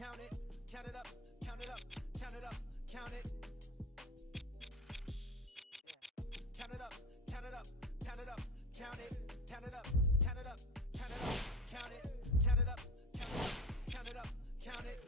count it, count it up, count it up, count it up, count it. Count it up, count it up, count it up, count it, count it up, count it up, count it up, count it, count it up, count it up, count it up, count it.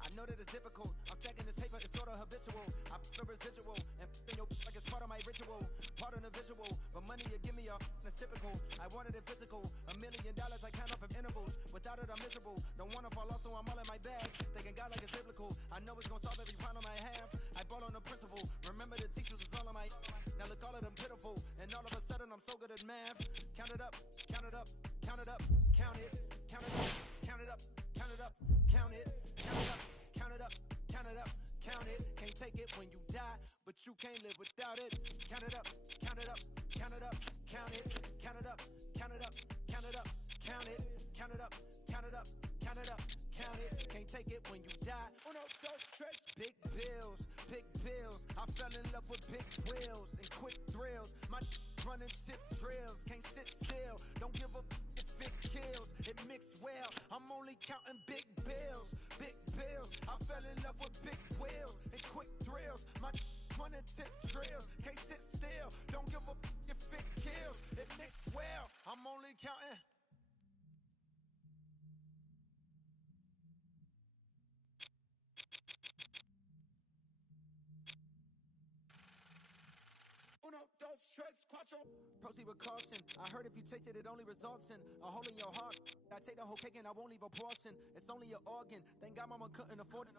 I know that it's difficult. I'm stacking this paper, it's sort of habitual. I feel residual and in your like it's part of my ritual, part of the visual. But money you give me a it's typical. I wanted it physical. $1 million I count up in intervals. Without it I'm miserable. Don't wanna fall off, so I'm all in my bag. Thinking God like it's biblical. I know it's gonna solve every problem I have. I ball on the principle. Remember the teachers was all on my. Now look all of them pitiful. And all of a sudden I'm so good at math. Count it up, count it up, count it up, count it, count it up, count it up, count it up, count it, count it up. Count it up, count it up, count it. Can't take it when you die, but you can't live without it. Count it up, count it up, count it up, count it. Count it up, count it up, count it up, count it. Count it up, count it up, count it up, count it. Can't take it when you die. Uno, dos, tres. Big bills, big bills. I fell in love with big wheels and quick thrills. My running tip drills. Can't sit still, don't give up. If it kills, it mixed well. I'm only counting big bills, big bills. I fell in love with big wheels and quick thrills. My running tip drills. Can't sit still, don't give up if it kills. It mixed well. I'm only counting. Uno, dos, tres, cuatro. Proceed with caution. I heard if you taste it, it only results in a hole in your heart. I take the whole cake and I won't leave a portion. It's only an organ. Thank God mama couldn't afford it.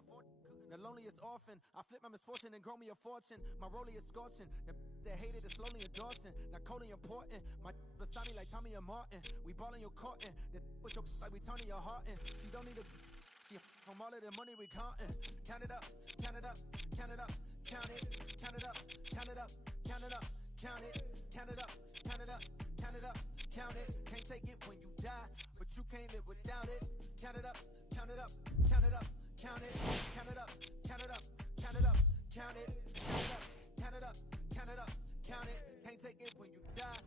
The loneliest orphan. I flip my misfortune and grow me a fortune. My rollie is scorching. The hated is slowly endorsing. Now Coley important. My beside me like Tommy and Martin. We ballin' your courtin'. The with your like we turning your heart in. She don't need a. She from all of the money we countin'. Count it up, count it up, count it up, count it, count it up, count it up, count it up, count it, count it up, count it up, count it up, count it. Can't take it when you die, but you can't live without it. Count it up, count it up, count it up, count it, count it up, count it up, count it up, count it, count it up, count it up, count it. Can't take it when you die.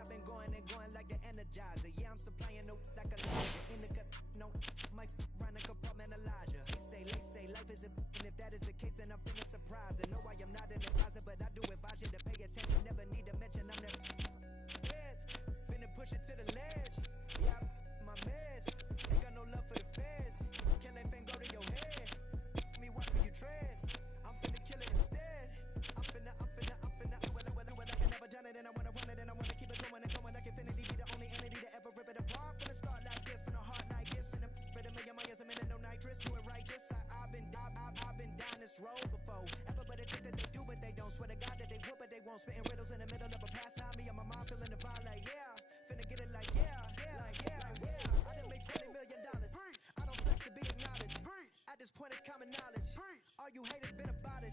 I've been going and going like the Energizer. Yeah, I'm supplying no like a laser. In the cut, no, my run a compartmentalizer. They say life is a and if that is the case, then I'm finna surprise. And no, I am not in the closet, but I do advise you to pay attention. Never need to mention I'm the heads. Finna push it to the ledge. Yeah, my meds. Ain't got no love for the feds. Can that thing go to your head? Me watch where you tread. I'm finna kill it instead. I'm finna do it like I never done it, and I wanna run it, and I wanna keep it going and going like infinity. Be the only entity to ever rip it apart. From the start like this, from the heart like this, from the a million miles a minute, no nitrous, do it righteous. I've been down this road before. Everybody think that they do, but they don't. Swear to God that they would, but they won't. Spitting riddles in the middle of a pastime. Me and my mom feeling the vibe like yeah, finna get it like yeah, like yeah. I done made $20 million. I don't flex to be acknowledged. At this point, it's common knowledge. All you haters been about it.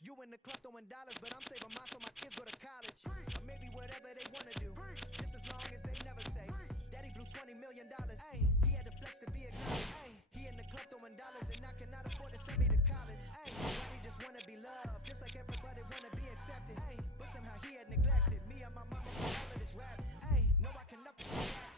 You in the club throwing dollars, but I'm saving mine so my kids go to college. Or maybe whatever they wanna do. Just as long as they never say. Daddy blew $20 million. He had to flex to be acknowledged. He in the club throwing dollars, and I cannot afford to send me to college. Daddy just wanna be loved, just like everybody wanna be accepted. But somehow he had neglected me and my mama for all of this rap. No, I can up with that.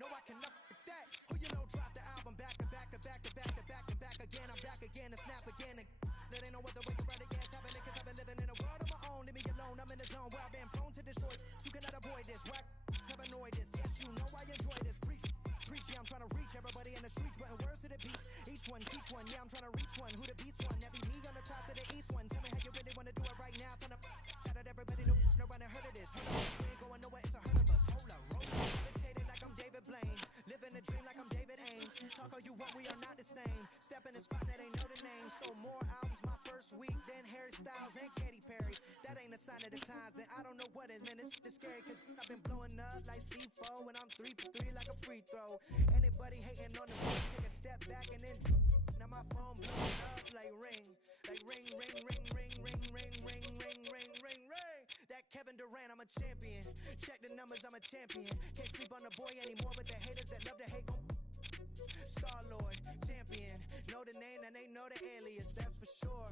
No, I can up with that. Who you know dropped the album back and back and back and back and back and back again. I'm back again and snap again. And there ain't no other way around it. Yeah, it's happening cause I've been living in a world of my own. Leave me alone, I'm in the zone where I've been prone to destroy. You cannot avoid this. Whack, paranoid this. Yes, you know I enjoy this. Preach, yeah, I'm trying to reach everybody in the streets, putting words to the beats. Each one, teach one, yeah, I'm trying to reach one. Who the beast one? That be me on the top to the east one. Tell me how you really wanna do it right now. Turn up, shout out everybody, no one heard of this. Heard of us, we ain't going nowhere, it's a herd of us. Hold up, roll up. Imitated like I'm David Blaine. Living a dream like I'm David Ames. Talk all you want, we are not the same. Step in the spot that ain't know the name. So more albums my first week than Harry Styles and Katy Perry. That ain't a sign of the times, then I don't know what is. Man, it's scary cause I've been blowing up like C4 and I'm 3 for 3 like a free throw. Anybody hating on the phone, take a step back and then now my phone blowing up like ring. Like ring, ring, ring, ring, ring, ring, ring, ring, ring, ring, ring. That Kevin Durant, I'm a champion. Check the numbers, I'm a champion. Can't sleep on the boy anymore, but the haters that love to hate gon' Star-Lord, champion. Know the name and they know the alias, that's for sure.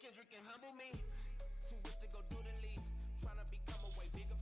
Kendrick and humble me. Too rich to go do the least. Tryna become a way bigger.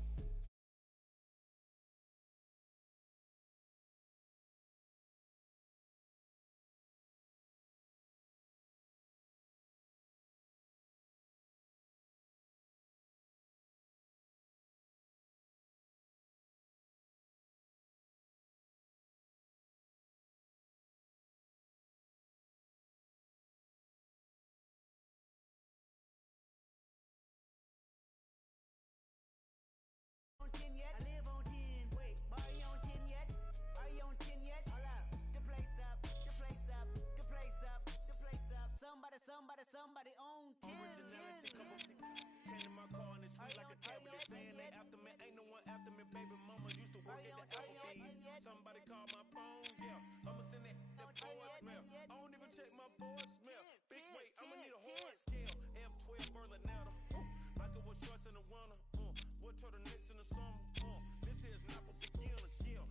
Somebody on 10. Originality, couple came to my car and it sweet like a tablet. They saying they after me, ain't no one after me. Baby mama used to work at the Applebee's. Somebody call my phone, yeah. I'ma send that voicemail. I don't even check my voicemail. Big weight, I'ma need a horse scale. F12 Berlinetta. Michael was shorts in the winter. What turtlenecks in the summer. This here's not for beginners, yeah.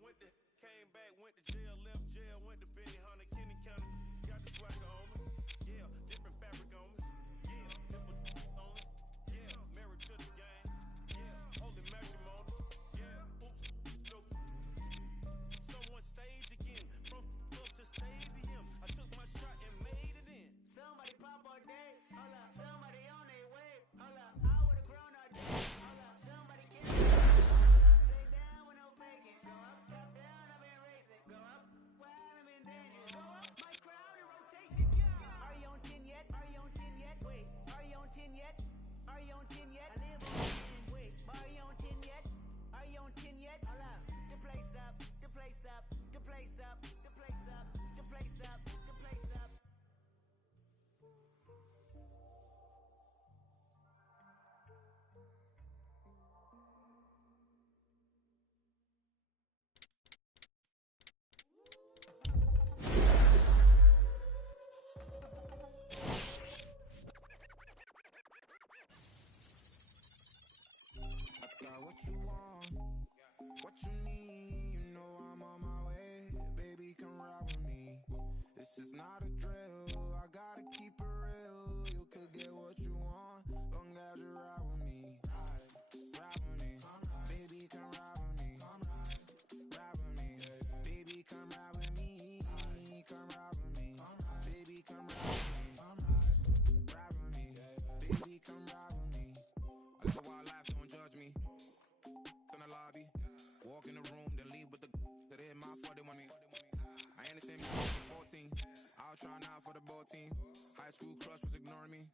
Went to, came back, went to jail, left jail, went to Benny Hunter, Kenny County. Got the swagger on me. Yeah, different fabric on me. Yeah, different on me. Yeah, married to the game. Yeah, holy matrimony. Yeah, oops, no. Someone stage again. From up to stadium. I took my shot and made it in. Somebody pop all day. Hold up. Somebody on their way. Hold up. I would've grown all day. Hold up. Somebody can't. Stay down with no faking. Go up, top down, I've been racing. Go up, wild, I'm in danger. Go up, my crowd in rotation. Are you on 10 yet? Are you on 10 yet? Wait, are you on 10 yet? Are you on 10 yet? I live on 10. Wait, are you on 10 yet? Are you on 10 yet? Hold up. The place up, the place up, the place up, the place up, the place up, the place up. I got what you want, what you need. You know I'm on my way. Baby, come ride with me. This is not a drill. I gotta keep it real. You could get what you want, long as you ride with me. Ride with me. Baby, come ride with me. Ride with me. Baby, come ride with me. Come ride with me. Baby, come ride with me. Ride with me. Baby, come ride with me. I live a wild life, don't judge me. In the lobby, walk in the room, then leave with the that hit my 40 want me. I ain't the same for 14. I was trying out for the ball team. High school crush was ignoring me.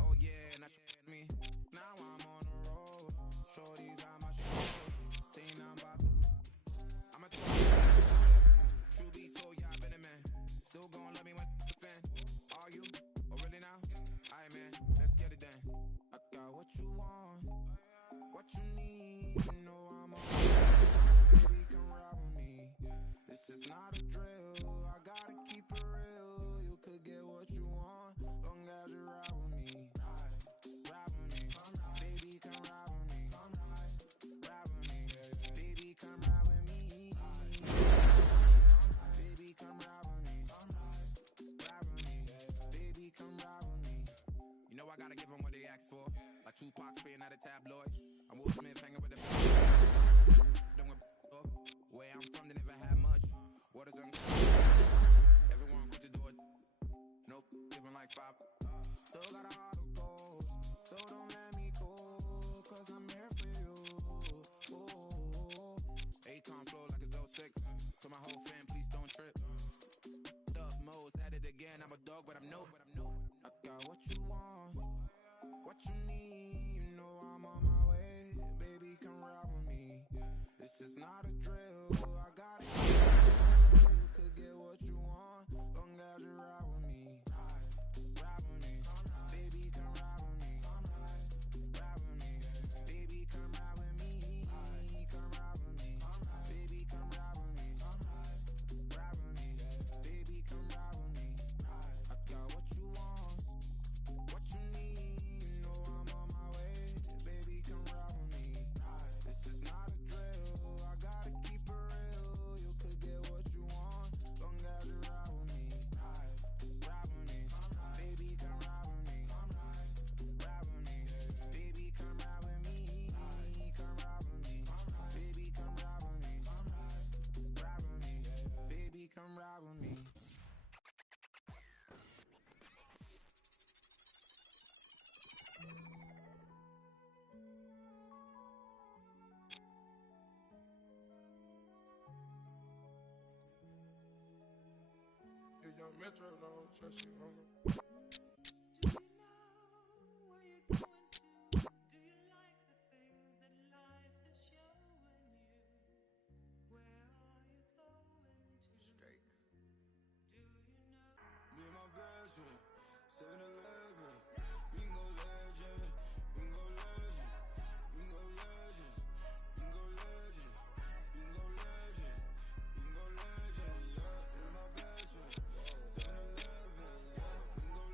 Oh yeah, and that shit me. Now I'm on the road. Shorties on my shows. Saying I'm about to. I'm a true be told, yeah, I've been a man. Still gon' love me when the fan. Are you? Oh really now? Aight man, let's get it done. I got what you want, what you need. You know I'm on. Baby, come ride with me. This is not a drill. I gotta keep it real. You could get what you want, long as you ride with me. Ride with me. Baby, come ride with me. Ride with me. Baby, come ride with me. Baby, come ride with me. Ride with me. Baby, come ride with me. You know I gotta give them what they asked for. Like Tupac spitting at the tabloids. I'm Will Smith hanging with the done with up. Where I'm from, they never had much. What is everyone quick to do it. No, living like 5. Still got a heart of gold. So don't let me go, cause I'm here for you. Akon flow like it's 06. To my whole fam, please don't trip. Up Mo's at it again. I'm a dog, but I'm no. I got what you want, what you need. You know I'm on my way. Baby, come ride with me. This is not a drill. I gotta keep it real. You could get what you want, long as you ride with me. Ride with me. Baby, come ride with me. Ride with me. Baby, come ride with me. Come ride with me. Baby, come ride with me. Ride with me. Baby, come ride with me. I got what you want, what you need. You know I'm on my way. Baby, come ride with me. This is not a drill. I gotta young Metro, don't trust you, homie. Straight. Me and my best friend, 7-Eleven. We can go legend, we can go legend, we can go legend, we can go legend, we can go legend, we can go legend, yeah. Me and my best friend, 7-Eleven, yeah. We can go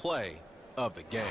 Play of the game.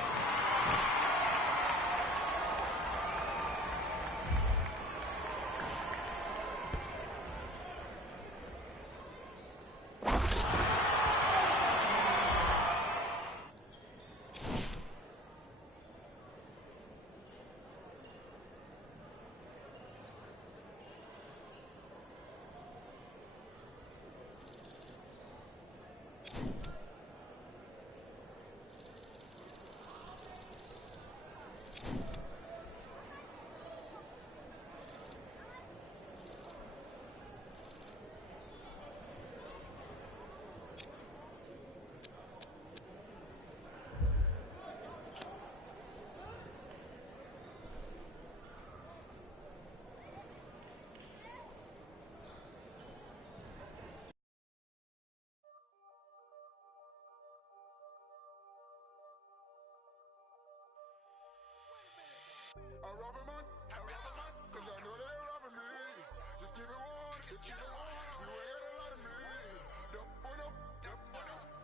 it's you the one. You ain't got a lot of me.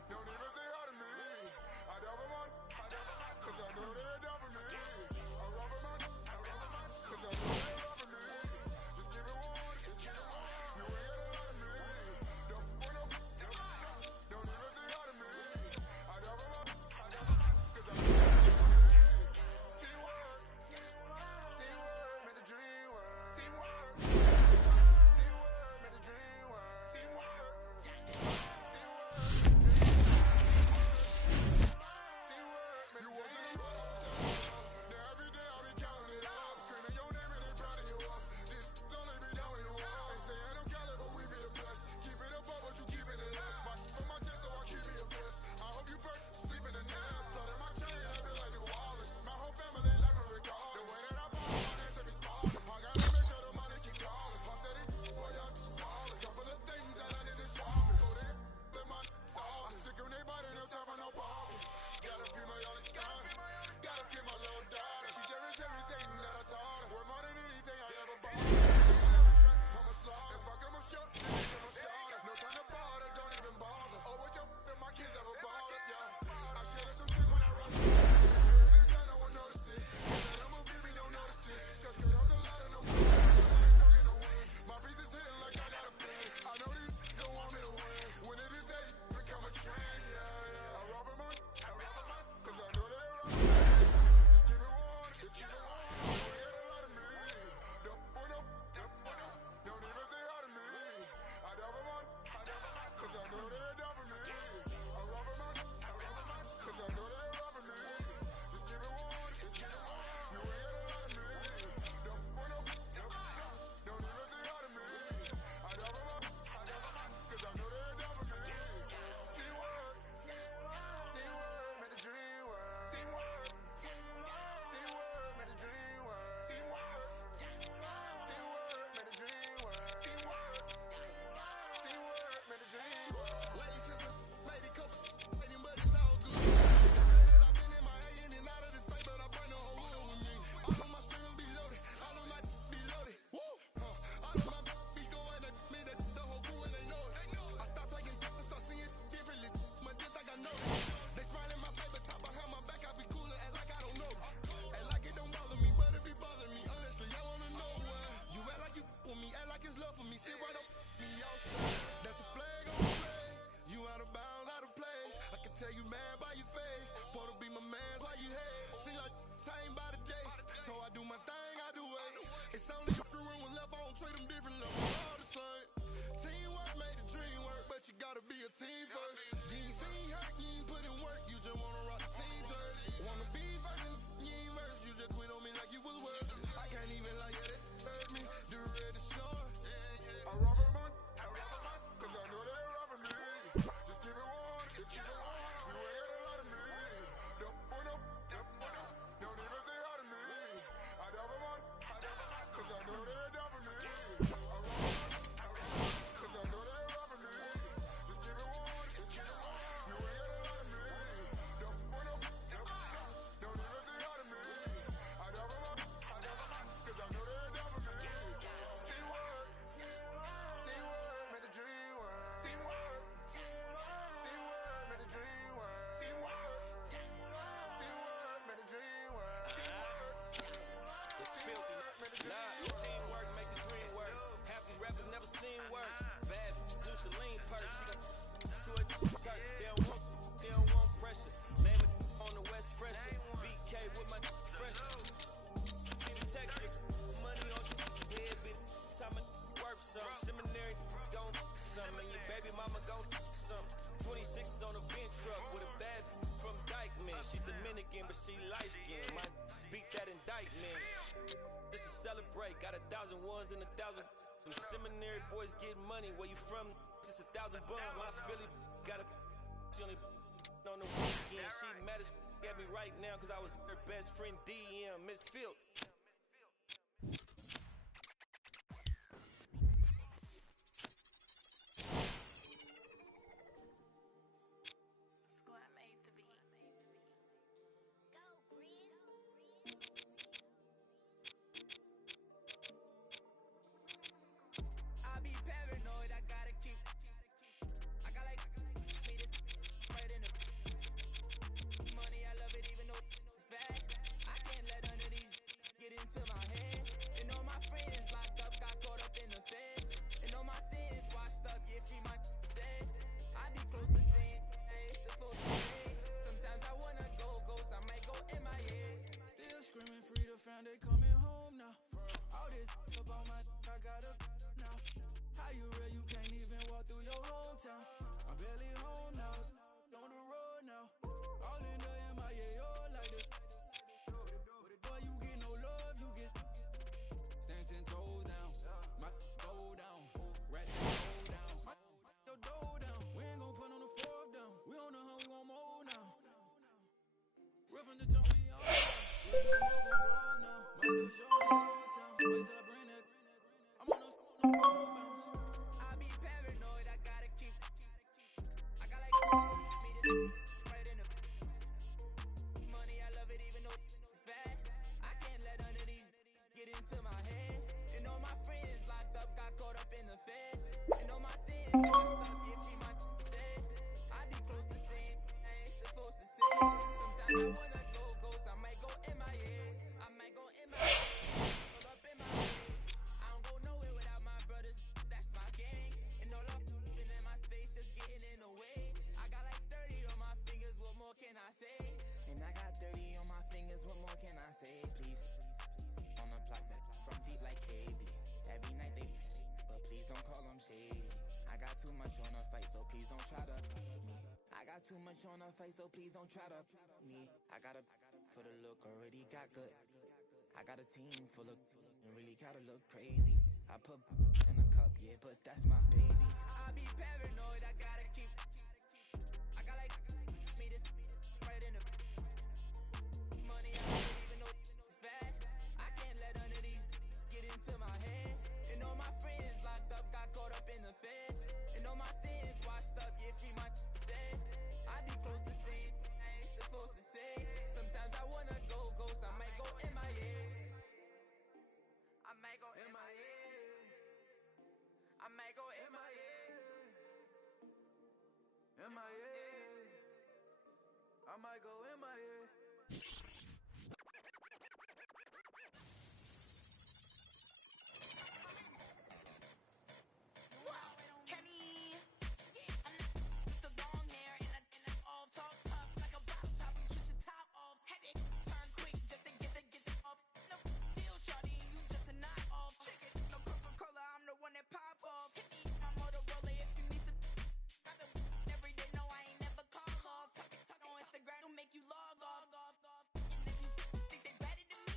Don't even say hi to me. I never want, cause I know they're down for me. I rub them on, cause I know they're down for me. Just give it one, it's you the one. You ain't got a lot of me. Don't even say hi to me. I never want, cause I know they're down for me. See word, made a dream work. See word, made a dream work. See word, you wasn't a rock. Now every day I'll be counting it up. Screaming your name and they proud of you up. This only be down when you walk. They say I don't count it, but we be the best. Keep it up, but you keep it in less. On my chest, so I keep me a bliss. I hope you burn, sleep in the nest. So that my chain, I feel like New Orleans. My whole family like a regard. The way that I ball, my name should be small. I gotta make sure the money keep calling. I said it, boy, y'all ballin'. Couple of things that I need to swallow. So they let my stall. I sick of their body, no time for no ball. Gotta feel my only son. Gotta feel my little daughter. She cherish everything that I taught her. Worth more than anything I ever bought. I'm a slaughter. If I come up short, then they come up shorter. No time to bother, don't even bother. Oh, what your and my kids ever bought it, yeah. I share some shit when I run. This I don't want notices. Said I'm a baby, don't notice it. Just get off the ladder, no more. Talking to win. My piece is hitting like I got a pin. I know these don't want me to win. When it is eight, become a trend, yeah. I rob them on, cause I know they're wrong. Just give it one, it's you the one. You ain't got a lot of me. Don't even say hi to me. I never want, cause I know they're down for me. I rob them on, cause I know they're wrong for me. Just give it one, it's you the one. You ain't got a lot of me. Don't even say hi to me. I never want, cause I know they're down for me. See word, made a dream work. See word, made a dream work. See word, made a dream work. See word, made a dream work. Lady sister, lady couple, lady, but it's all good. They say that I've been in my in and out of the state, but I bring the whole world with me. All of my spinning be loaded, all of my be loaded. Woo! All of my be going at me, that the whole crew and they know it. I start taking and start seeing differently. My just like I know it. They smile in my face, but top behind my back, I be cool and act like I don't know. Act like it don't bother me, but it be bothering me. Honestly, I wanna know why. You act like you with me, act like it's love for me. Sit right up me outside. That's a flag on the flag. You out of bounds, out of place. I can tell you mad by your face. Supposed to be my man, why you hate? Seem like same by the day. So I do my thing, I do it. It's only a few room left, I don't treat them different. I'm all the same. Teamwork made the dream work, but you gotta be a team first. You ain't seen hurt, you ain't put in work, you just wanna rock the team jersey. Wanna be first and you ain't first, you just quit on me like you was worth it. I can't even lie, yeah, that hurt me. The red is short. I rob them on, cause I know they're robbing me. Just give it one, it's you the one. You ain't got a lot of me. Don't even say hi to me. I never want, cause I know they're down for me. I rob them on, cause I know they're robbing me. Just give it one, it's you the one. You ain't got a lot of me. Don't even say hi to me. I never want, cause I know they're down for me. See word, made a dream work. See word, made a dream work. See word, made a dream work. See word, It's filthy. Nah, seen work, make the dream work. Half these rappers never seen work. Bad, use a lean purse. She got to a dirt. They don't want pressure. Name it on the West Fresher. BK with my fresh. See the texture. Money on your head, bitch. Time it worth some. Seminary gon' some. And your baby mama gon' some. 26 on a bench truck with a bad from Dykeman. She Dominican, but she light skinned. Might beat that indictment. This is celebrate. Got 1,000 ones and 1,000. Them seminary boys get money. Where you from? Just 1,000 buns. My Philly got a. She only on the weekend. She mad as at me right now cause I was her best friend DM, Miss Field. I be Paris. be paranoid, I gotta keep. I got like me this right in the money. I love it even though it's bad. I can't let none of these get into my head. And all my friends locked up, got caught up in the feds. And all my sins washed up, if she my said. I be close to sin, I ain't supposed to say. Sometimes I wanna go ghost, I might go MIA. I might go MIA, pull up in my head. I don't go nowhere without my brothers, that's my gang. And all I'm doing in my space, just getting in the way. I got like 30 on my fingers, what more can I say? And I got 30 on my fingers, what more can I say? Please, on the block that from deep like KB. Every night they, but please don't call them shady. I got too much on a fight, so please don't try to me. I got too much on a fight, so please don't try to me. I gotta for the look, already got good. I got a team full of and really gotta look crazy. I put in a cup, yeah, but that's my baby. I be paranoid, I gotta keep. I got like me this right in the money. I don't even know it's bad. I can't let none of these get into my head. And all my friends locked up, got caught up in the feds. And all my sins washed up, yeah, free my said. I be close to sin, I ain't supposed to say. Sometimes I wanna go ghost, I might go MIA. I might go MIA. I might go MIA. MIA. I might go MIA. Kenny, the long hair and I all talk tough like a bop top. You switch the top off, had it turn quick just to get the off. No deal, shawty, you just a knock off. Shake it, no Coca-Cola, I'm the one that pop off. Hit me my Motorola if you need some. Rather every day, no, I ain't never call off. Talk on Instagram, will make you log off. And if you think they better than me,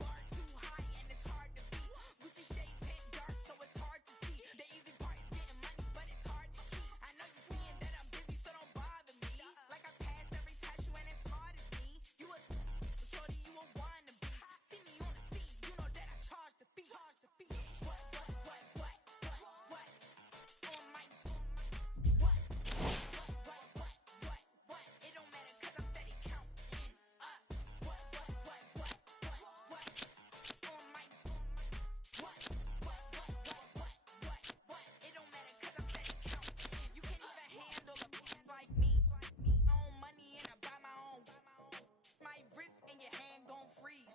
bar too high and it's hard to beat. Gucci shades hit dark, so it's hard to see. The easy part is getting money, but it's hard to keep. I know you seeing that I'm busy, so don't bother me. Like I passed every test, you ain't as smart as me. You a shorty, you a wannabe. See me on the scene, you know that I charge the fee. What? On my what? It don't matter 'cause I'm steady counting up. What? On my what? It don't matter 'cause I'm steady counting. You can't even handle a bitch like me. I own money and I buy my own. My wrist and your hand gon' freeze.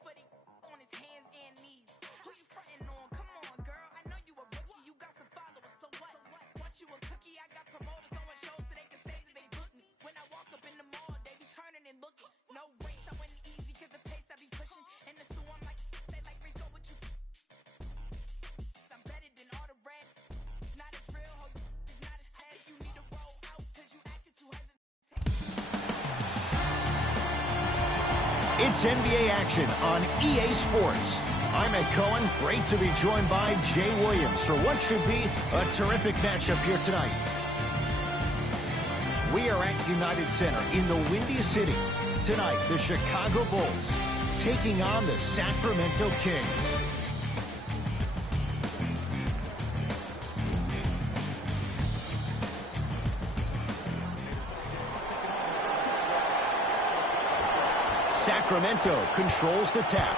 Put it on his hands and knees. Who you frontin' on? Come on, girl. I know you a rookie. You got some followers, so what? Want you a cookie? I got promoters throwing shows so they can say that they book me. When I walk up in the mall, they be turning and looking. No race, I went easy 'cause the pace I be pushing. In the store, I'm like, they like Rico, what you? I'm better than all the rest. Not a drill, ho, it's not a test. You need to roll out 'cause you acting too hesitant. It's NBA action on EA Sports. I'm Ed Cohen. Great to be joined by Jay Williams for what should be a terrific matchup here tonight. We are at United Center in the Windy City. Tonight, the Chicago Bulls taking on the Sacramento Kings. Sacramento controls the tap.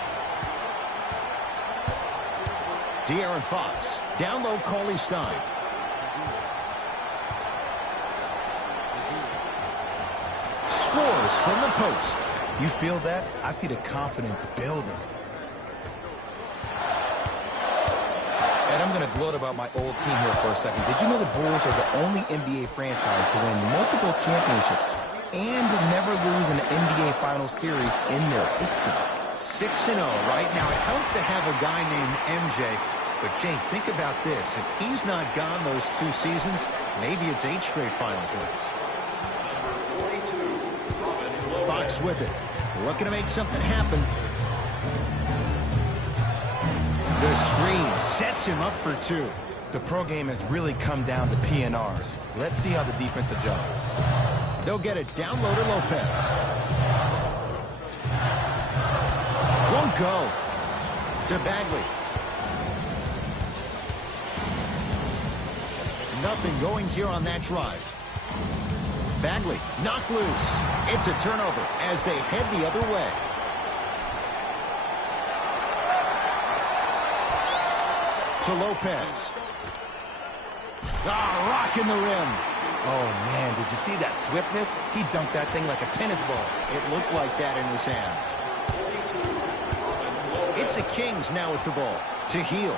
De'Aaron Fox. Down low, Cauley Stein. Scores from the post. You feel that? I see the confidence building. And I'm going to gloat about my old team here for a second. Did you know the Bulls are the only NBA franchise to win multiple championships and never lose an NBA Finals series in their history? 6-0 right now. It helped to have a guy named MJ. But, Jay, think about this. If he's not gone those 2 seasons, maybe it's 8 straight finals wins. Fox with it. Looking to make something happen. The screen sets him up for 2. The pro game has really come down to PNRs. Let's see how the defense adjusts. They'll get it down low to Lopez. won't go. To Bagley. Nothing going here on that drive. Bagley knocked loose. It's a turnover as they head the other way. To Lopez. Rocking the rim. Oh, man, did you see that swiftness? He dunked that thing like a tennis ball. It looked like that in his hand. It's the Kings now with the ball. To Hield.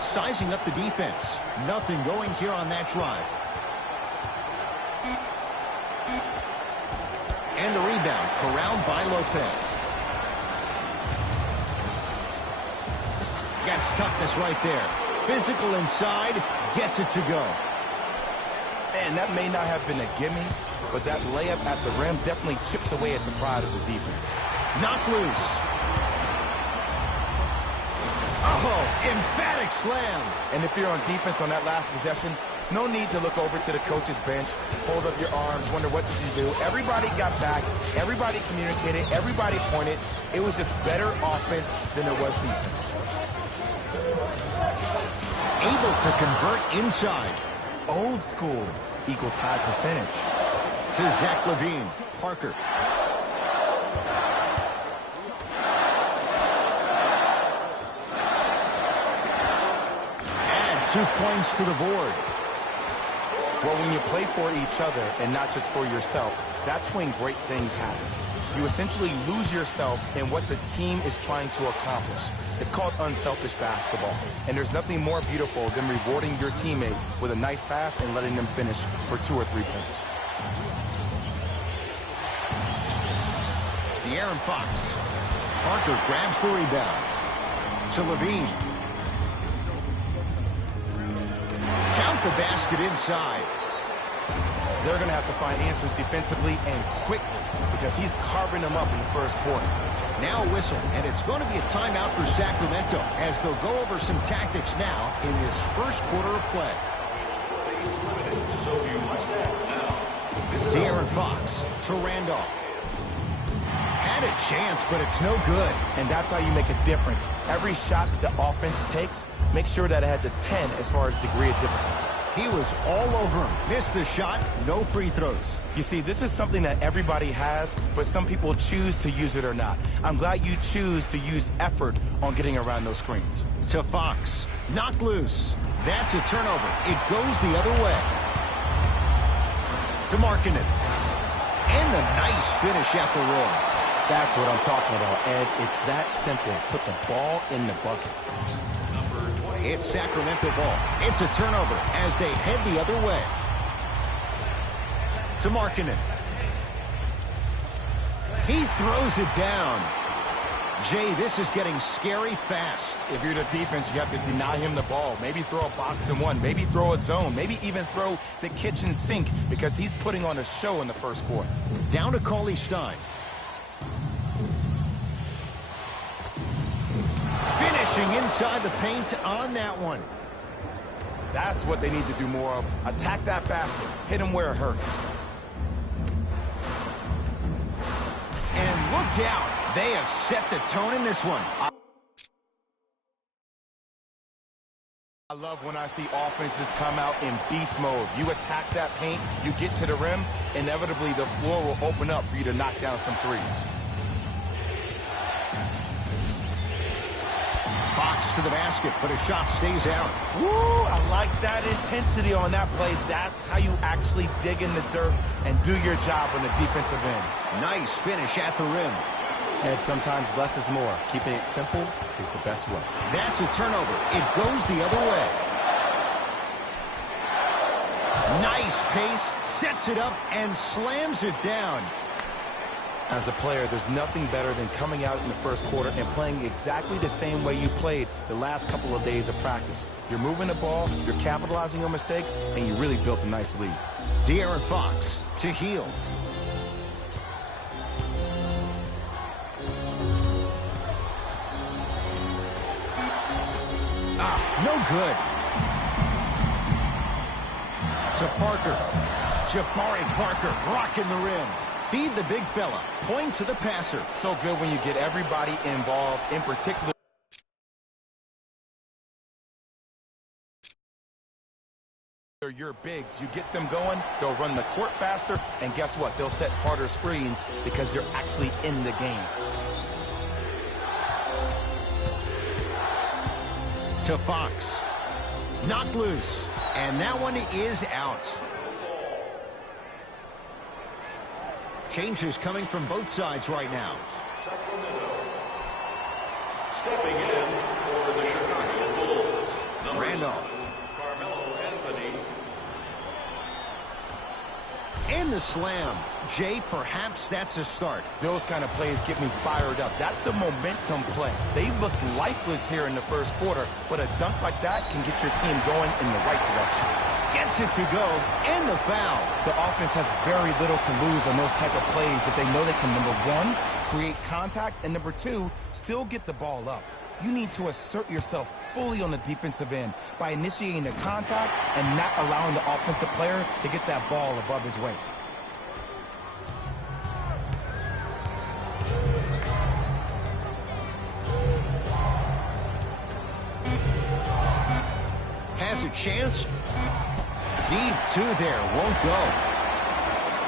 Sizing up the defense. Nothing going here on that drive. And the rebound corralled by Lopez. Gets toughness right there. Physical inside, gets it to go. And that may not have been a gimme, but that layup at the rim definitely chips away at the pride of the defense. Knocked loose. Oh, emphatic slam. And if you're on defense on that last possession, no need to look over to the coach's bench, hold up your arms, wonder what did you do. Everybody got back, everybody communicated, everybody pointed. It was just better offense than it was defense. Able to convert inside. Old school equals high percentage. To Zach LaVine. Parker. Add 2 points to the board. Well, when you play for each other and not just for yourself, that's when great things happen. You essentially lose yourself in what the team is trying to accomplish. It's called unselfish basketball, and there's nothing more beautiful than rewarding your teammate with a nice pass and letting them finish for 2 or 3 points. De'Aaron Fox. Parker grabs the rebound. To LaVine. Count the basket inside. They're going to have to find answers defensively and quickly because he's carving them up in the first quarter. Now a whistle, and it's going to be a timeout for Sacramento as they'll go over some tactics now in this first quarter of play. De'Aaron Fox to Randolph. Had a chance, but it's no good. And that's how you make a difference. Every shot that the offense takes, make sure that it has a 10 as far as degree of difficulty. He was all over him. Missed the shot, no free throws. You see, this is something that everybody has, but some people choose to use it or not. I'm glad you choose to use effort on getting around those screens. To Fox. Knocked loose. That's a turnover. It goes the other way. To Markkanen. And a nice finish at the rim. That's what I'm talking about, Ed. It's that simple. Put the ball in the bucket. It's Sacramento ball. It's a turnover as they head the other way. To Markkanen. He throws it down. Jay, this is getting scary fast. If you're the defense, you have to deny him the ball. Maybe throw a box and one. Maybe throw a zone. Maybe even throw the kitchen sink because he's putting on a show in the first quarter. Down to Cauley-Stein. Finishing inside the paint on that one. That's what they need to do more of. Attack that basket. Hit him where it hurts. And look out. They have set the tone in this one. I love when I see offenses come out in beast mode. You attack that paint, you get to the rim, inevitably the floor will open up for you to knock down some threes. Fox to the basket, but his shot stays out. Woo! I like that intensity on that play. That's how you actually dig in the dirt and do your job on the defensive end. Nice finish at the rim. And sometimes less is more. Keeping it simple is the best way. That's a turnover. It goes the other way. Nice pace, sets it up, and slams it down. As a player, there's nothing better than coming out in the first quarter and playing exactly the same way you played the last couple of days of practice. You're moving the ball, you're capitalizing on mistakes, and you really built a nice lead. De'Aaron Fox to Hield. No good. To Parker. Jabari Parker rocking the rim. Feed the big fella. Point to the passer. So good when you get everybody involved, in particular your bigs. You get them going, they'll run the court faster, and guess what? They'll set harder screens because they're actually in the game. To Fox. Knocked loose. And that one is out. Changes coming from both sides right now. Sacramento. Stepping in for the Chicago Bulls. Number Randolph. 7, Carmelo Anthony. And the slam. Jay, perhaps that's a start. Those kind of plays get me fired up. That's a momentum play. They looked lifeless here in the first quarter, but a dunk like that can get your team going in the right direction. Gets it to go, and the foul. The offense has very little to lose on those type of plays if they know they can, number one, create contact, and number two, still get the ball up. You need to assert yourself fully on the defensive end by initiating the contact and not allowing the offensive player to get that ball above his waist. Has a chance. Deep two there, won't go.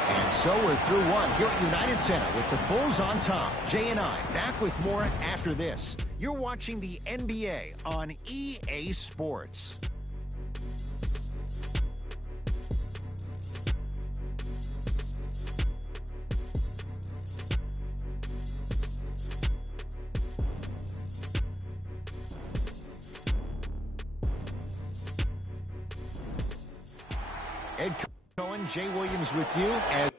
And so we're through one here at United Center with the Bulls on top. Jay and I back with more after this. You're watching the NBA on EA Sports. Ed Cohen, Jay Williams with you. And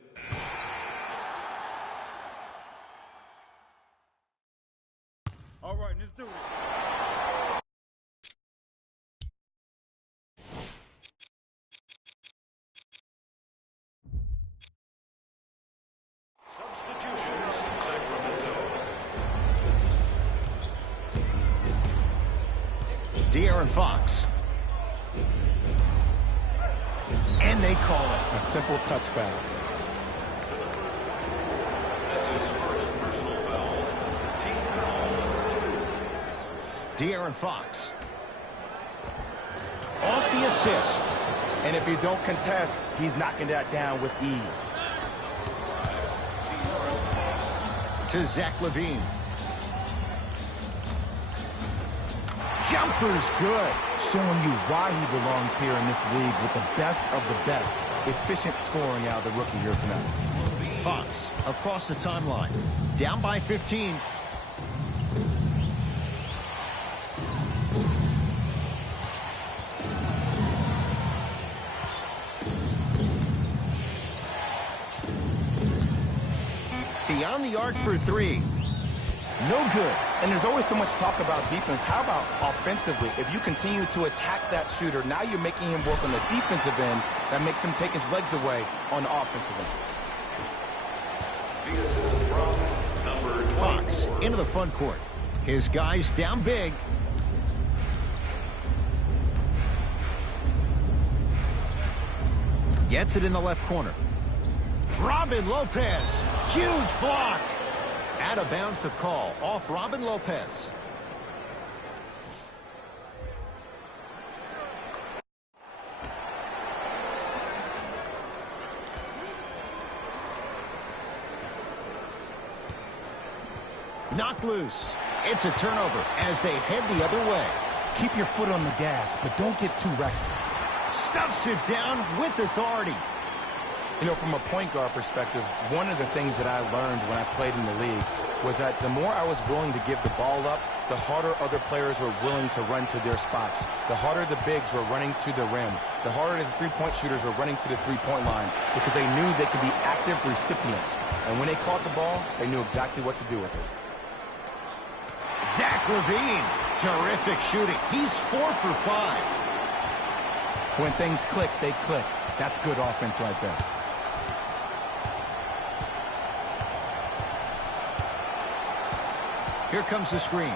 all right, let's do it. Substitutions, Sacramento. De'Aaron Fox. And they call it. A simple touch foul. That's his first personal foul. Team foul number 2. De'Aaron Fox. Off the assist. And if you don't contest, he's knocking that down with ease. To Zach LaVine. Jumper's good. Showing you why he belongs here in this league with the best of the best. Efficient scoring out of the rookie here tonight. Fox across the timeline. Down by 15. Beyond the arc for three. No good. And there's always so much talk about defense. How about offensively? If you continue to attack that shooter, now you're making him work on the defensive end. That makes him take his legs away on the offensive end. The assist from number 24. Fox into the front court. His guys down big. Gets it in the left corner. Robin Lopez. Huge block. Out of bounds the call. Off Robin Lopez. Knocked loose. It's a turnover as they head the other way. Keep your foot on the gas, but don't get too reckless. Stuffs it down with authority. You know, from a point guard perspective, one of the things that I learned when I played in the league was that the more I was willing to give the ball up, the harder other players were willing to run to their spots. The harder the bigs were running to the rim. The harder the three-point shooters were running to the three-point line because they knew they could be active recipients. And when they caught the ball, they knew exactly what to do with it. Zach LaVine, terrific shooting. He's 4 for 5. When things click, they click. That's good offense right there. Here comes the screen.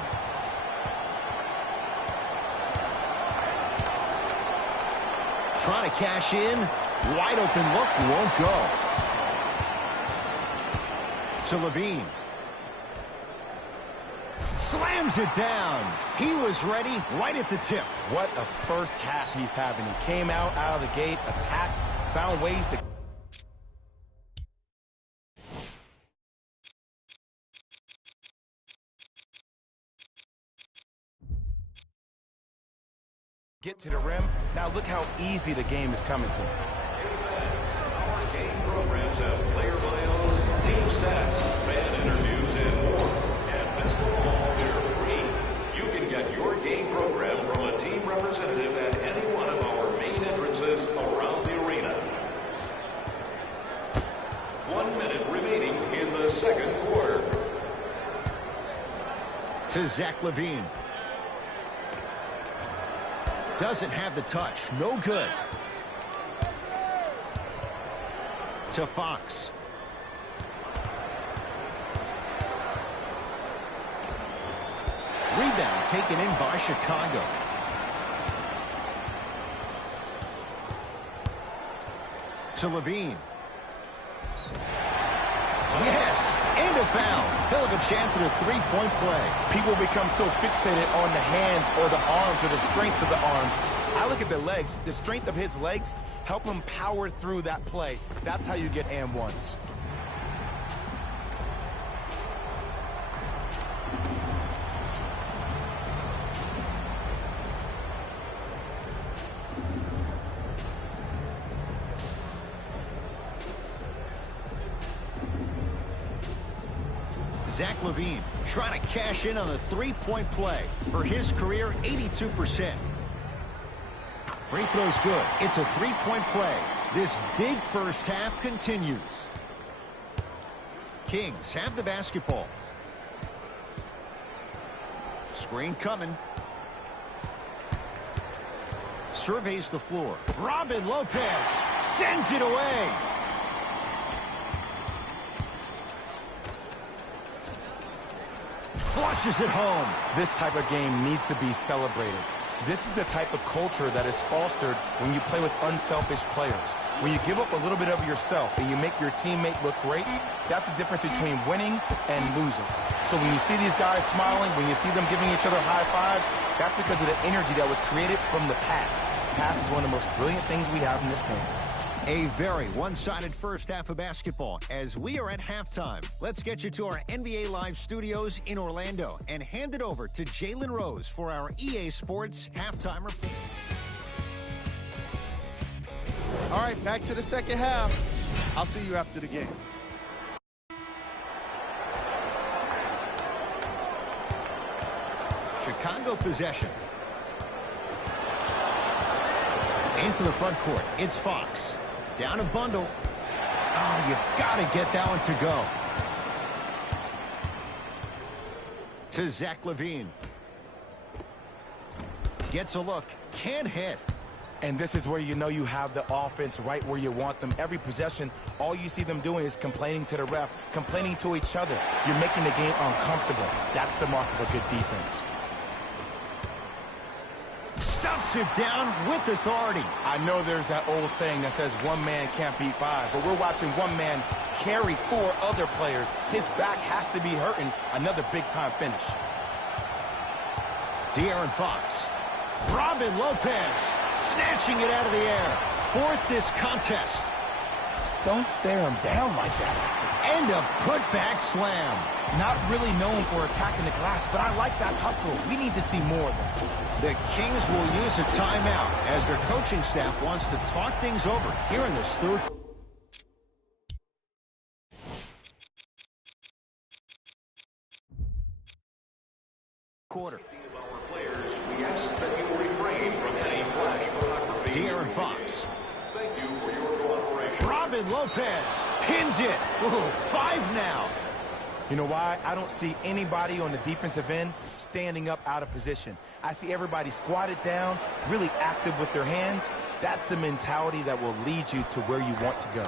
Trying to cash in. Wide open look, won't go. To Levine. Slams it down. He was ready right at the tip. What a first half he's having. He came out of the gate, attacked, found ways to... get to the rim. Now look how easy the game is coming to him. Our game programs have player bios, team stats, fan interviews, and more. And best of all, they're free. You can get your game program from a team representative at any one of our main entrances around the arena. 1 minute remaining in the second quarter. To Zach Levine. Doesn't have the touch. No good. To Fox. Rebound taken in by Chicago. To Levine. Yes, and a foul. He'll have a chance at a three-point play. People become so fixated on the hands or the arms or the strengths of the arms. I look at the legs. The strength of his legs help him power through that play. That's how you get and ones. Zach Levine trying to cash in on the three-point play. For his career, 82%. Free throw's good. It's a three-point play. This big first half continues. Kings have the basketball. Screen coming. Surveys the floor. Robin Lopez sends it away. Flushes it home. This type of game needs to be celebrated. This is the type of culture that is fostered when you play with unselfish players. When you give up a little bit of yourself and you make your teammate look great, that's the difference between winning and losing. So when you see these guys smiling, when you see them giving each other high fives, that's because of the energy that was created from the pass. Pass is one of the most brilliant things we have in this game. A very one-sided first half of basketball as we are at halftime. Let's get you to our NBA Live studios in Orlando and hand it over to Jalen Rose for our EA Sports halftime report. All right, back to the second half. I'll see you after the game. Chicago possession. Into the front court. It's Fox. Down a bundle. Oh, you've got to get that one to go. To Zach Levine. Gets a look. Can't hit. And this is where you know you have the offense right where you want them. Every possession, all you see them doing is complaining to the ref, complaining to each other. You're making the game uncomfortable. That's the mark of a good defense. Stuffs it down with authority. I know there's that old saying that says one man can't beat five, but we're watching one man carry four other players. His back has to be hurting. Another big-time finish. De'Aaron Fox. Robin Lopez snatching it out of the air. Fourth this contest. Don't stare him down like that. And a putback slam. Not really known for attacking the glass, but I like that hustle. We need to see more of that. The Kings will use a timeout as their coaching staff wants to talk things over here in this third quarter. De'Aaron Fox. Thank you for your cooperation. Robin Lopez pins it. Ooh, 5 now. You know why? I don't see anybody on the defensive end standing up out of position. I see everybody squatted down, really active with their hands. That's the mentality that will lead you to where you want to go.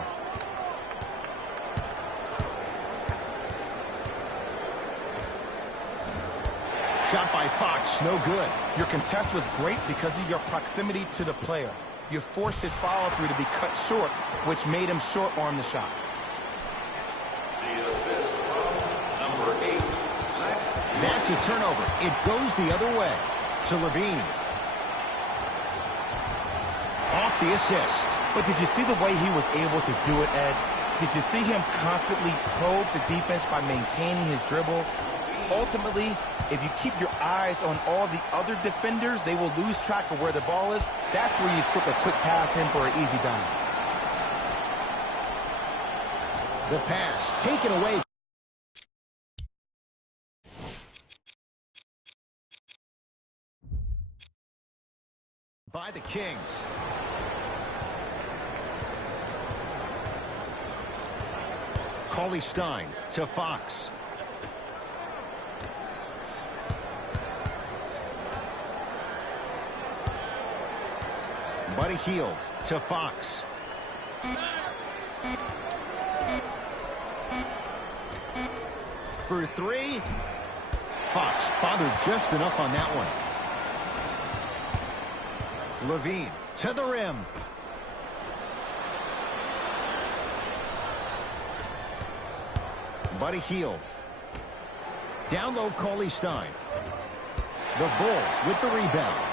Shot by Fox, no good. Your contest was great because of your proximity to the player. you forced his follow-through to be cut short, which made him short-arm the shot. The assist from number 8, Zach. That's a turnover. It goes the other way to LaVine. Off the assist. But did you see the way he was able to do it, Ed? Did you see him constantly probe the defense by maintaining his dribble? Ultimately, if you keep your eyes on all the other defenders, they will lose track of where the ball is. That's where you slip a quick pass in for an easy dunk. The pass taken away. By the Kings. Cauley-Stein to Fox. Buddy Hield to Fox. For three. Fox bothered just enough on that one. LaVine to the rim. Buddy Hield. Down low, Cauley-Stein. The Bulls with the rebound.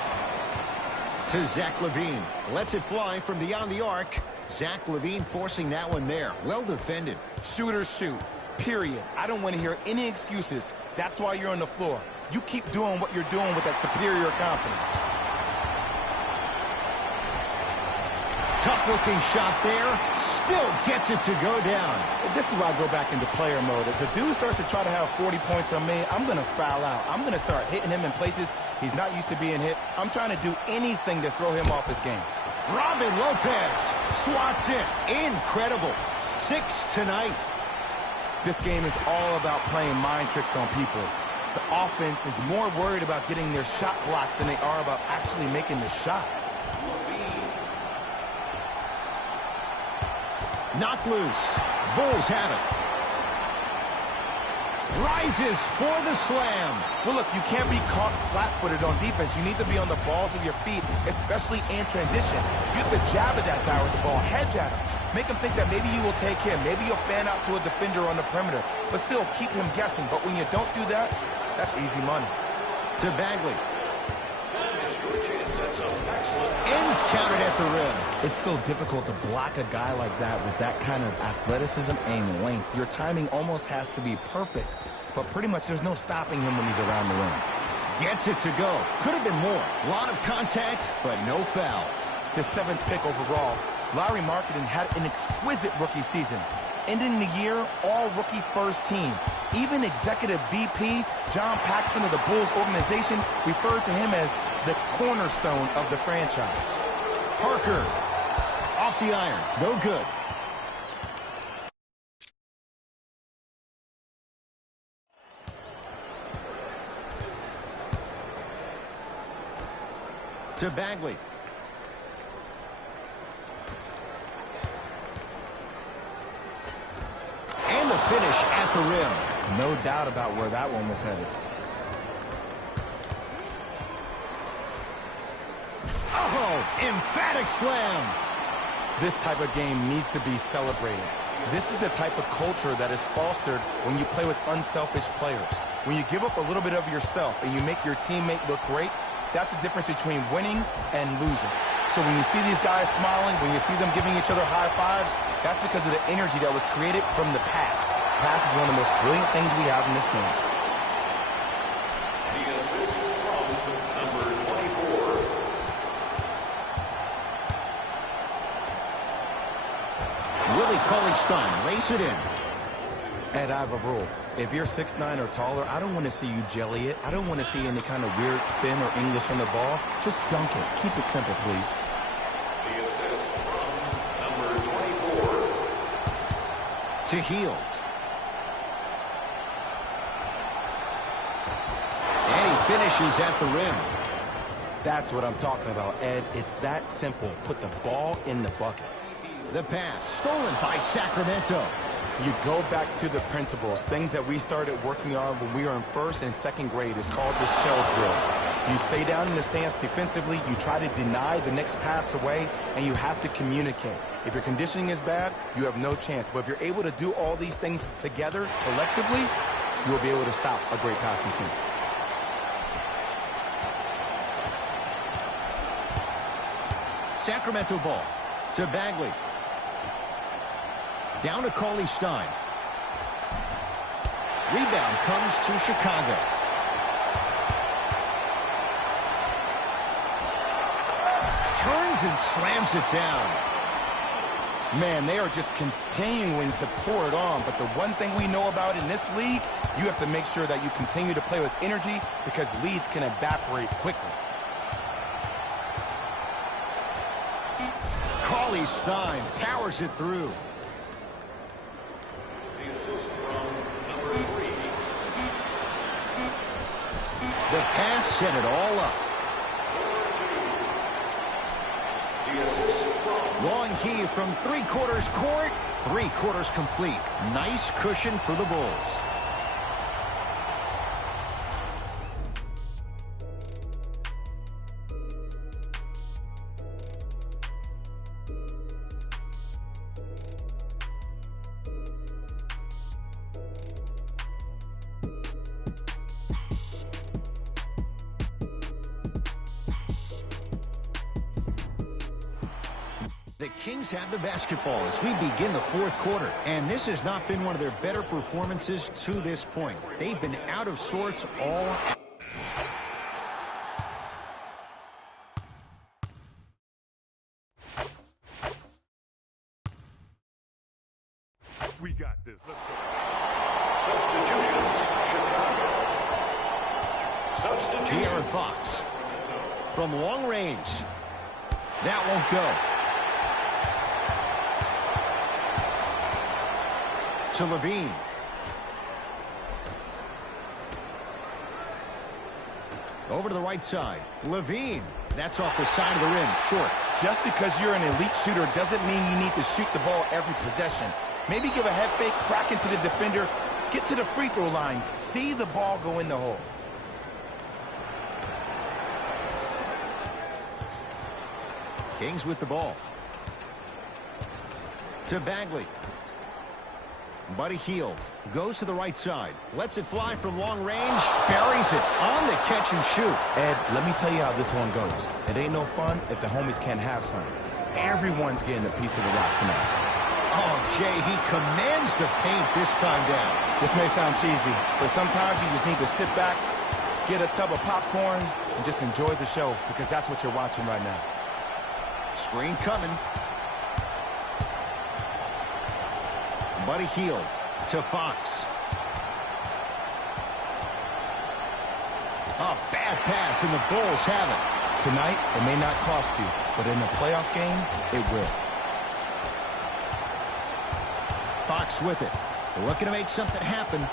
To Zach LaVine. Lets it fly from beyond the arc. Zach LaVine forcing that one there. Well defended. Shooters shoot. Period. I don't want to hear any excuses. That's why you're on the floor. You keep doing what you're doing with that superior confidence. Tough-looking shot there. Still gets it to go down. This is why I go back into player mode. If the dude starts to try to have 40 points on me, I'm going to foul out. I'm going to start hitting him in places he's not used to being hit. I'm trying to do anything to throw him off his game. Robin Lopez swats it. Incredible. 6 tonight. This game is all about playing mind tricks on people. The offense is more worried about getting their shot blocked than they are about actually making the shot. Knocked loose. Bulls have it. Rises for the slam. Well, look, you can't be caught flat-footed on defense. You need to be on the balls of your feet, especially in transition. You have to jab at that guy with the ball, hedge at him. Make him think that maybe you will take him. Maybe you'll fan out to a defender on the perimeter, but still keep him guessing. But when you don't do that, that's easy money. To Bagley. Your chance at some excellent. Encountered at the rim. It's so difficult to block a guy like that with that kind of athleticism and length. Your timing almost has to be perfect, but pretty much there's no stopping him when he's around the rim. Gets it to go. Could have been more. A lot of contact, but no foul. The 7th pick overall, Lauri Markkanen had an exquisite rookie season. Ending the year, all-rookie first team. Even executive VP John Paxson of the Bulls organization referred to him as the cornerstone of the franchise. Parker off the iron. No good. To Bagley. And the finish at the rim. No doubt about where that one was headed. Oh, emphatic slam. This type of game needs to be celebrated. This is the type of culture that is fostered when you play with unselfish players. When you give up a little bit of yourself and you make your teammate look great, that's the difference between winning and losing. So when you see these guys smiling, when you see them giving each other high fives, that's because of the energy that was created from the past. Pass is one of the most brilliant things we have in this game. The assist from number 24. Willie Cauley-Stein lays it in. Ed, I have a rule. If you're 6'9" or taller, I don't want to see you jelly it. I don't want to see any kind of weird spin or English on the ball. Just dunk it. Keep it simple, please. The assist from number 24. To Hield. And he finishes at the rim. That's what I'm talking about, Ed. It's that simple. Put the ball in the bucket. The pass stolen by Sacramento. You go back to the principles, things that we started working on when we were in 1st and 2nd grade. Is called the shell drill. You stay down in the stance defensively, you try to deny the next pass away, and you have to communicate. If your conditioning is bad, you have no chance. But if you're able to do all these things together, collectively, you'll be able to stop a great passing team. Sacramento ball to Bagley. Down to Cauley-Stein. Rebound comes to Chicago. Turns and slams it down. Man, they are just continuing to pour it on. But the one thing we know about in this league, you have to make sure that you continue to play with energy because leads can evaporate quickly. Cauley-Stein powers it through. The assist from number 3. The pass set it all up. The assist from Long heave from three-quarters court. Three-quarters complete. Nice cushion for the Bulls. The Kings have the basketball as we begin the fourth quarter, and this has not been one of their better performances to this point. They've been out of sorts all. We got this. Let's go. substitutions. Chicago. Substitutions. De'Aaron Fox from long range. That won't go. To Levine. Over to the right side. Levine. That's off the side of the rim. Short. Just because you're an elite shooter doesn't mean you need to shoot the ball every possession. Maybe give a head fake, crack into the defender, get to the free throw line, see the ball go in the hole. Kings with the ball. To Bagley. Buddy Hield goes to the right side. Lets it fly from long range. Buries it on the catch and shoot. Ed, let me tell you how this one goes. It ain't no fun if the homies can't have some. Everyone's getting a piece of the rock tonight. Oh, Jay, he commands the paint this time down. This may sound cheesy, but sometimes you just need to sit back, get a tub of popcorn, and just enjoy the show because that's what you're watching right now. Screen coming. Buddy Hield to Fox. A bad pass, and the Bulls have it. Tonight, it may not cost you, but in a playoff game, it will. Fox with it. Looking to make something happen.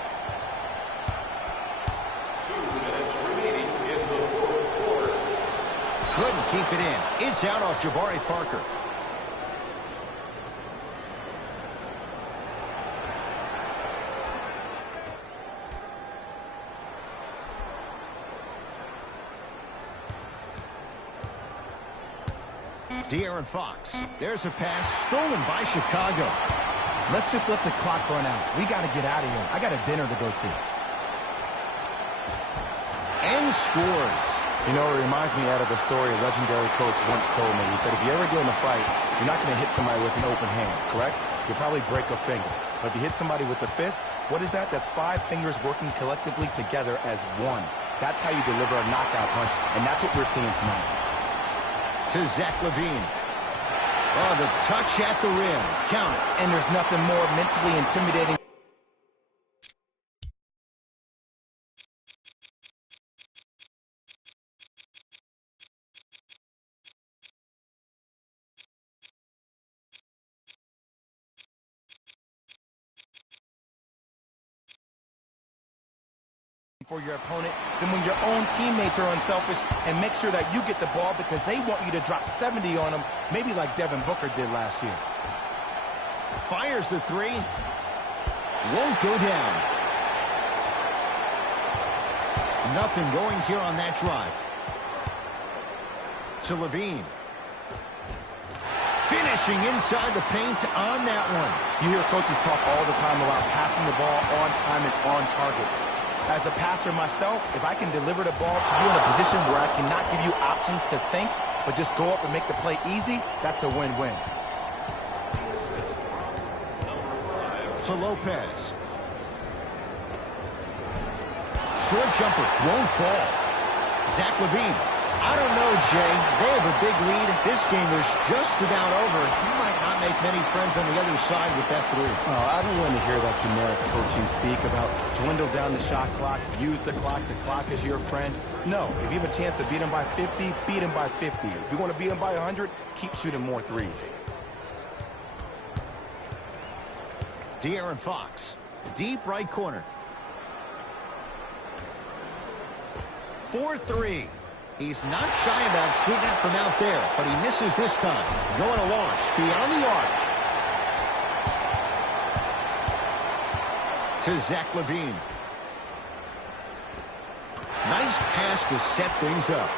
2 minutes remaining in the fourth quarter. Couldn't keep it in. It's out off Jabari Parker. De'Aaron Fox. There's a pass stolen by Chicago. Let's just let the clock run out. We got to get out of here. I got a dinner to go to. And scores. You know, it reminds me out of a story a legendary coach once told me. He said, if you ever get in a fight, you're not going to hit somebody with an open hand, correct? You'll probably break a finger. But if you hit somebody with a fist, what is that? That's 5 fingers working collectively together as one. That's how you deliver a knockout punch, and that's what we're seeing tonight. To Zach LaVine. Oh, the touch at the rim. Count it. And there's nothing more mentally intimidating. For your opponent than when your own teammates are unselfish and make sure that you get the ball because they want you to drop 70 on them, maybe like Devin Booker did last year. Fires the three. Won't go down. Nothing going here on that drive. to Levine. Finishing inside the paint on that one. You hear coaches talk all the time about passing the ball on time and on target. As a passer myself, if I can deliver the ball to you in a position where I cannot give you options to think, but just go up and make the play easy, that's a win-win. To Lopez. Short jumper won't fall. Zach LaVine. I don't know, Jay. They have a big lead. This game is just about over. He might not make many friends on the other side with that three. Oh, I don't want to hear that generic coaching speak about dwindle down the shot clock, use the clock is your friend. No, if you have a chance to beat him by 50, beat him by 50. If you want to beat him by 100, keep shooting more threes. De'Aaron Fox, deep right corner. 4-3. He's not shy about shooting it from out there, but he misses this time. Going to launch beyond the arc. To Zach LaVine. Nice pass to set things up.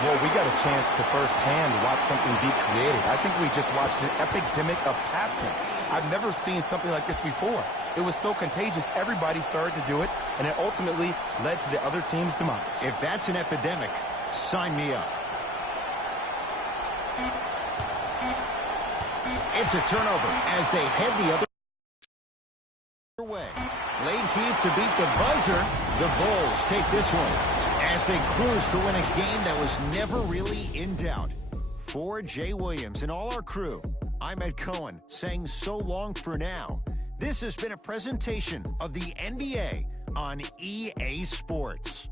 Well, we got a chance to firsthand watch something be created. I think we just watched an epidemic of passing. I've never seen something like this before. It was so contagious, everybody started to do it, and it ultimately led to the other team's demise. If that's an epidemic, sign me up. It's a turnover as they head the other way. Late heave to beat the buzzer. The Bulls take this one as they cruise to win a game that was never really in doubt. For Jay Williams and all our crew, I'm Ed Cohen saying so long for now. This has been a presentation of the NBA on EA Sports.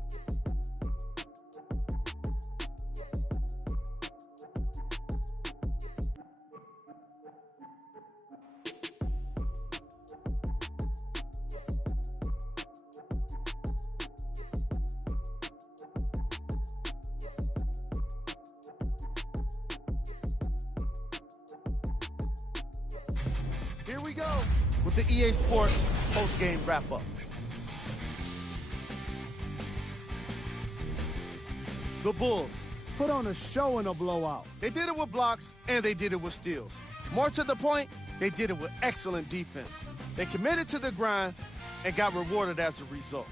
Here we go with the EA Sports post-game wrap-up. The Bulls put on a show in a blowout. They did it with blocks, and they did it with steals. More to the point, they did it with excellent defense. They committed to the grind and got rewarded as a result.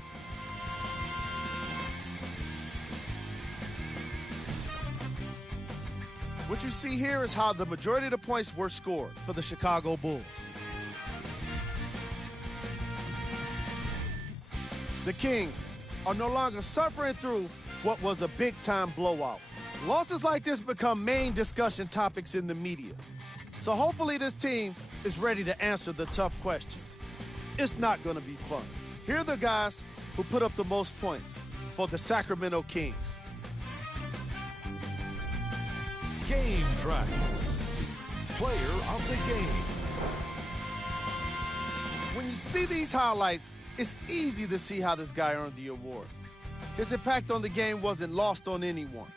What you see here is how the majority of the points were scored for the Chicago Bulls. The Kings are no longer suffering through what was a big-time blowout. Losses like this become main discussion topics in the media. So hopefully this team is ready to answer the tough questions. It's not going to be fun. Here are the guys who put up the most points for the Sacramento Kings. Game Track. Player of the game. When you see these highlights, it's easy to see how this guy earned the award. His impact on the game wasn't lost on anyone.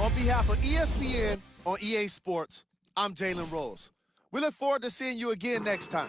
On behalf of ESPN on EA Sports, I'm Jalen Rose. We look forward to seeing you again next time.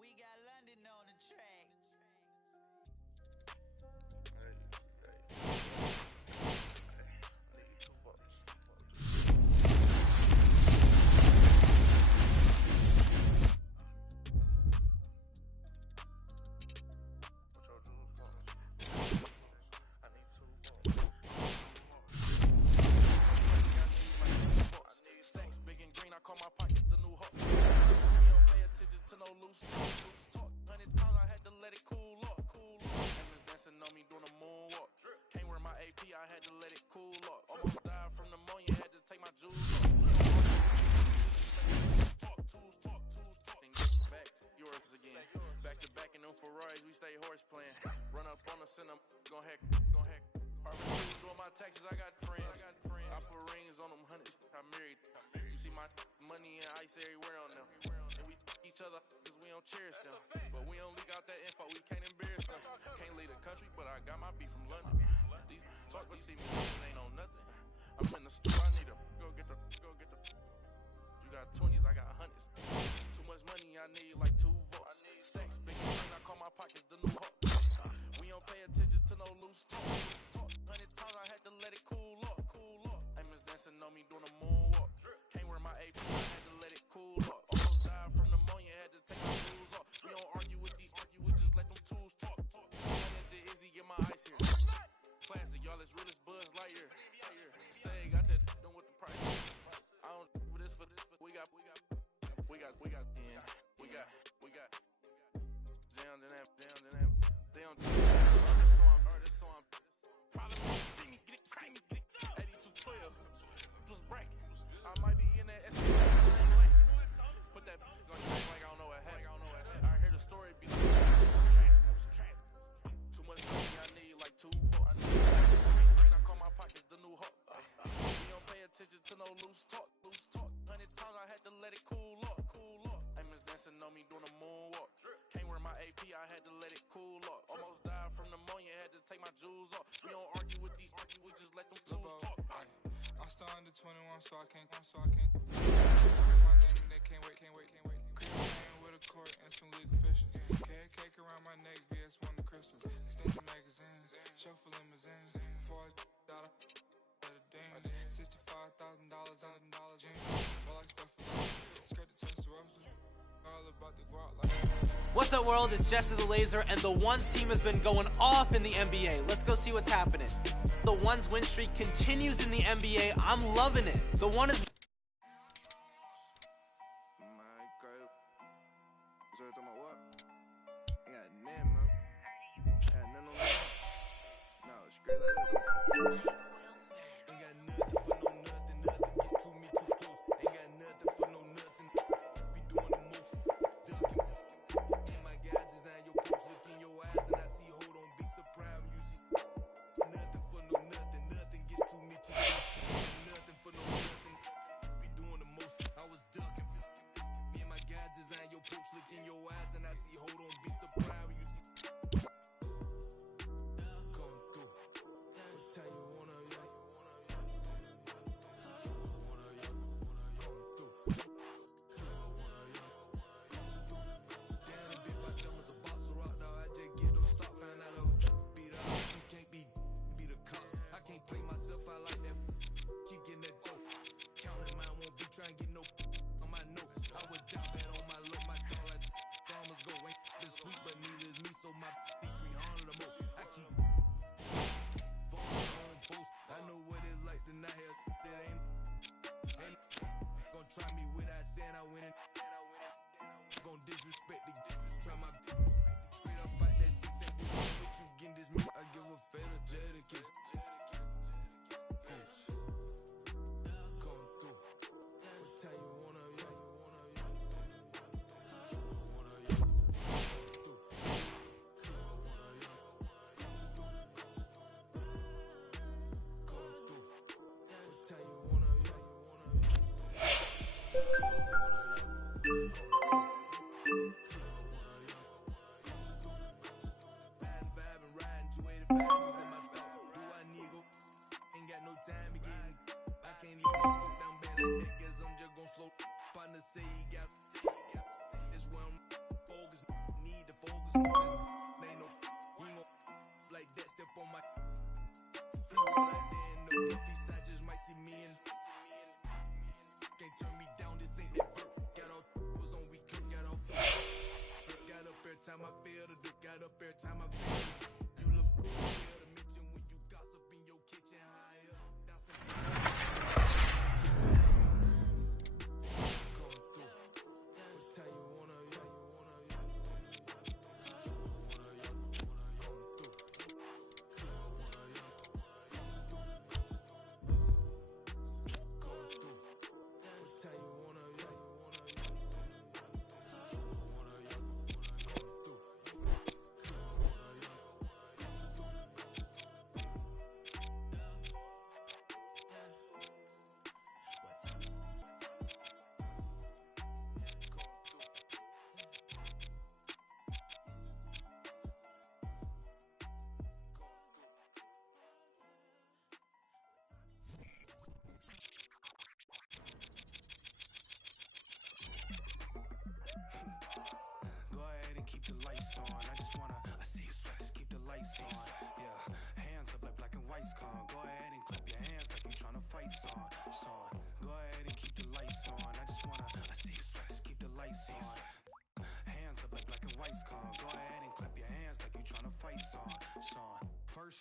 We got London on the track. Stacks big and green, I call my pocket send them, gon' hack. Pharmacy doing my taxes, I got friends. I put rings on them hundreds, I married. You see my money and ice everywhere on them. And we each other, cause we don't cherish them. But we don't leak out that info, we can't embarrass them. Can't leave the country, but I got my beef from London. These talk but see me, ain't on nothing. I'm in the store, I need to go get the. You got 20s, I got hundreds. Too much money, I need like 2 votes. Stacks, big thing, I call my pockets the new hawk. We don't pay attention to no loose talk. 100 times I had to let it cool off. Amos dancing on me doing a moonwalk. Can't wear my AP, I had to let it cool off. Almost died from pneumonia, had to take my shoes off. We don't argue with these, we just let them tools talk. 200 to Izzy, get my ice here. Classic, y'all as real as Buzz Lightyear. Say, got that done with the price. I don't for this. We got. Down to that. They don't. So I'm probably see me get it. 8212 was bracket. I might be in that SB. Put that on your back like I don't know what happened. I hear the story be like trap. Too much money, I need like 2 votes. I call my pockets the new hawk. We don't pay attention to no loose talk. 100 times I had to let it cool off. Amos dancing on me doing a moonwalk. Can't wear my AP, I had to let it cool off. Almost died from pneumonia, had to take my jewels off. We don't argue with these, we just let them tools talk. I'm still under 21, so I can't. My name and they can't wait. Cream with a court and some legal officials. Cake around my neck, VS1 the crystals. Extension magazines, shuffle limousines. Before I got $65,000 on jeans. All like stuff for life. Skirt the Testarossa. All about the guap like. What's up, world? It's Jesse the Laser, and the Ones team has been going off in the NBA. Let's go see what's happening. The Ones win streak continues in the NBA. I'm loving it. The One is.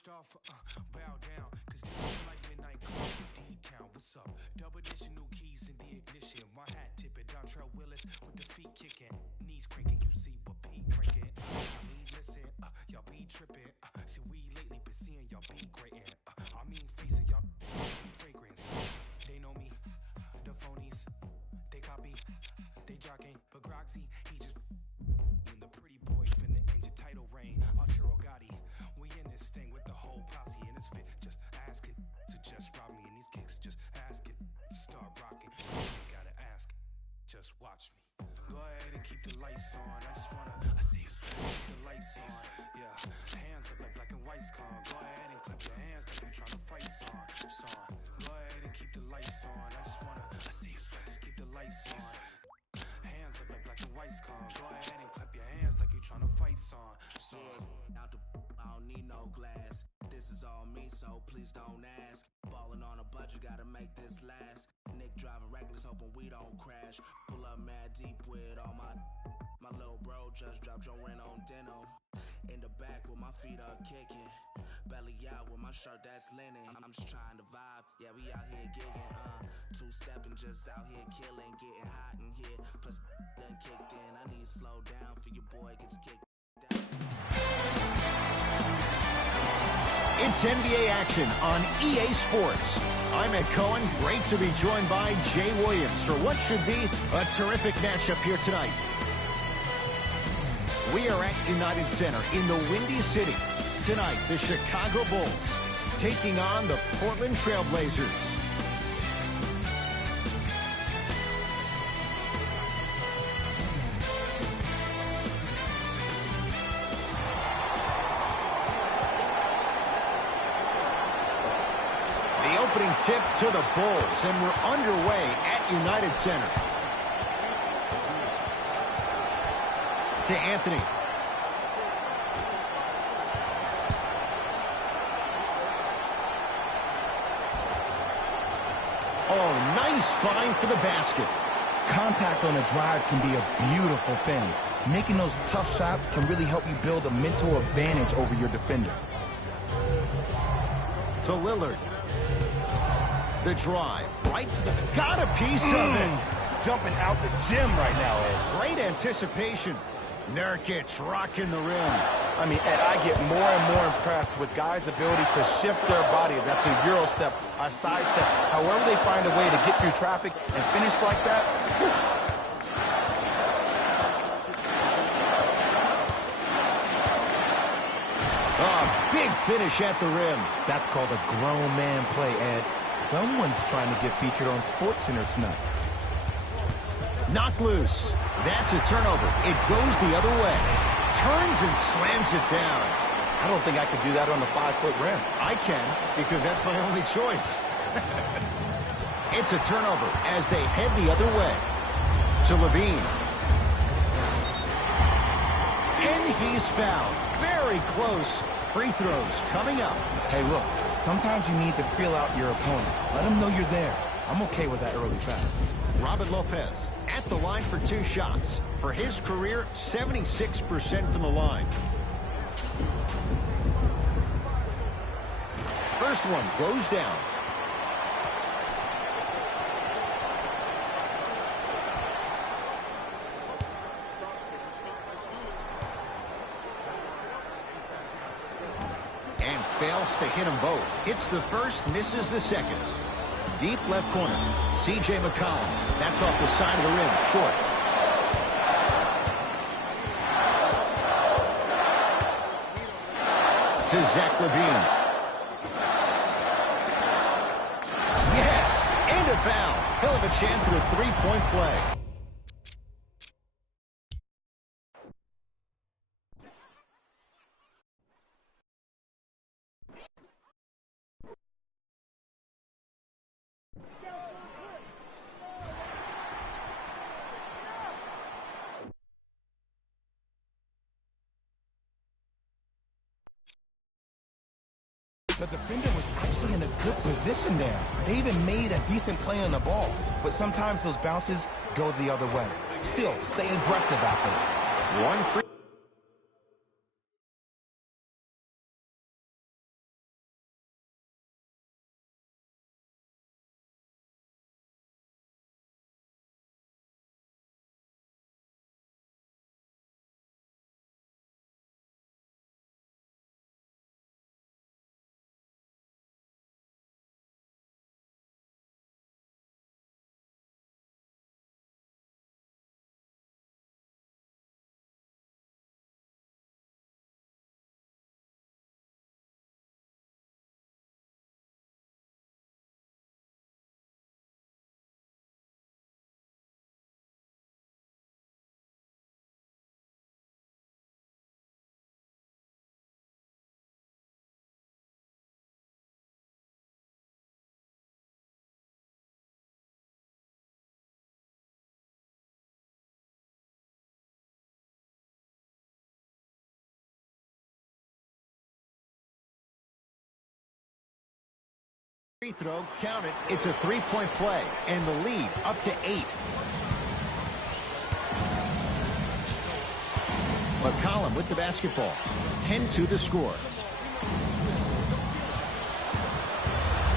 First off, bow down, cause this is like midnight call D-Town. What's up? Double edition, new keys in the ignition. My hat tipping, Dontrell Willis with the feet kicking. Knees cranking, you see what Pete cranking. I mean, listen, y'all be tripping. See, we lately been seeing y'all be grating. I mean, facing y'all fragrance. They know me, the phonies. They copy, they jocking. But Groxy, he just and the pretty boy finna end your title reign. Arturo Gotti, we in this thing with the whole posse and it's fit. Just asking to just rob me and these kicks just asking to start rocking. You gotta ask, just watch me. Go ahead and keep the lights on. I just wanna, I see you sweat, keep the lights on. Yeah, hands up like black and white's con. Go ahead and clap your hands like you tryna fight song. Go ahead and keep the lights on. I just wanna, I see you sweat, keep the lights on. Hands up like black and white's con. Go ahead and clap your hands like you tryna fight song. Out the I don't need no glass. This is all me, so please don't ask. Ballin' on a budget, gotta make this last. Nick driving reckless, hoping we don't crash. Pull up mad deep with all my little bro just dropped your rent on denim. In the back with my feet up kicking. Belly out with my shirt that's linen. I'm just trying to vibe, yeah, we out here gigging. Two-stepping, just out here killing. Getting hot in here, plus done kicked in. I need to slow down for your boy gets kicked down. It's NBA action on EA Sports. I'm Ed Cohen. Great to be joined by Jay Williams for what should be a terrific matchup here tonight. We are at United Center in the Windy City. Tonight, the Chicago Bulls taking on the Portland Trail Blazers. Opening tip to the Bulls, and we're underway at United Center. To Anthony. Oh, nice find for the basket. Contact on a drive can be a beautiful thing. Making those tough shots can really help you build a mental advantage over your defender. To Lillard. The drive, right to the... Got a piece of it. Jumping out the gym right now, Ed. Great anticipation. Nurkic rocking the rim. I mean, Ed, I get more and more impressed with guys' ability to shift their body. That's a Euro step, a side step. However they find a way to get through traffic and finish like that. Big finish at the rim. That's called a grown man play, Ed. Someone's trying to get featured on SportsCenter tonight. Knocked loose. That's a turnover. It goes the other way. Turns and slams it down. I don't think I could do that on the 5-foot rim. I can, because that's my only choice. It's a turnover as they head the other way. To Levine. And he's fouled. Very close. Free throws coming up. Hey, look, sometimes you need to feel out your opponent. Let them know you're there. I'm okay with that early foul. Robin Lopez at the line for 2 shots. For his career, 76% from the line. First one goes down. And fails to hit them both. Hits the first, misses the second. Deep left corner, C.J. McCollum. That's off the side of the rim, short. To Zach LaVine. Yes, and a foul. He'll have a chance at a three-point play. The defender was actually in a good position there. They even made a decent play on the ball, but sometimes those bounces go the other way. Still, stay aggressive out there. One free Free throw, count it. It's a three-point play, and the lead up to 8. McCollum with the basketball. 10-2 the score.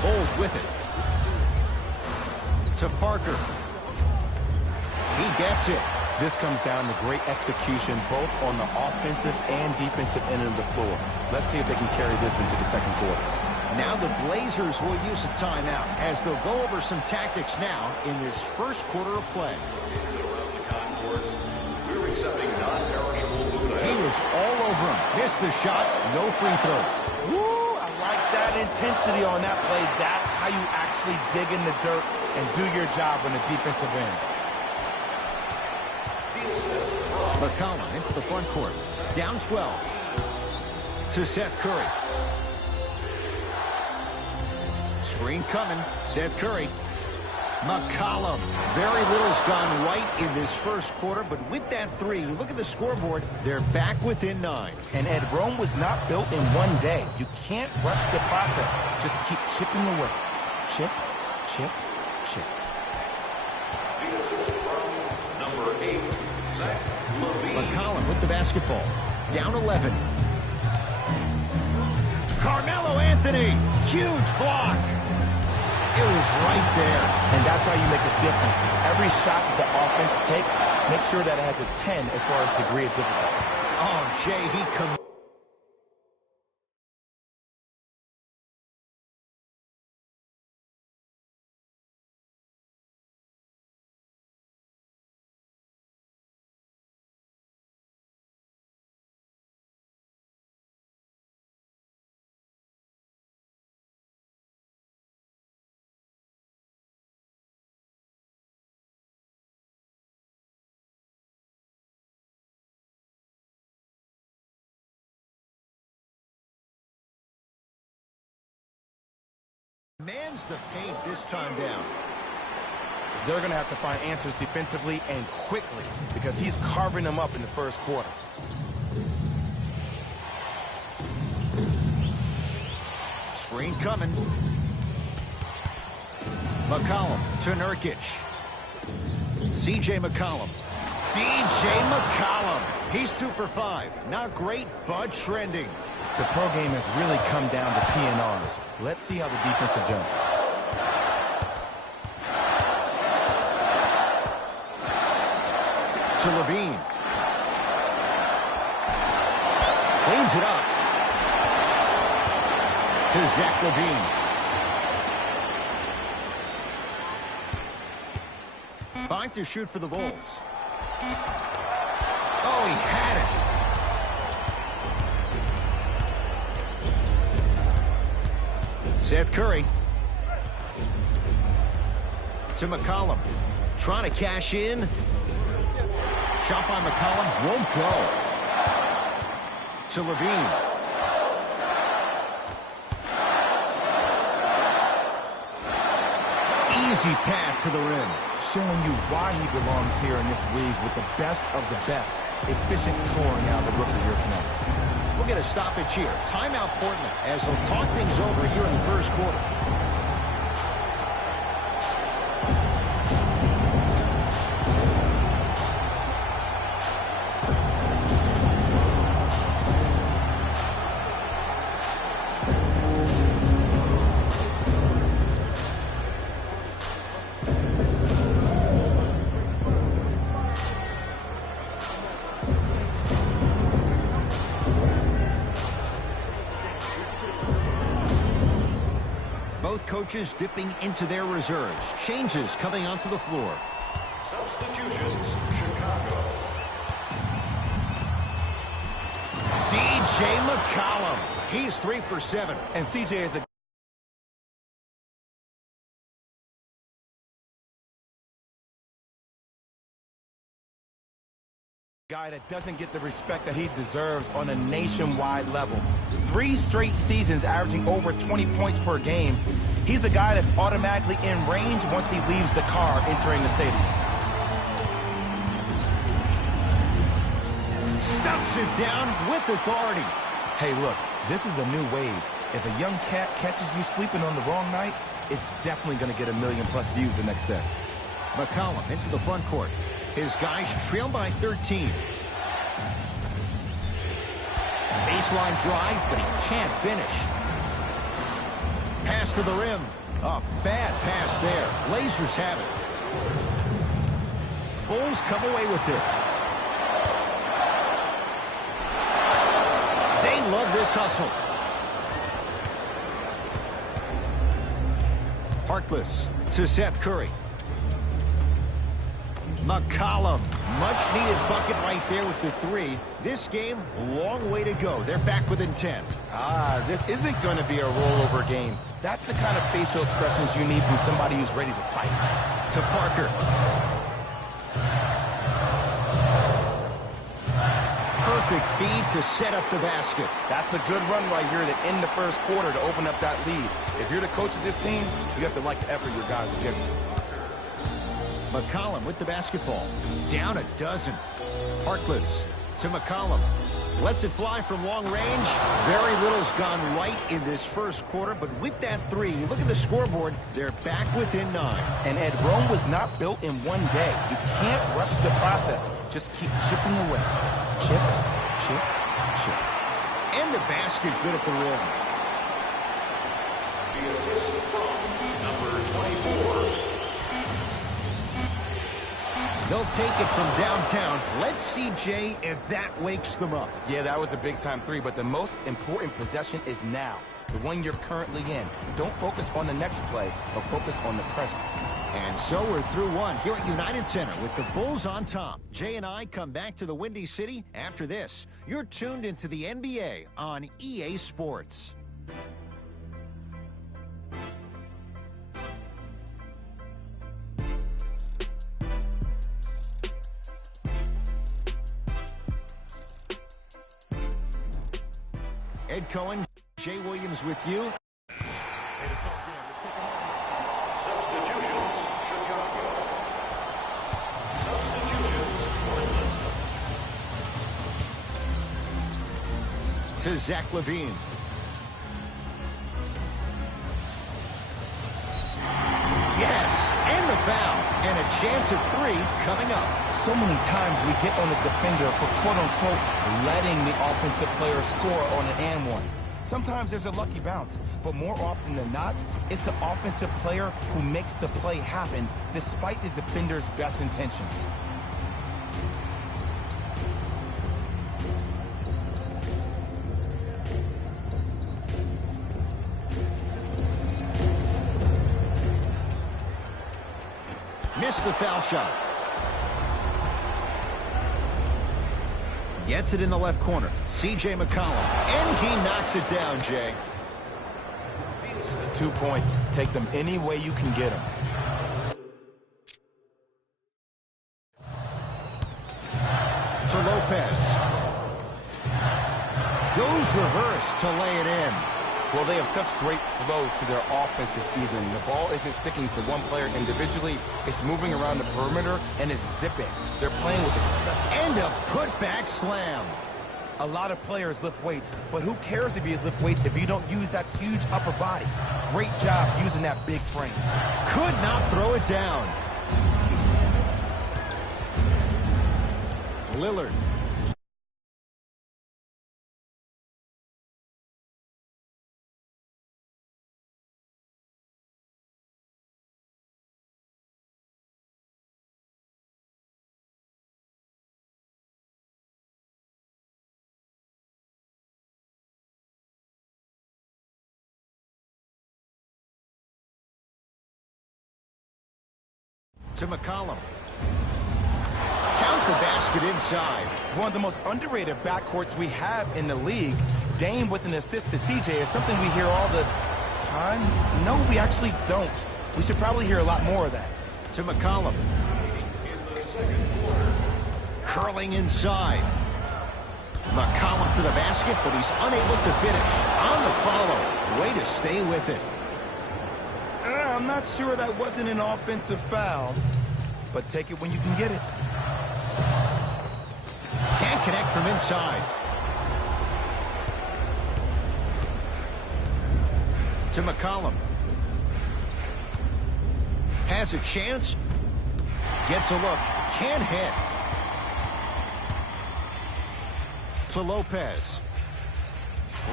Bulls with it. To Parker. He gets it. This comes down to great execution both on the offensive and defensive end of the floor. Let's see if they can carry this into the second quarter. Now the Blazers will use a timeout as they'll go over some tactics now in this first quarter of play. We're accepting non-perishable food. He was all over him. Missed the shot. No free throws. Woo! I like that intensity on that play. That's how you actually dig in the dirt and do your job on the defensive end. McCollum into the front court. Down 12. To Seth Curry. Screen coming. Seth Curry. McCollum. Very little's gone right in this first quarter, but with that three, you look at the scoreboard, they're back within 9. And Ed, Rome was not built in one day. You can't rush the process. Just keep chipping away. Chip, chip, chip. The assist from number 8, Zach LaVine. McCollum with the basketball. Down 11. Carmelo Anthony. Huge block. It was right there. And that's how you make a difference. Every shot that the offense takes, make sure that it has a 10 as far as degree of difficulty. Oh, Jay, he comes. Mans the paint this time down. They're going to have to find answers defensively and quickly because he's carving them up in the first quarter. Screen coming. McCollum to Nurkic. C.J. McCollum. C.J. McCollum. He's 2 for 5. Not great, but trending. The pro game has really come down to P&Rs. Let's see how the defense adjusts. To LaVine. Cleans it up. To Zach LaVine. Back to shoot for the Bulls. Oh, he had it. Seth Curry. To McCollum. Trying to cash in. Shot by McCollum. Won't go. To LaVine. Easy path to the rim. Showing you why he belongs here in this league with the best of the best. Efficient scoring out of the rookie here tonight. We'll get a stoppage here. Timeout Portland as they'll talk things over here in the first quarter. Coaches dipping into their reserves. Changes coming onto the floor. Substitutions, Chicago. C.J. McCollum. He's 3 for 7. And C.J. is a guy that doesn't get the respect that he deserves on a nationwide level. 3 straight seasons averaging over 20 points per game. He's a guy that's automatically in range once he leaves the car entering the stadium. Stuffs it down with authority. Hey, look, this is a new wave. If a young cat catches you sleeping on the wrong night, is definitely going to get 1 million+ views the next day. McCollum into the front court. His guys trail by 13. Baseline drive, but he can't finish. Pass to the rim. A bad pass there. Blazers have it. Bulls come away with it. They love this hustle. Harkless to Seth Curry. McCollum, much needed bucket right there with the 3. This game, long way to go. They're back within 10. This isn't going to be a rollover game. That's the kind of facial expressions you need from somebody who's ready to fight. To Parker. Perfect feed to set up the basket. That's a good run right here to end the first quarter to open up that lead. If you're the coach of this team, you have to like the effort your guys are giving. McCollum with the basketball. Down a dozen. Harkless to McCollum. Lets it fly from long range. Very little's gone right in this first quarter, but with that 3, you look at the scoreboard, they're back within 9. And Ed, Rome was not built in one day. You can't rush the process. Just keep chipping away. Chip, chip, chip. And the basket good at the rim. The assist from number 24. They'll take it from downtown. Let's see, Jay, if that wakes them up. Yeah, that was a big-time 3, but the most important possession is now, the one you're currently in. Don't focus on the next play, but focus on the present. And so we're through 1 here at United Center with the Bulls on top. Jay and I come back to the Windy City after this. You're tuned into the NBA on EA Sports. Ed Cohen, Jay Williams with you. Substitutions, Chicago. Substitutions, Portland. To Zach LaVine. Yes, and the foul. And a chance at 3 coming up. So many times we get on the defender for quote-unquote letting the offensive player score on an and one. Sometimes there's a lucky bounce, but more often than not, it's the offensive player who makes the play happen despite the defender's best intentions. Missed the foul shot. Gets it in the left corner. C.J. McCollum. And he knocks it down, Jay. 2 points. Take them any way you can get them. To Lopez. Goes reverse to lay it in. Well, they have such great flow to their offense this evening. The ball isn't sticking to one player individually. It's moving around the perimeter, and it's zipping. They're playing with a step. And a putback slam. A lot of players lift weights, but who cares if you lift weights if you don't use that huge upper body? Great job using that big frame. Could not throw it down. Lillard. To McCollum. Count the basket inside. One of the most underrated backcourts we have in the league. Dame with an assist to CJ is something we hear all the time. No, we actually don't. We should probably hear a lot more of that. To McCollum. Curling inside. McCollum to the basket, but he's unable to finish. On the follow. Way to stay with it. I'm not sure that wasn't an offensive foul, but take it when you can get it. Can't connect from inside. To McCollum. Has a chance. Gets a look. Can't hit. To Lopez.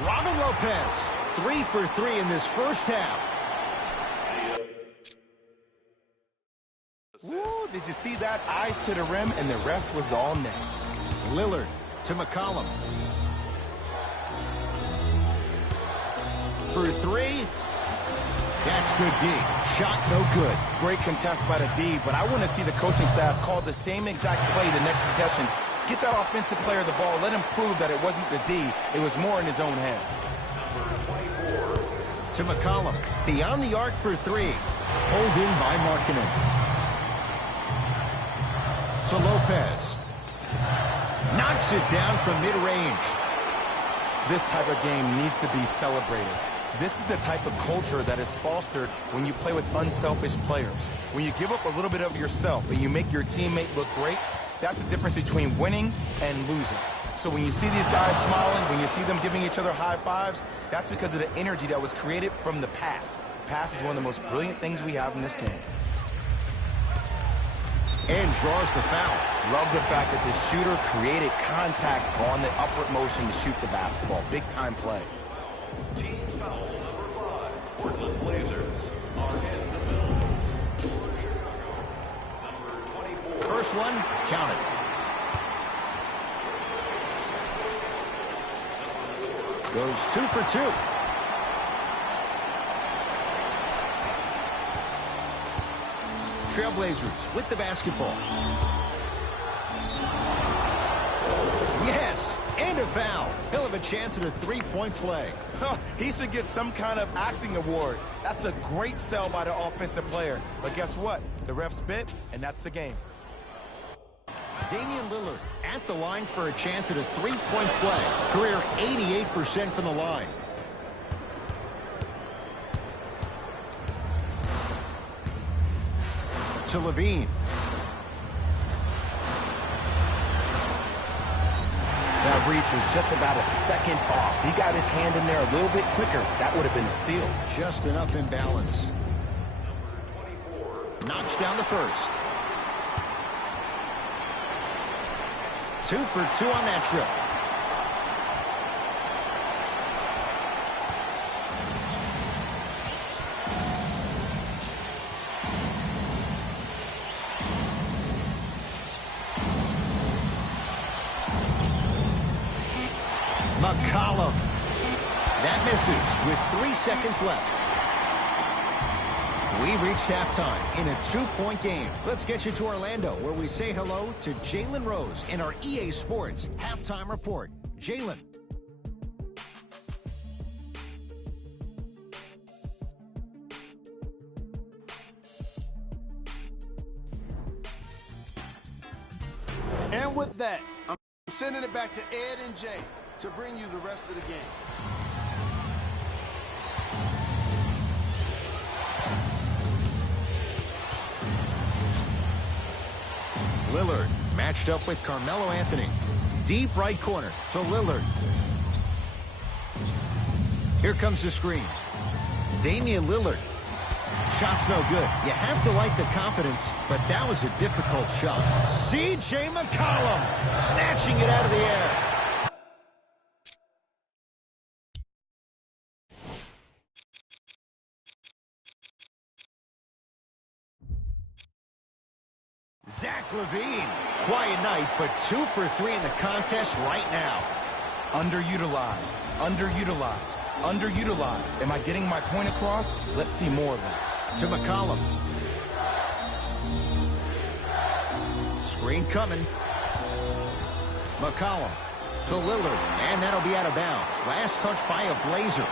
Robin Lopez. 3 for 3 in this first half. Woo, did you see that? Eyes to the rim, and the rest was all net. Lillard to McCollum. For 3. That's good D. Shot no good. Great contest by the D, but I want to see the coaching staff call the same exact play the next possession. Get that offensive player the ball. Let him prove that it wasn't the D. It was more in his own head. To McCollum. Beyond the arc for 3. Pulled in by Markkanen. To Lopez. Knocks it down from mid-range. This type of game needs to be celebrated. This is the type of culture that is fostered when you play with unselfish players. When you give up a little bit of yourself and you make your teammate look great, that's the difference between winning and losing. So when you see these guys smiling, when you see them giving each other high fives, that's because of the energy that was created from the pass. Pass is one of the most brilliant things we have in this game. And draws the foul. Love the fact that the shooter created contact on the upward motion to shoot the basketball. Big time play. Team foul number 5. Portland Blazers are in the middle. Number 24. First one, counted. Goes 2 for 2. Trailblazers with the basketball. Yes, and a foul. He'll have a chance at a three-point play. He should get some kind of acting award. That's a great sell by the offensive player. But guess what? The refs bit, and that's the game. Damian Lillard at the line for a chance at a three-point play. Career 88% from the line. To Levine. That reach was just about a second off. He got his hand in there a little bit quicker. That would have been a steal. Just enough imbalance. Knocks down the first. 2 for 2 on that trip. McCollum. That misses with 3 seconds left. We reached halftime in a 2-point game. Let's get you to Orlando, where we say hello to Jalen Rose in our EA Sports Halftime Report. Jalen. And with that, I'm sending it back to Ed and Jay to bring you the rest of the game. Lillard matched up with Carmelo Anthony. Deep right corner to Lillard. Here comes the screen. Damian Lillard. Shot's no good. You have to like the confidence, but that was a difficult shot. C.J. McCollum snatching it out of the air. Zach LaVine. Quiet night, but 2 for 3 in the contest right now. Underutilized, underutilized, underutilized. Am I getting my point across? Let's see more of that. To McCollum. Screen coming. McCollum to Lillard, and that'll be out of bounds. Last touch by a Blazer.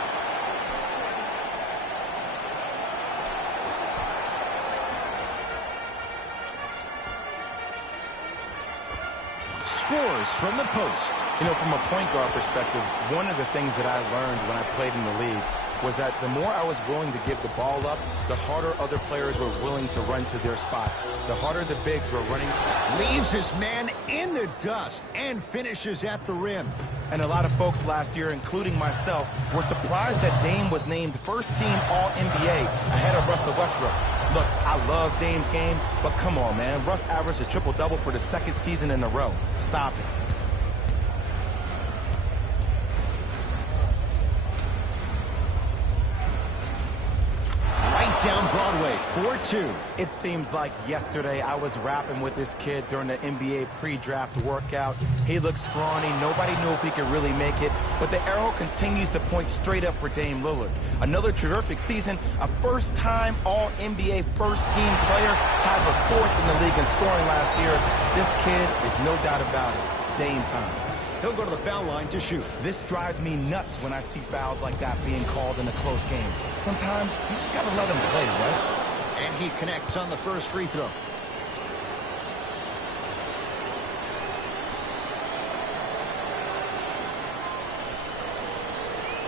Scores from the post. You know, from a point guard perspective, one of the things that I learned when I played in the league was that the more I was willing to give the ball up, the harder other players were willing to run to their spots. The harder the bigs were running. Leaves his man in the dust and finishes at the rim. And a lot of folks last year, including myself, were surprised that Dame was named first-team All-NBA ahead of Russell Westbrook. Look, I love Dame's game, but come on, man. Russ averaged a triple-double for the second season in a row. Stop it. Down Broadway, 4-2. It seems like yesterday I was rapping with this kid during the NBA pre-draft workout. He looked scrawny. Nobody knew if he could really make it. But the arrow continues to point straight up for Dame Lillard. Another terrific season, a first-time All-NBA first-team player, tied for 4th in the league in scoring last year. This kid is no doubt about it. Dame time. He'll go to the foul line to shoot. This drives me nuts when I see fouls like that being called in a close game. Sometimes you just gotta let him play, right? And he connects on the first free throw.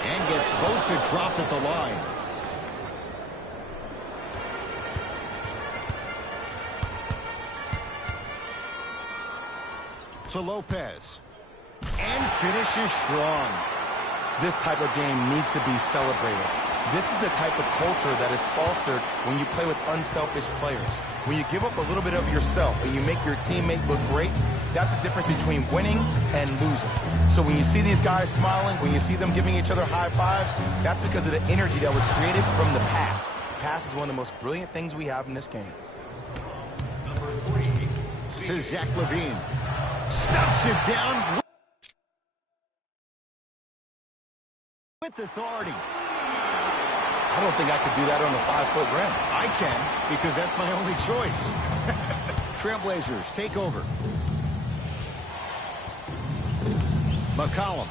And gets both to drop at the line. To Lopez. And finishes strong. This type of game needs to be celebrated. This is the type of culture that is fostered when you play with unselfish players. When you give up a little bit of yourself and you make your teammate look great, that's the difference between winning and losing. So when you see these guys smiling, when you see them giving each other high fives, that's because of the energy that was created from the pass. The pass is one of the most brilliant things we have in this game. To Zach LaVine. Stuffs it down with authority. I don't think I could do that on a 5-foot rim. I can, because that's my only choice. Trailblazers take over. McCollum.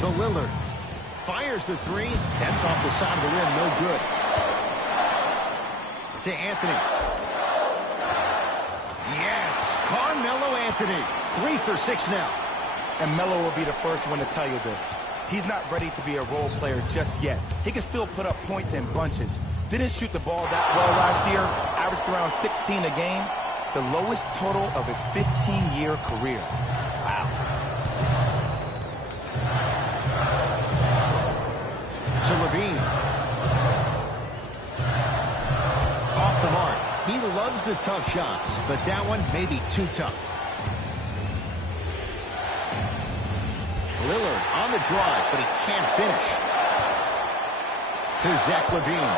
To Lillard. Fires the three. That's off the side of the rim. No good. To Anthony. Yes, Carmelo Anthony. 3 for 6 now. And Melo will be the first one to tell you this. He's not ready to be a role player just yet. He can still put up points in bunches. Didn't shoot the ball that well last year. Averaged around 16 a game. The lowest total of his 15-year career. Wow. To LaVine. Off the mark. He loves the tough shots, but that one may be too tough. Lillard on the drive, but he can't finish. To Zach LaVine.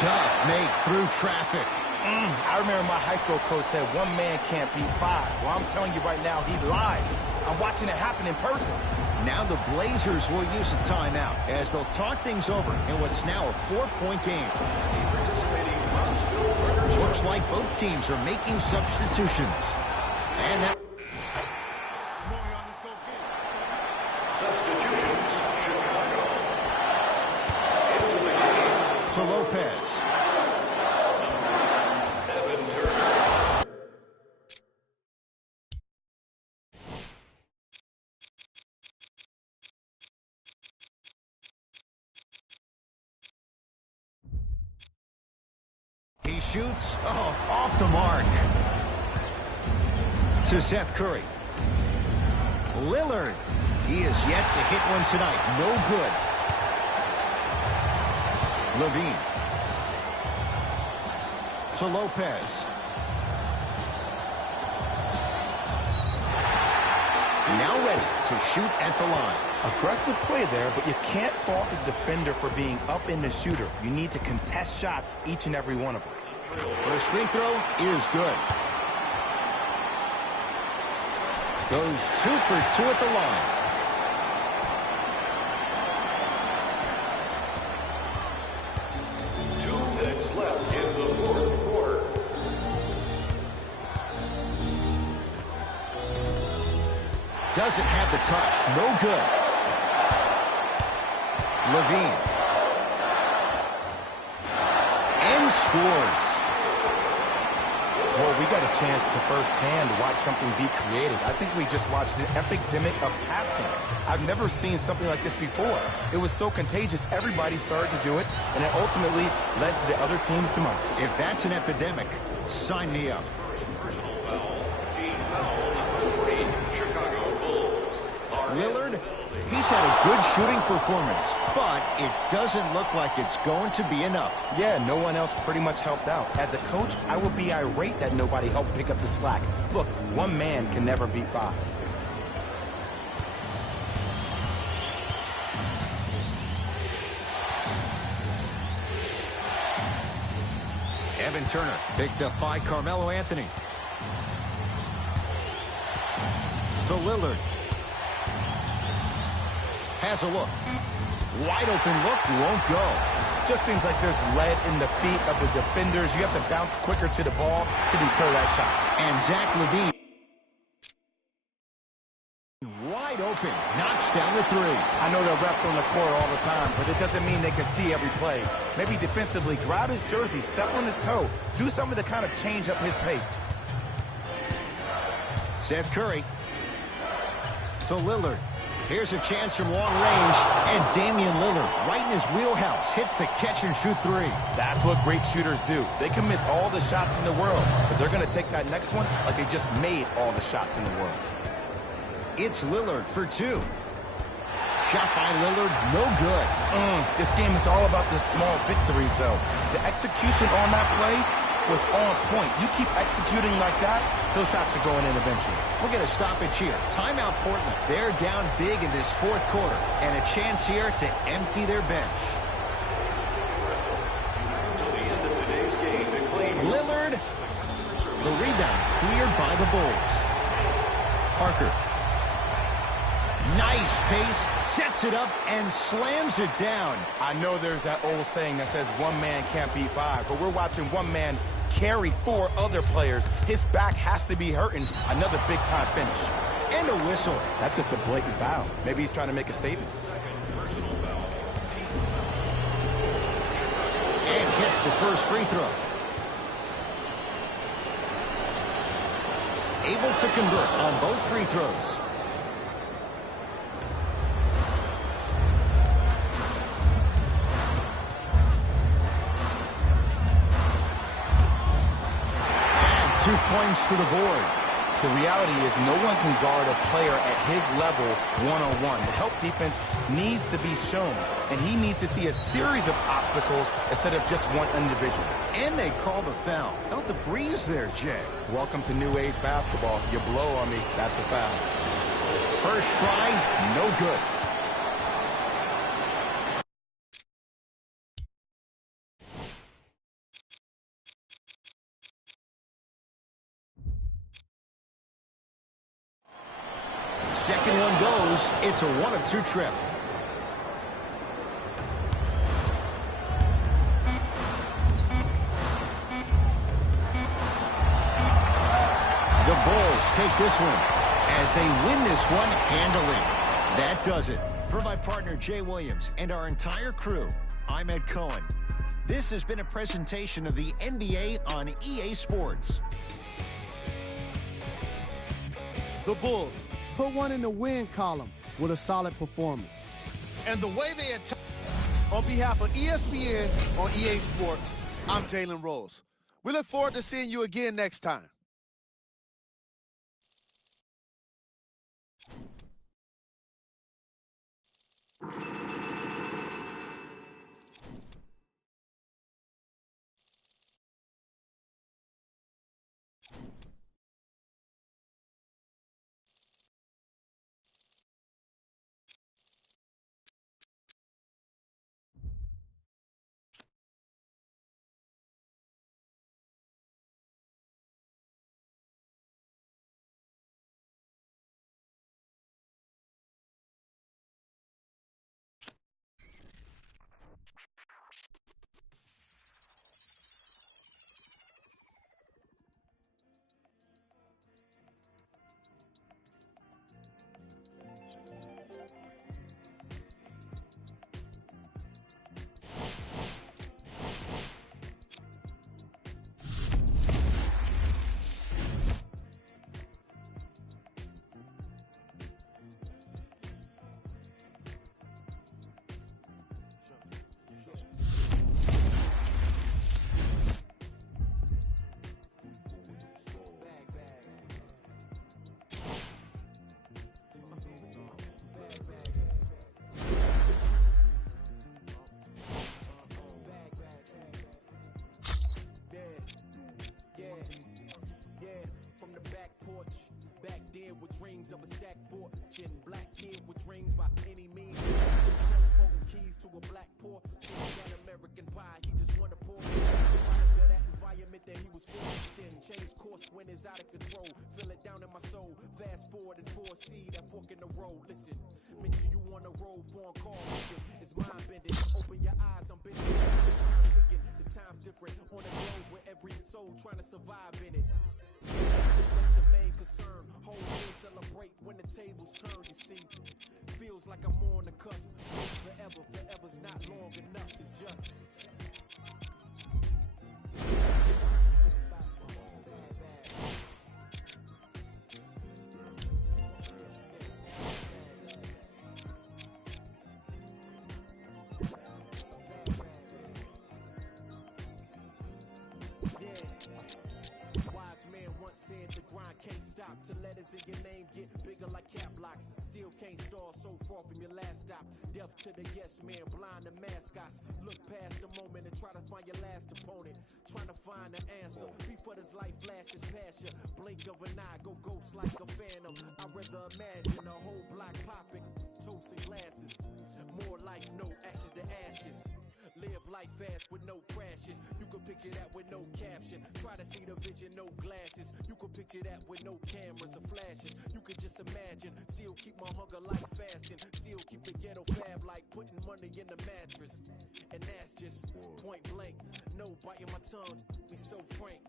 Tough make through traffic. I remember my high school coach said one man can't beat 5. Well, I'm telling you right now, he lied. I'm watching it happen in person. Now the Blazers will use a timeout as they'll talk things over in what's now a 4-point game. Looks like both teams are making substitutions. And that Substitutions, Chicago. Into the game. To Lopez. Evan Turner. He shoots. Oh, off the mark. To Seth Curry. Lillard. He is yet to hit one tonight. No good. LaVine. To Lopez. Now ready to shoot at the line. Aggressive play there, but you can't fault the defender for being up in the shooter. You need to contest shots, each and every one of them. First free throw is good. Goes 2 for 2 at the line. Minutes left in the fourth quarter. Doesn't have the touch. No good. LaVine. And scores. Well, we got a chance to firsthand watch something be created. I think we just watched an epidemic of passing. I've never seen something like this before. It was so contagious, everybody started to do it, and it ultimately led to the other team's demise. If that's an epidemic, sign me up. Personal foul. Team foul number 3. Chicago Bulls. Lillard He's had a good shooting performance, but it doesn't look like it's going to be enough. Yeah, no one else pretty much helped out. As a coach, I would be irate that nobody helped pick up the slack. Look, one man can never beat five. Evan Turner picked up by Carmelo Anthony. To Lillard. Has a look. Wide open look, won't go. Just seems like there's lead in the feet of the defenders. You have to bounce quicker to the ball to deter that shot. And Zach LaVine, wide open, knocks down the three. I know there are refs on the court all the time, but it doesn't mean they can see every play. Maybe defensively, grab his jersey, step on his toe, do something to kind of change up his pace. Seth Curry to Lillard. Here's a chance from long range, and Damian Lillard, right in his wheelhouse, hits the catch-and-shoot three. That's what great shooters do. They can miss all the shots in the world, but they're going to take that next one like they just made all the shots in the world. It's Lillard for two. Shot by Lillard, no good. This game is all about the small victories, though. The execution on that play was on point. You keep executing like that, those shots are going in eventually. We'll get a stoppage here. Timeout Portland. They're down big in this fourth quarter, and a chance here to empty their bench. Till the end of today's game, to claim Lillard. The rebound cleared by the Bulls. Parker. Nice pace, sets it up, and slams it down. I know there's that old saying that says one man can't beat five, but we're watching one man carry four other players. His back has to be hurting. Another big-time finish. And a whistle. That's just a blatant foul. Maybe he's trying to make a statement. And gets the first free throw. Able to convert on both free throws. And 2 points to the board. The reality is no one can guard a player at his level one-on-one. The help defense needs to be shown, and he needs to see a series of obstacles instead of just one individual. And they call the foul. Felt the breeze there, Jay. Welcome to new age basketball. You blow on me, that's a foul. First try, no good. Second one goes. It's a 1-of-2 trip. The Bulls take this one as they win this one handily. That does it. For my partner, Jay Williams, and our entire crew, I'm Ed Cohen. This has been a presentation of the NBA on EA Sports. The Bulls put one in the win column with a solid performance. And the way they attack, on behalf of ESPN on EA Sports, I'm Jalen Rose. We look forward to seeing you again next time. here with dreams of a stacked fortune. Black kid with dreams by any means. Folding keys to a black poor. That American pie, he just wanna pour. That environment that he was forced in. Change course when it's out of control. Feel it down in my soul. Fast forward and foresee that fork in the road. Listen, mention you on the road, phone call. Listen, it's mind bending. Open your eyes, I'm bending. The time's different on the road where every soul trying to survive in it. That's the main concern. Whole year celebrate when the tables turn, you see. Feels like I'm on the cusp. Forever, forever's not long enough, it's just. The grind can't stop till letters in your name get bigger like cap locks. Still can't stall so far from your last stop. Deaf to the yes man, blind to mascots. Look past the moment and try to find your last opponent. Trying to find the answer before this life flashes past you. Blink of an eye, go ghost like a phantom. I'd rather imagine a whole block popping, toasting glasses. More life, no ashes to ashes. Live life fast with no crashes. You can picture that with no caption. Try to see the vision, no glasses. You can picture that with no cameras or flashes. You can just imagine. Still keep my hunger like fasting. Still keep the ghetto fab like putting money in the mattress. And that's just point blank. No biting my tongue, be so frank.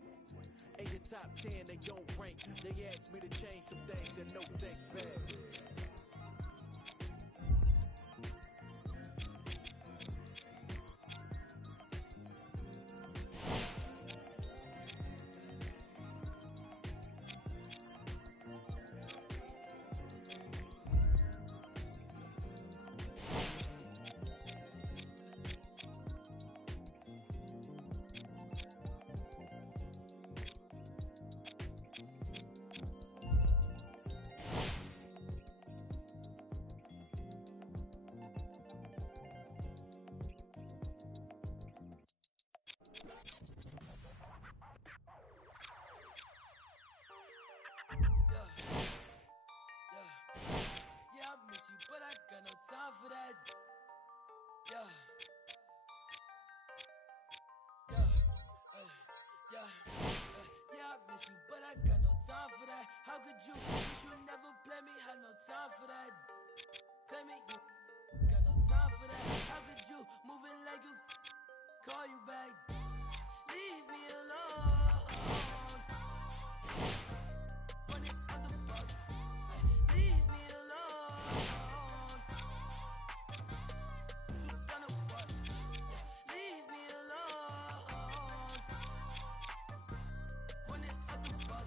Ain't the top 10, they don't rank. They asked me to change some things and no thanks back. How could you? You never play me, had no time for that. Play me, you got no time for that. How could you? Moving like you call you back. Leave me alone. Run it out the box. Leave me alone. You done it what? Leave me alone. Run it out the box.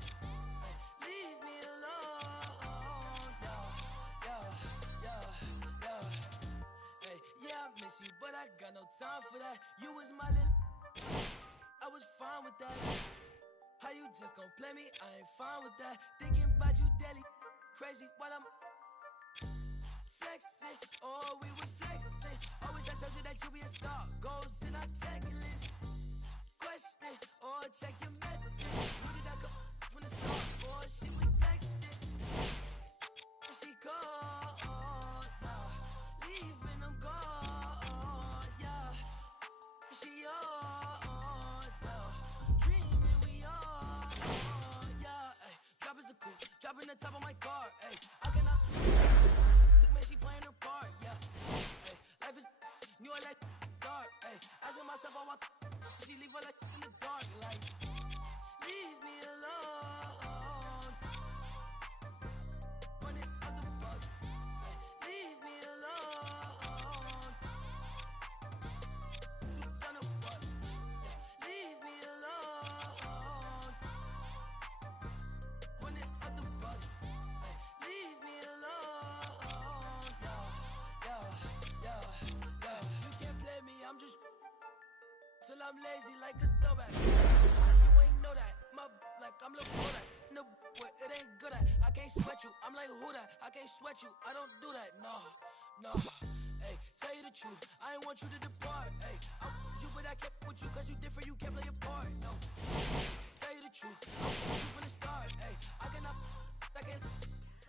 Leave me alone, Hey, yeah, I miss you, but I got no time for that. You was my little, I was fine with that. How you just gon' play me? I ain't fine with that. Thinking about you daily, crazy while I'm flexing. Oh, we was flexing. Always I told you that you be a star. Goals in our checklist. Question or check your message. Who did I go? From the start, boy, she was texting. She called, yeah. Leaving them gone, yeah. She on, yeah. Dreaming we on, yeah. Ay, drop is a coupe, dropping the top of my car, ay. I cannot took me, she playing her part, yeah. Ay, life is new, I like dark, ay. Asking myself, how I she leave her like in the dark, like. Leave me alone. Run it out the box. Leave me alone. You done it what? Leave me alone. Run it out the box. Leave me alone. Yeah. You can't play me, I'm just till I'm lazy like a throwback. You ain't know that. My like I'm Lil Kodak. No, boy, it ain't good at. I can't sweat you. I'm like who that? I can't sweat you. I don't do that. No. Hey, tell you the truth. I ain't want you to depart. Hey, I want you, but I kept with you cause you different. You can't play your part. No. Tell you the truth. I want you from the start. Hey, I cannot.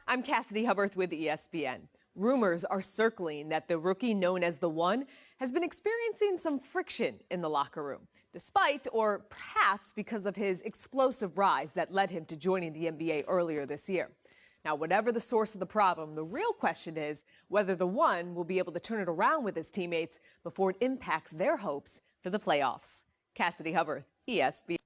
I'm Cassidy Hubbarth with ESPN. Rumors are circling that the rookie known as the One has been experiencing some friction in the locker room, despite or perhaps because of his explosive rise that led him to joining the NBA earlier this year. Now, whatever the source of the problem, the real question is whether the One will be able to turn it around with his teammates before it impacts their hopes for the playoffs. Cassidy Hubbarth, ESPN.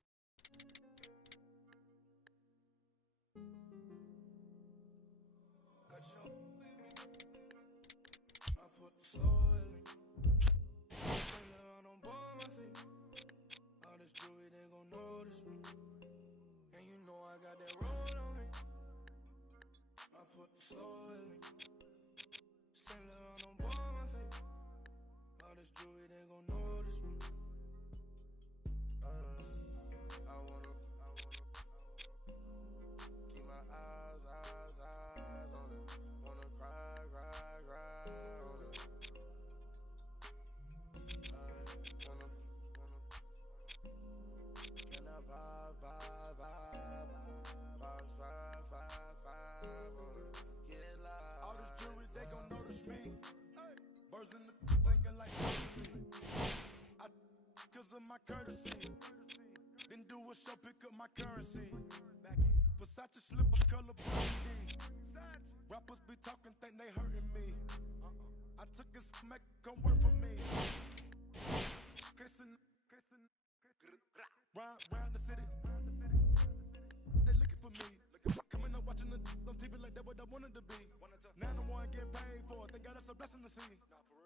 My courtesy, then do a show, pick up my currency. Versace slipper color burgundy. Rappers be talking, think they hurting me. I took a smack, come work for me. Kissing, round the city. They looking for me. Coming up watching the on TV like that what I wanted to be. Now the one getting paid for it. They got us a blessing to see.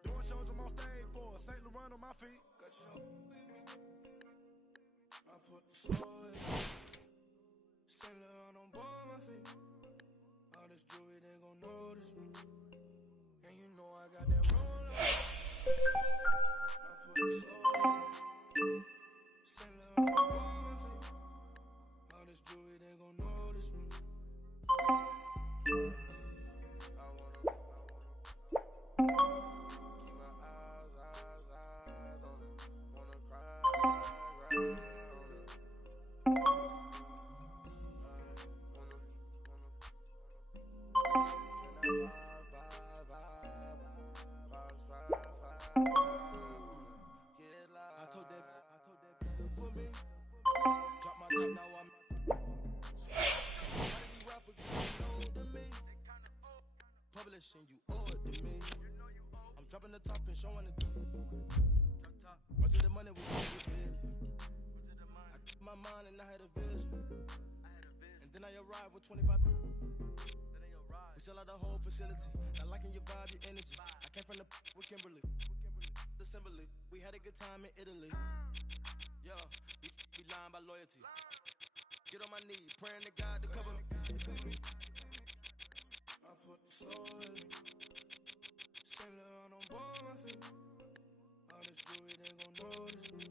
Doing shows I'm on stage for St. Laurent on my feet. I put the soul in Saint Laurent on both my feet. All this jewelry, they gon' notice me. And you know I got that roll up. I put the soul in Saint Laurent on both my feet. All this jewelry, they gon' notice me. I wanna keep my eyes on it. Wanna cry. I told that for me. Drop my top, now I'm rappers older me. Publishing, you owe it to me. I'm dropping the top and showing it. Run to the money with you. I keep my mind and I had a vision. And then I arrived with 25. We sell out the whole facility. Not liking your vibe, your energy. I came from the with Kimberly. Assembly. We had a good time in Italy. Yo, we lying by loyalty. Get on my knees, praying to God to cover me. I put the soul in me. Saint Laurent on both my feet. All this jewelry, they gon' notice me.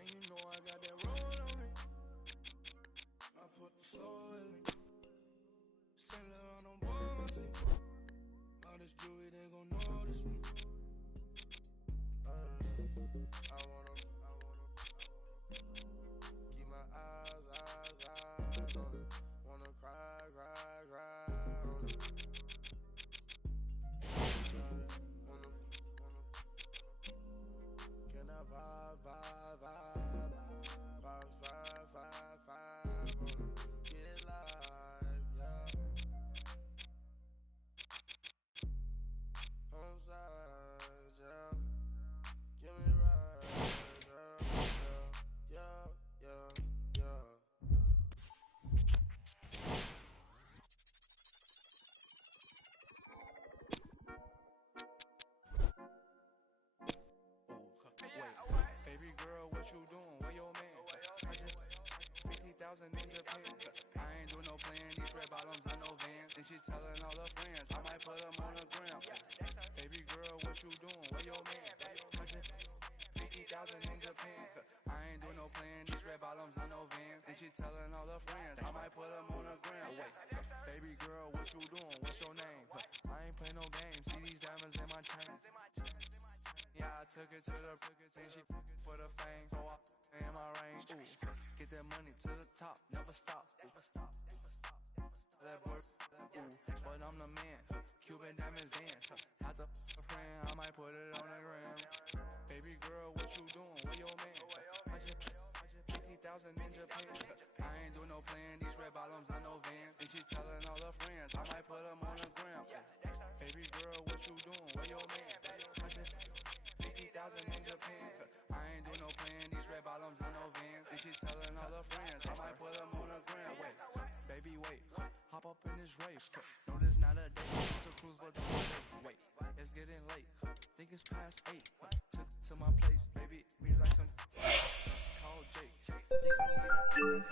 And you know I got that roll on me. I put the soul in me. Saint Laurent on both my feet. All this jewelry, they gon' notice me. I wanna keep my eyes on it. Wanna cry on it. Can I vibe on it? Get live, yeah. Home side, yeah. Give me right, yeah. Baby girl, what you doing? Where your man? 50,000 in Japan. I ain't do no plan. These red bottoms, I know Vans. And she telling all her friends, I might put them on the gram. Baby girl, what you doing? Where your man? 50,000 in Japan. I ain't do no plan. These red bottoms, I know Vans. And she telling all her friends, I might put them on the gram. Wait, baby girl, what you doing? What's your name? I ain't play no games. See these diamonds in my chain. Yeah, I took it to the and she for the fame, so I in my range. Ooh, get that money to the top, never stop. That boy, ooh, 50,000 in Japan. I ain't do no plan, these red bottoms, I know Vans. And she telling all her friends, I might put them on the gram. Baby girl, what you doing? Where your man? I just 50,000 in Japan. I ain't do no plan, these red bottoms, I know Vans. And she telling all her friends, I might put them on the gram. Wait, baby, wait, hop up in this race. No, this not a date, it's a cruise, but don't wait. It's getting late, think it's past 8. To my place, baby, we like some. Call Jake, think I need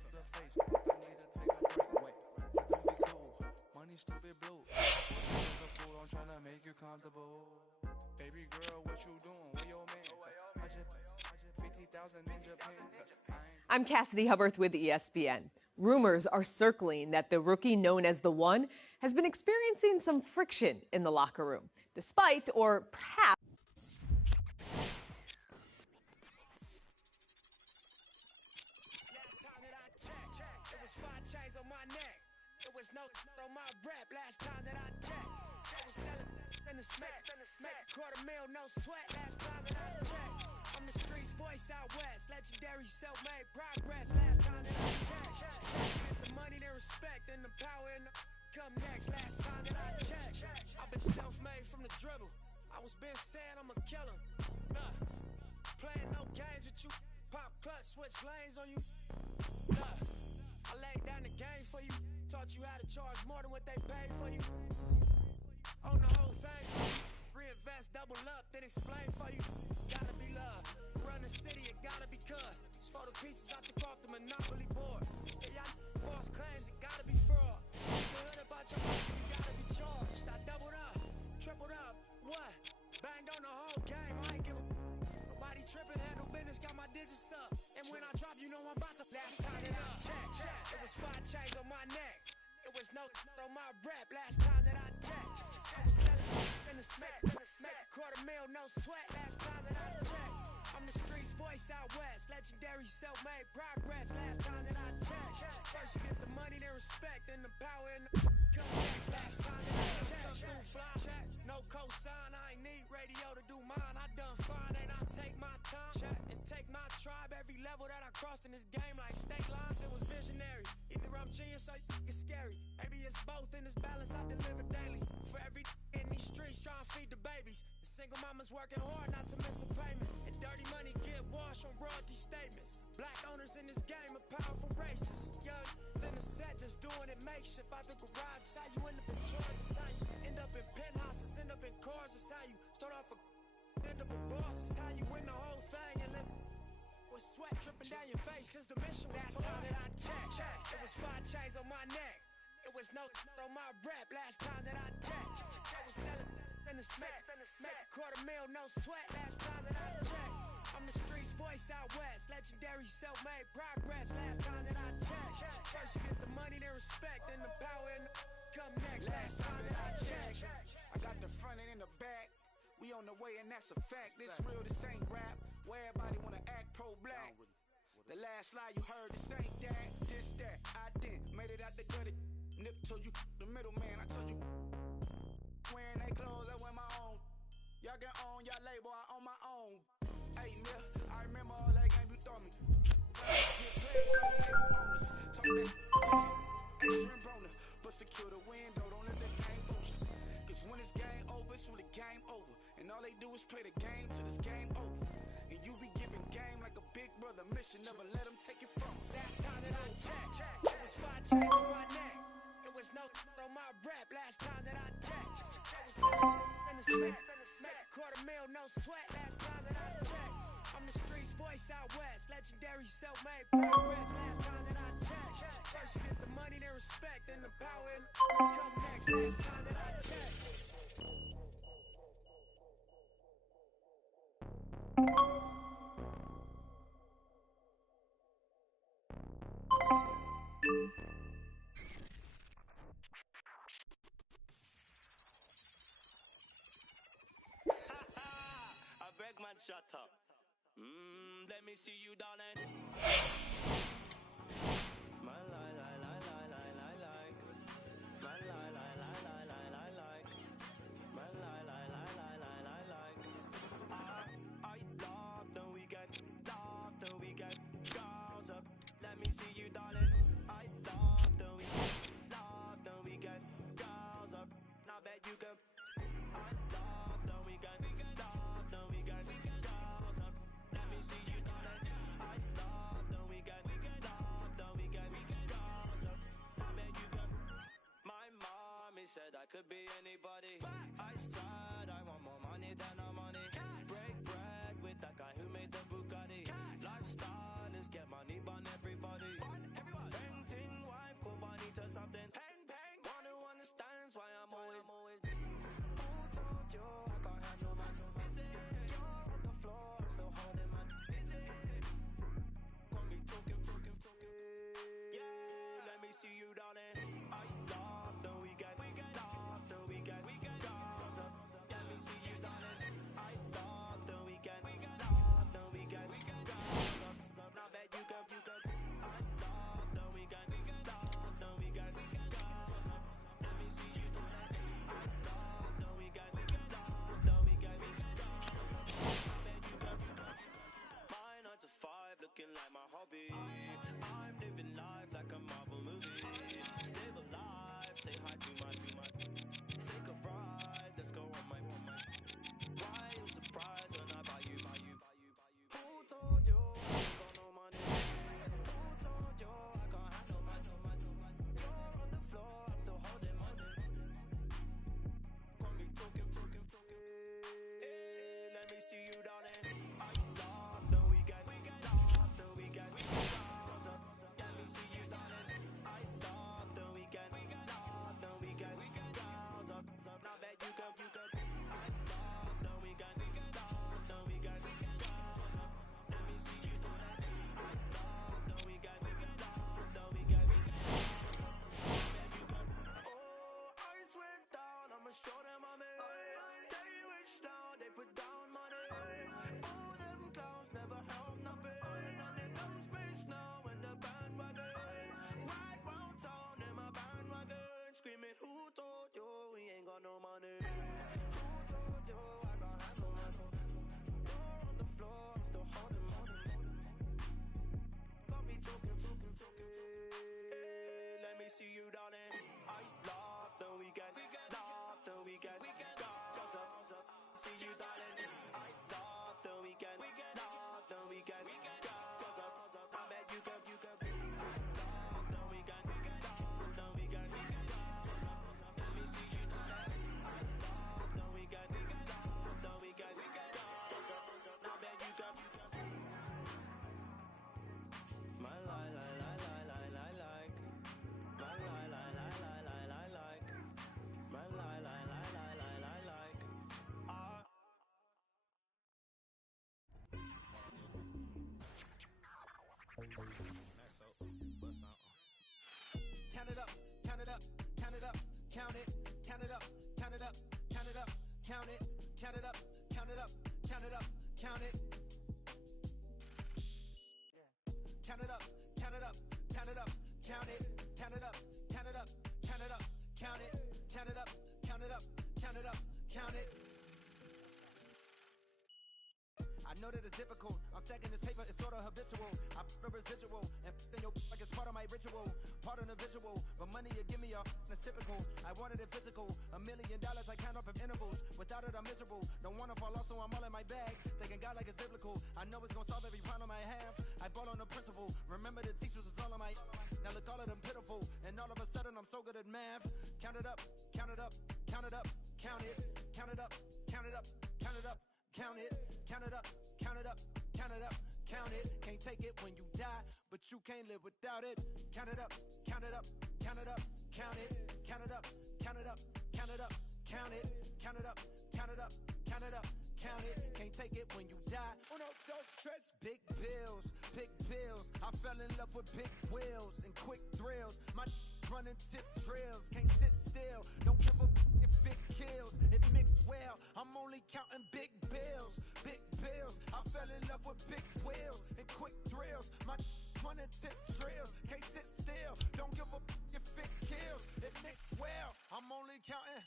to the face. I need to take a break. Wait, don't be cool. Money stupid blue. A fool, I'm trying to make you comfortable. Baby girl, what you doing? Where your man? I just 50,000 in Japan. I'm Cassidy Hubbarth with ESPN. Rumors are circling that the rookie known as the One has been experiencing some friction in the locker room, despite or perhaps chains on my neck. It was no on my rap last time that I checked. I was selling in the set, make $250,000, no sweat last time that I checked. I'm the streets voice out west, legendary self-made progress last time that I checked. Get the money, the respect, and the power and the come next last time that I checked. I've been self-made from the dribble. I was been saying I'm a killer. Playing no games with you. Pop clutch, switch lanes on you. I laid down the game for you. Taught you how to charge more than what they paid for you. Own the whole thing for you. Reinvest, double up, then explain for you. Gotta be love. Run the city, it gotta be cuz. It's for the pieces I took off the Monopoly board. Yeah, y'all boss claims, it gotta be fraud. Speak the hood about your life, you gotta be charged. I doubled up, tripled up, what? Banged on the whole game, I ain't give a nobody tripping, handle business, got my digits up. And when I drop, you know I'm about to last time that I checked. It was 5 chains on my neck. It was no on my rap last time that I checked. I was selling in the set, make $250,000, no sweat last time that I checked. I'm the streets voice out west, legendary self-made progress last time that I checked. First you get the money, then respect, and the power and the come next last time that I checked. Come through fly, check, no cosign, I ain't need radio to do mine. I done fine, and I take my time check, and take my tribe. Every level that I crossed in this game like state lines, it was visionary. Either I'm genius or it's scary. Maybe it's both in this balance I deliver daily. For every in these streets trying to feed the babies. The single mama's working hard not to miss a payment. And dirty money get washed on royalty statements. Black owners in this game are powerful racists. Young, then the set just doing it makeshift. Out the garage, it's how you end up in charge. It's how you end up in penthouses, end up in cars. It's how you start off a end up a boss. It's how you win the whole thing and live with sweat dripping down your face. Cause the mission was last time that I checked. It was 5 chains on my neck. It was no on my rap last time that I checked. I was selling in the set, make $250,000, no sweat last time that I checked. I'm the streets voice out west, legendary self-made progress last time that I checked. First you get the money, then respect, then the power and the come next last time that I checked. I got the front and in the back. We on the way and that's a fact. This real, this ain't rap. Where everybody wanna act pro-black. The last lie you heard, this ain't that, this that. I didn't made it out the gutter. Nip told you the middleman. I told you wearing they clothes, I wear my own. Y'all can own your label, I own my own. Hey, Mill, I remember all that game you throw me. Get played by the label owners. Talk that extreme Broner, but secure the window, don't let the game fool you. Cause when it's game over, it's really game over. And all they do is play the game till this game over. And you be giving game like a big brother mission, never let them take it from us. Last time that I checked, it was 5 chains on my neck. It was no on my rap last time that I checked. I was in the set, make $250,000, no sweat last time that I checked. I'm the streets voice out west, legendary self-made progress last time that I checked. First you get the money, then respect, then the power and come next last time that I checked. I beg man, shut up. Let me see you, darling. My lie, lie, lie, lie, lie, lie, like. My lie, lie, lie, lie, lie, lie, like. My lie, lie, lie, lie, lie, lie, like. I love the weekend, girls hobby. I'm living life like a Marvel movie. Stay alive, say hi to my. Take a ride, let's go on my. Why you surprised when I buy you? Who told you I ain't got no money? Who told you I can't handle money? You're on the floor, I'm still holding money. Got me talking. Hey, let me see you, darling. I love the weekend. Love the weekend. Let me see you, darling. I love the weekend. Love the weekend. Now that you go. I love the weekend. Love the weekend. Let me see you, darling. I love the weekend. Love the weekend. Oh, ice went down. I'ma show them I'm in. They rich now, they put down money. All them clowns never help nothing. And they go space now in the bandwagon. Right round town in my bandwagon. Screaming, who told you we ain't got no money? Who told you I got handle money? You're on the floor, I'm still holding money. Got me talking. Hey, let me see you, darling. I love the weekend. Love the weekend. See you, darling. I love the weekend. Love the weekend. I bet you can. I love the weekend. Love the weekend. Let me see you, darling. I love the weekend. Love the weekend. I bet you can. My like. My like. My like. Count it up, count it up, count it up, count it, count it up, count it up, count it up, count it, count it up, count it up, count it up, count it. Count it up, count it up, count it up, count it, count it up, count it up, count it up, count it, count it up, count it up, count it up, count it. I know that it's difficult. I'm stacking this paper, it's sort of habitual. I put a residual and f***ing your like it's part of my ritual. Part of the visual, but money you give me it's typical. I wanted it physical. $1 million I count up in intervals. Without it I'm miserable. Don't wanna fall off so I'm all in my bag. Thinking God like it's biblical. I know it's gonna solve every problem I have. I ball on the principle. Remember the teachers was all of my. Now look all of them pitiful. And all of a sudden I'm so good at math. Count it up, count it up, count it up, count it, count it up, count it up, count it up, count it, count it up, count it up, count it up, count it. Can't take it when you die, but you can't live without it. Count it up, count it up, count it up, count it, count it up, count it up, count it up, count it, count it up, count it up, count it up, count it. Can't take it when you die. Uno, dos, tres. Big bills, big bills. I fell in love with big wheels and quick thrills. My running tip drills, can't sit still. Don't give a if it kills. It mixed well. I'm only counting big bills, big bills. I fell in love with big wheels and quick thrills. My running tip drills, can't sit still. Don't give a if it kills. It mixed well. I'm only counting.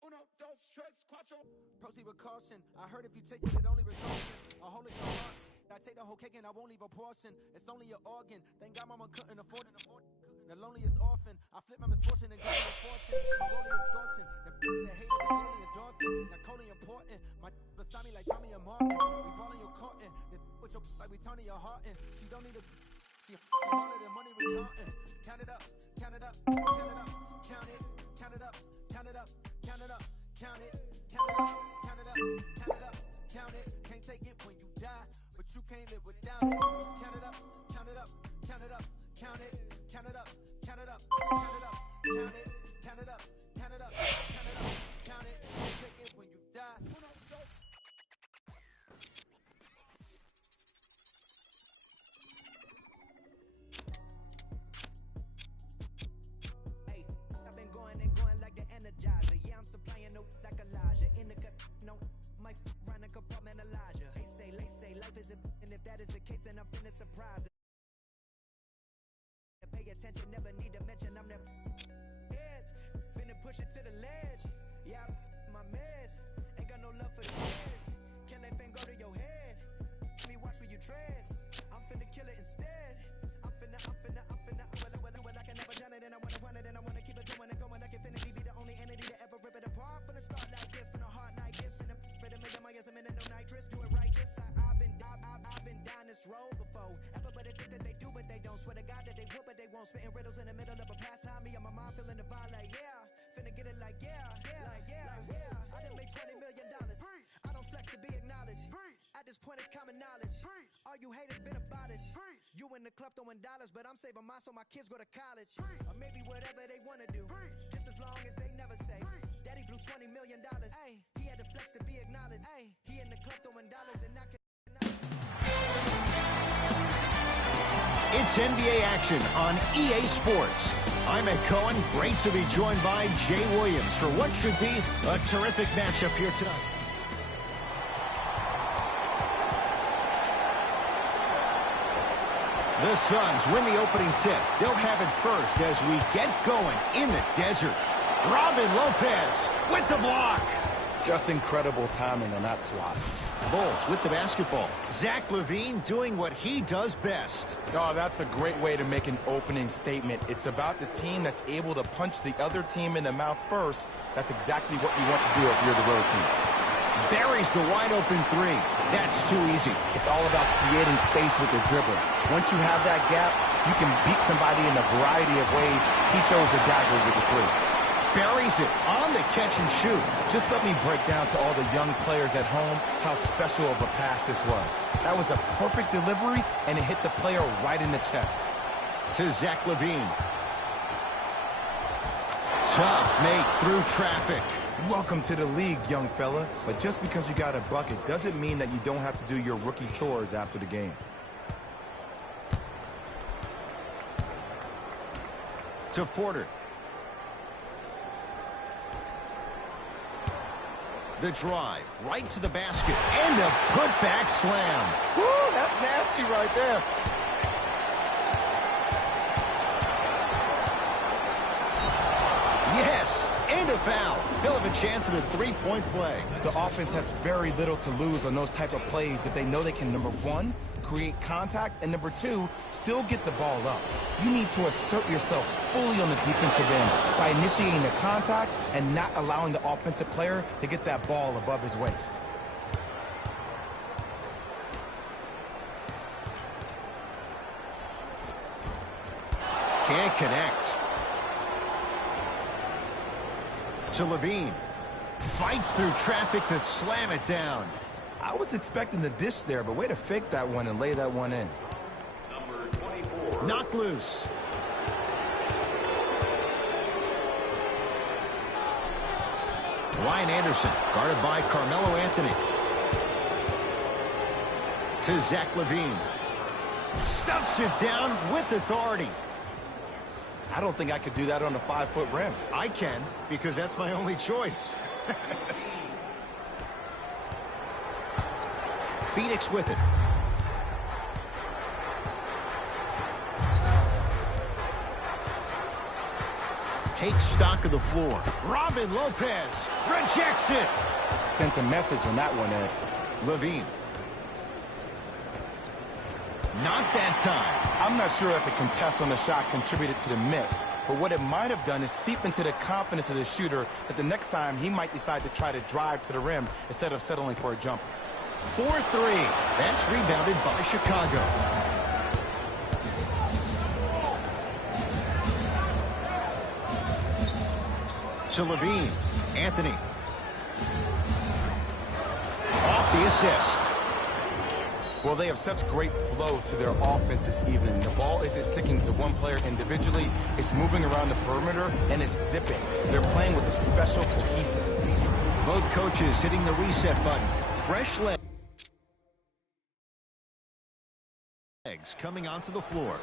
Uno, dos, tres, cuatro. Proceed with caution. I heard if you taste it, it only results in a hole in your heart. I take the whole cake and I won't leave a portion. It's only an organ. Thank God mama couldn't afford it. The loneliest orphan. I flip my misfortune and go to fortune. My rollie is scorching. The hate is only endorsing. Now Coley important. My beside me like Tommy and Martin. We ballin' your cotton. With your like we turning your heart in. She don't need a. She for all of the money we counting. Count it up, count it up, count it up, count it, count it up, count it up, count it up, count it, count it up, count it up, count it up, count it. Can't take it when you die, but you can't live without it. Count it up, count it up, count it up, count it, count it up, count it up, count it up, count it, count it up, count it up, count it up, count it. Can't take it when you die. I've been going and going like the Energizer. Yeah, I'm supplying no like Elijah. In the cut, no, my run a compartmentalizer. They say life is a and if that is the case, then I'm finna surprise it. Pay attention, never need to mention I'm the heads. spitting riddles in the middle of a pastime. Me and my mom feeling the vibe like, yeah. Finna get it like, yeah. I done made $20 million. I don't flex to be acknowledged. At this point, it's common knowledge. All you haters been abolished. You in the club throwing dollars, but I'm saving mine so my kids go to college. Or maybe whatever they wanna do. Just as long as they never say, Daddy blew $20 million. He had to flex to be acknowledged. He in the club throwing dollars and knocking. It's NBA action on EA Sports. I'm Ed Cohen. Great to be joined by Jay Williams for what should be a terrific matchup here tonight. The Suns win the opening tip. They'll have it first as we get going in the desert. Robin Lopez with the block. Just incredible timing on that swat. Bulls with the basketball. Zach LaVine doing what he does best. Oh, that's a great way to make an opening statement. It's about the team that's able to punch the other team in the mouth first. That's exactly what you want to do if you're the road team. Buries the wide open three. That's too easy. It's all about creating space with the dribble. Once you have that gap, you can beat somebody in a variety of ways. He chose the dagger with the three. Buries it on the catch and shoot. Just let me break down to all the young players at home how special of a pass this was. That was a perfect delivery, and it hit the player right in the chest. To Zach LaVine. Tough make through traffic. Welcome to the league, young fella. But just because you got a bucket doesn't mean that you don't have to do your rookie chores after the game. To Porter. The drive, right to the basket, and a putback slam. Woo, that's nasty right there. Yes, and a foul. He'll have a chance at a three-point play. The offense has very little to lose on those type of plays if they know they can, number one, create contact, and number two, still get the ball up. You need to assert yourself fully on the defensive end by initiating the contact and not allowing the offensive player to get that ball above his waist. Can't connect. To LaVine. Fights through traffic to slam it down. I was expecting the dish there, but way to fake that one and lay that one in. Number 24. Knocked loose. Ryan Anderson, guarded by Carmelo Anthony. To Zach LaVine. Stuffs it down with authority. I don't think I could do that on a 5-foot rim. I can, because that's my only choice. Phoenix with it. Takes stock of the floor. Robin Lopez rejects it. Sent a message on that one, Ed. LaVine. Not that time. I'm not sure that the contest on the shot contributed to the miss, but what it might have done is seep into the confidence of the shooter that the next time he might decide to try to drive to the rim instead of settling for a jumper. 4-3. That's rebounded by Chicago. To LaVine. Anthony. Off the assist. Well, they have such great flow to their offense this evening. The ball isn't sticking to one player individually. It's moving around the perimeter, and it's zipping. They're playing with a special cohesiveness. Both coaches hitting the reset button. Fresh legs coming onto the floor.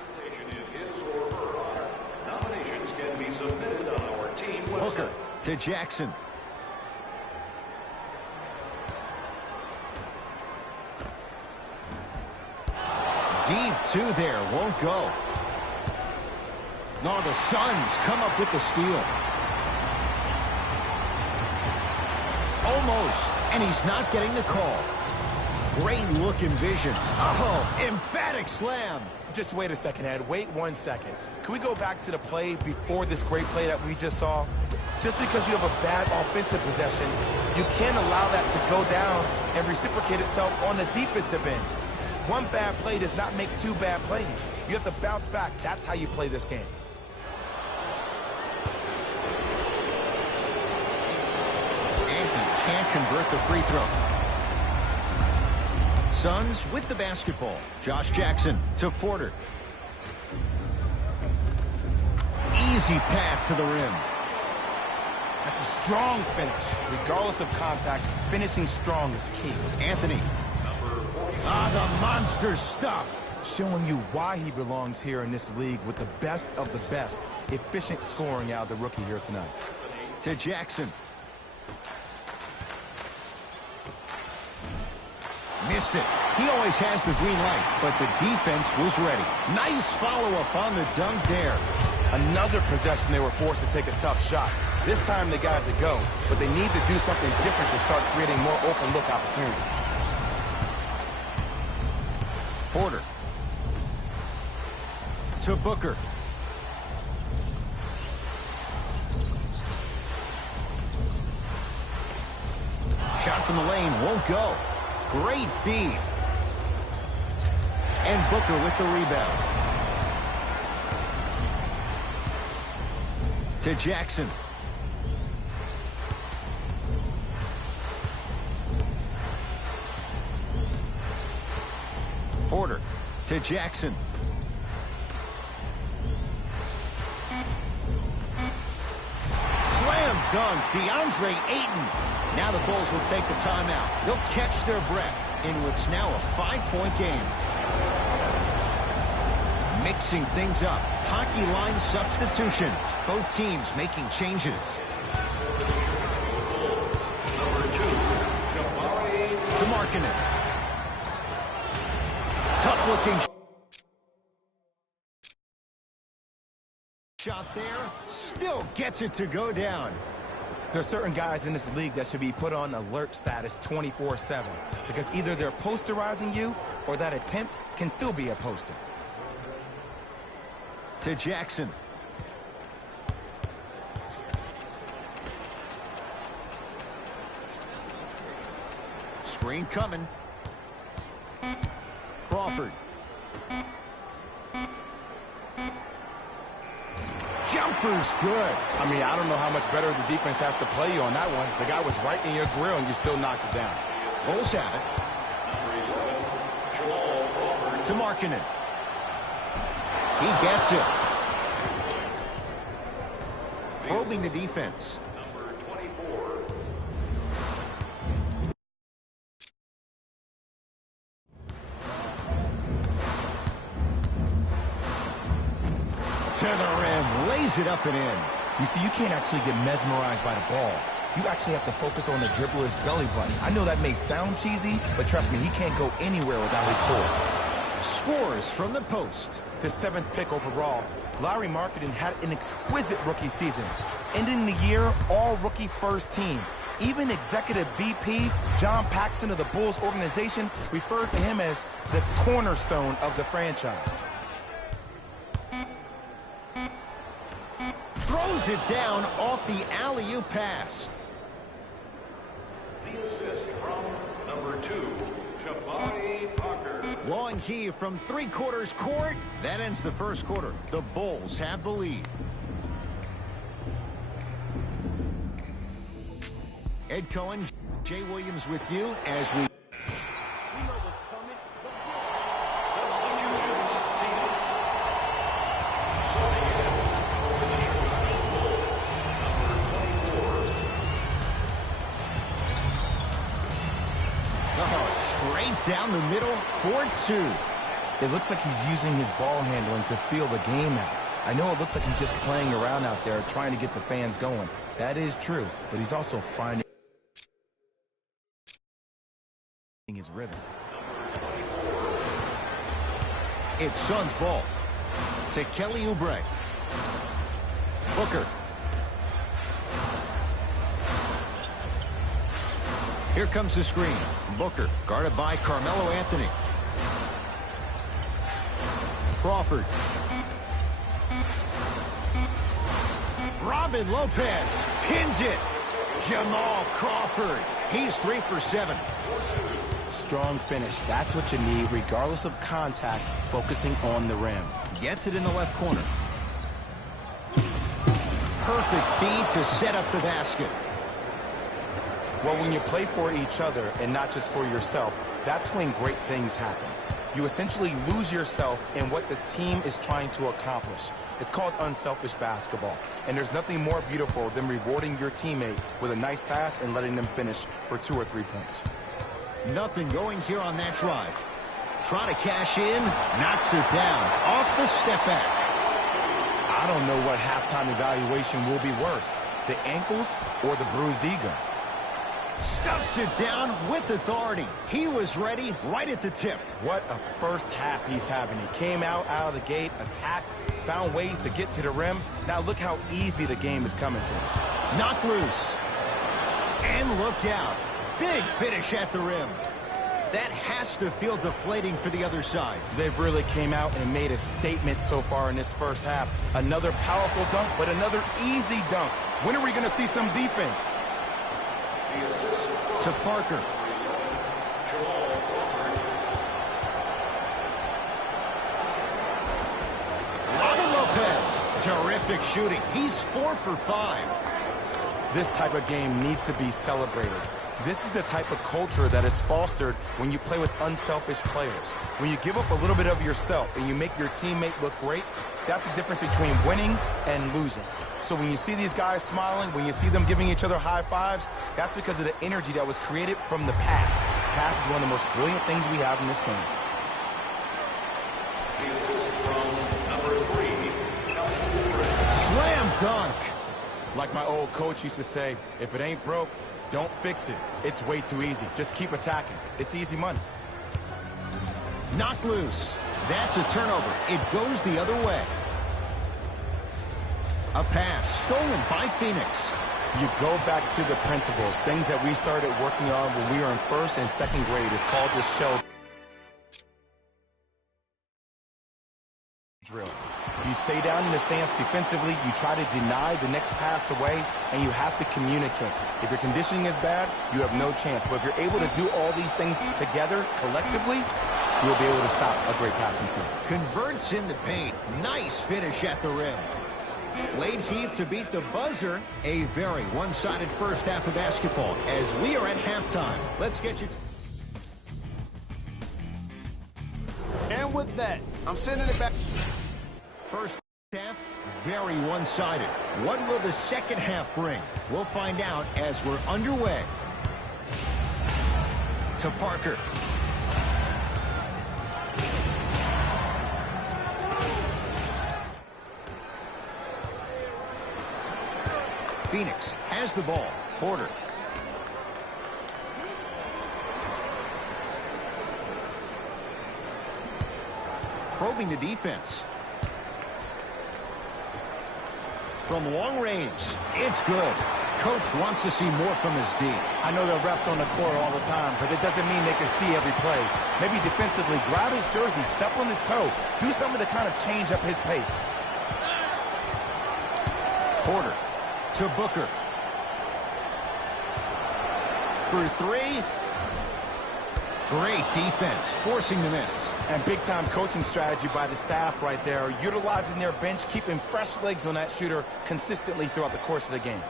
Nominations can be submitted on our team website. Hooker to Jackson. Deep two there, won't go. No, the Suns come up with the steal. Almost, and he's not getting the call. Great look and vision. Oh, emphatic slam. Just wait a second, Ed. Wait 1 second. Can we go back to the play before this great play that we just saw? Just because you have a bad offensive possession, you can't allow that to go down and reciprocate itself on the defensive end. One bad play does not make two bad plays. You have to bounce back. That's how you play this game. can't convert the free throw. Suns with the basketball. Josh Jackson to Porter. Easy path to the rim. That's a strong finish. Regardless of contact, finishing strong is key. Anthony. The monster stuff. Showing you why he belongs here in this league with the best of the best. Efficient scoring out of the rookie here tonight. To Jackson. Missed it. He always has the green light, but the defense was ready. Nice follow-up on the dunk there. Another possession they were forced to take a tough shot. This time they got it to go, but they need to do something different to start creating more open look opportunities. Porter. To Booker. Shot from the lane won't go. Great feed. And Booker with the rebound. To Jackson. Porter to Jackson. Slam dunk, DeAndre Ayton. Now the Bulls will take the timeout. They'll catch their breath in what's now a 5-point game. Mixing things up. Hockey line substitutions. Both teams making changes. Number 2, Jabari. To Markkanen. Tough looking shot there. Still gets it to go down. There are certain guys in this league that should be put on alert status 24/7 because either they're posterizing you or that attempt can still be a poster. To Jackson. Screen coming. Crawford. Jumper's good. I mean, I don't know how much better the defense has to play you on that one. The guy was right in your grill and you still knocked it down. Bulls have it. To Markkanen. He gets it. Probing the defense. Number 24. To the rim, lays it up and in. You see, you can't actually get mesmerized by the ball. You actually have to focus on the dribbler's belly button. I know that may sound cheesy, but trust me, he can't go anywhere without his core. Scores from the post. The 7th pick overall, Lauri Markkanen had an exquisite rookie season. Ending the year, all-rookie first team. Even executive VP John Paxson of the Bulls organization referred to him as the cornerstone of the franchise. Throws it down off the alley-oop pass. The assist from number 2, Jabari Parker. Long key from 3/4 court. That ends the first quarter. The Bulls have the lead. Ed Cohen, Jay Williams with you as we... Substitutions, Phoenix. Subbing in for the Chicago Bulls, number 24. Straight down the middle, 4-2. It looks like he's using his ball handling to feel the game out. I know it looks like he's just playing around out there trying to get the fans going. That is true, but he's also finding his rhythm. It's Suns ball. To Kelly Oubre. Booker. Here comes the screen. Booker guarded by Carmelo Anthony. Crawford. Robin Lopez pins it. Jamal Crawford. He's 3 for 7. Strong finish. That's what you need, regardless of contact, focusing on the rim. Gets it in the left corner. Perfect feed to set up the basket. Well, when you play for each other and not just for yourself, that's when great things happen. You essentially lose yourself in what the team is trying to accomplish. It's called unselfish basketball. And there's nothing more beautiful than rewarding your teammate with a nice pass and letting them finish for 2 or 3 points. Nothing going here on that drive. Trying to cash in, knocks it down. Off the step back. I don't know what halftime evaluation will be worse, the ankles or the bruised ego. Stuffs it down with authority. He was ready right at the tip. What a first half he's having. He came out of the gate, attacked, found ways to get to the rim. Now look how easy the game is coming to him. Knocked loose. And look out. Big finish at the rim. That has to feel deflating for the other side. They've really came out and made a statement so far in this first half. Another powerful dunk, but another easy dunk. When are we going to see some defense? To Parker. Robin Lopez. Terrific shooting. He's 4 for 5. This type of game needs to be celebrated. This is the type of culture that is fostered when you play with unselfish players. When you give up a little bit of yourself and you make your teammate look great, that's the difference between winning and losing. So when you see these guys smiling, when you see them giving each other high fives, that's because of the energy that was created from the pass. Pass is one of the most brilliant things we have in this game. The assist from number 3, Slam dunk. Like my old coach used to say, if it ain't broke, don't fix it. It's way too easy. Just keep attacking. It's easy money. Knocked loose. That's a turnover. It goes the other way. A pass stolen by Phoenix. You go back to the principles, things that we started working on when we were in 1st and 2nd grade. It's called the shell drill. You stay down in the stance defensively, you try to deny the next pass away, and you have to communicate. If your conditioning is bad, you have no chance. But if you're able to do all these things together, collectively, you'll be able to stop a great passing team. Converts in the paint. Nice finish at the rim. Late heave to beat the buzzer. A very one-sided first half of basketball as we are at halftime. Let's get you. And with that, I'm sending it back. First half, very one-sided. What will the second half bring? We'll find out as we're underway. To Parker. Phoenix has the ball. Porter. Probing the defense. From long range, it's good. Coach wants to see more from his D. I know there are refs on the court all the time, but it doesn't mean they can see every play. Maybe defensively, grab his jersey, step on his toe, do something to kind of change up his pace. Porter to Booker. For 3. Great defense, forcing the miss. And big-time coaching strategy by the staff right there, utilizing their bench, keeping fresh legs on that shooter consistently throughout the course of the game.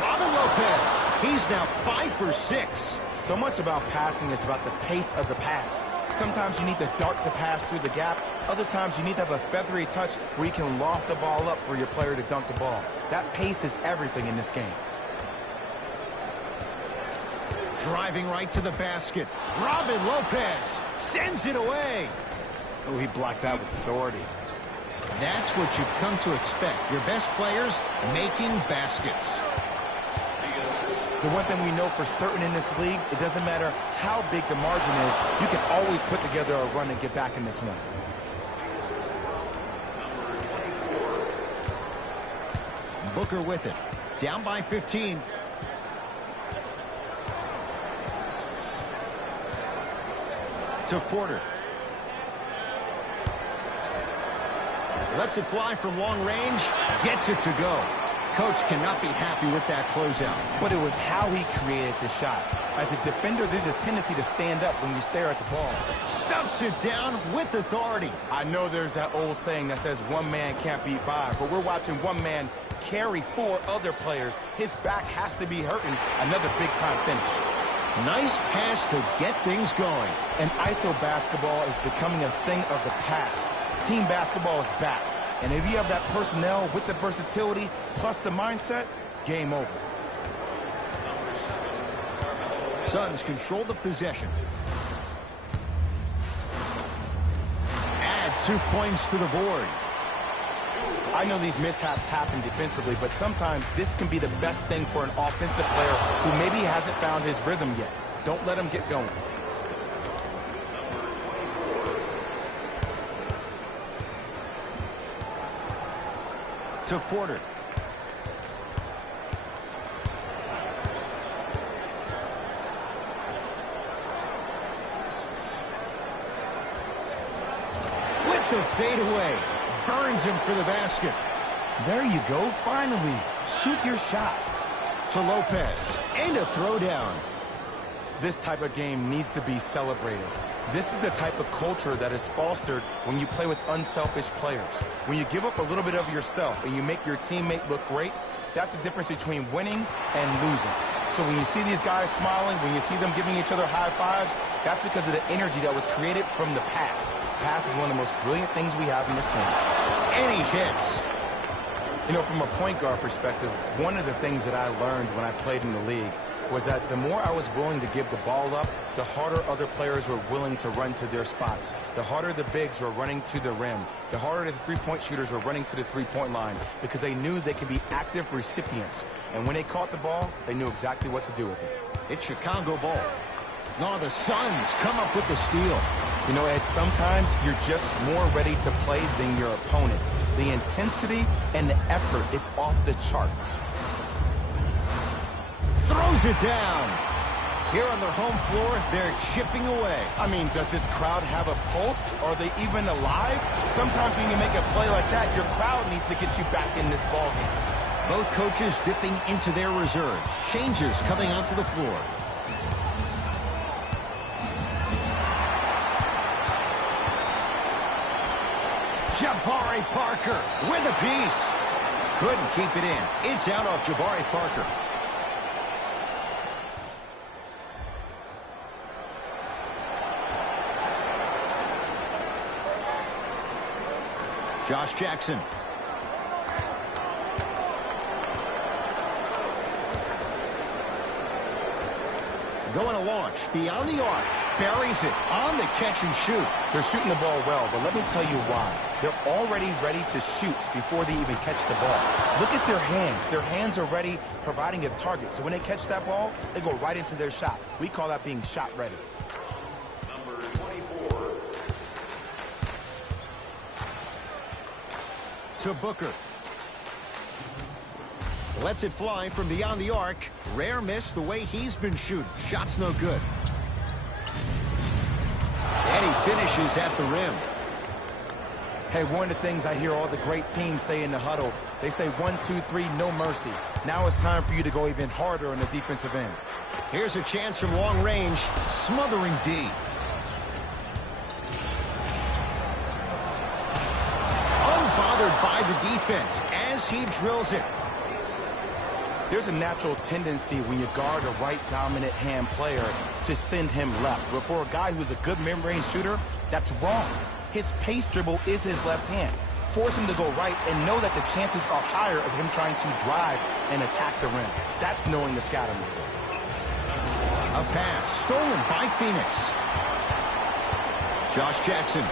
Robin Lopez, he's now 5 for 6. So much about passing is about the pace of the pass. Sometimes you need to dart the pass through the gap. Other times you need to have a feathery touch where you can loft the ball up for your player to dunk the ball. That pace is everything in this game. Driving right to the basket. Robin Lopez sends it away. Oh, he blocked that with authority. That's what you've come to expect. Your best players making baskets. The one thing we know for certain in this league, it doesn't matter how big the margin is, you can always put together a run and get back in this one. Booker with it. Down by 15. To Porter. Lets it fly from long range. Gets it to go. Coach cannot be happy with that closeout. But it was how he created the shot. As a defender, there's a tendency to stand up when you stare at the ball. Stuffs it down with authority. I know there's that old saying that says one man can't beat 5, but we're watching one man carry 4 other players. His back has to be hurting. Another big-time finish. Nice pass to get things going. And ISO basketball is becoming a thing of the past. Team basketball is back. And if you have that personnel with the versatility plus the mindset, game over. Suns control the possession. Add 2 points to the board. I know these mishaps happen defensively, but sometimes this can be the best thing for an offensive player who maybe hasn't found his rhythm yet. Don't let him get going. To Porter. With the fadeaway. Burns him for the basket. There you go, finally. Shoot your shot. To Lopez. And a throwdown. This type of game needs to be celebrated. This is the type of culture that is fostered when you play with unselfish players. When you give up a little bit of yourself and you make your teammate look great, that's the difference between winning and losing. So when you see these guys smiling, when you see them giving each other high fives, that's because of the energy that was created from the pass. Pass is one of the most brilliant things we have in this game. And he hits. You know, from a point guard perspective, one of the things that I learned when I played in the league was that the more I was willing to give the ball up, the harder other players were willing to run to their spots. The harder the bigs were running to the rim. The harder the three-point shooters were running to the three-point line because they knew they could be active recipients. And when they caught the ball, they knew exactly what to do with it. It's Chicago ball. No, the Suns come up with the steal. You know, Ed, sometimes you're just more ready to play than your opponent. The intensity and the effort is off the charts. Throws it down. Here on their home floor, they're chipping away. I mean, does this crowd have a pulse? Are they even alive? Sometimes when you make a play like that, your crowd needs to get you back in this ballgame. Both coaches dipping into their reserves. Changes coming onto the floor. Jabari Parker with a piece. Couldn't keep it in. It's out off Jabari Parker. Josh Jackson. Going to launch beyond the arc. Buries it on the catch and shoot. They're shooting the ball well, but let me tell you why. They're already ready to shoot before they even catch the ball. Look at their hands. Their hands are ready, providing a target. So when they catch that ball, they go right into their shot. We call that being shot ready. Number 24. To Booker. Lets it fly from beyond the arc. Rare miss the way he's been shooting. Shot's no good. And he finishes at the rim. Hey, one of the things I hear all the great teams say in the huddle, they say 1, 2, 3, no mercy. Now it's time for you to go even harder on the defensive end. Here's a chance from long range, smothering D. Unbothered by the defense as he drills it. There's a natural tendency when you guard a right dominant hand player to send him left. But for a guy who's a good mid-range shooter, that's wrong. His pace dribble is his left hand. Force him to go right and know that the chances are higher of him trying to drive and attack the rim. That's knowing the scouting. A pass stolen by Phoenix. Josh Jackson.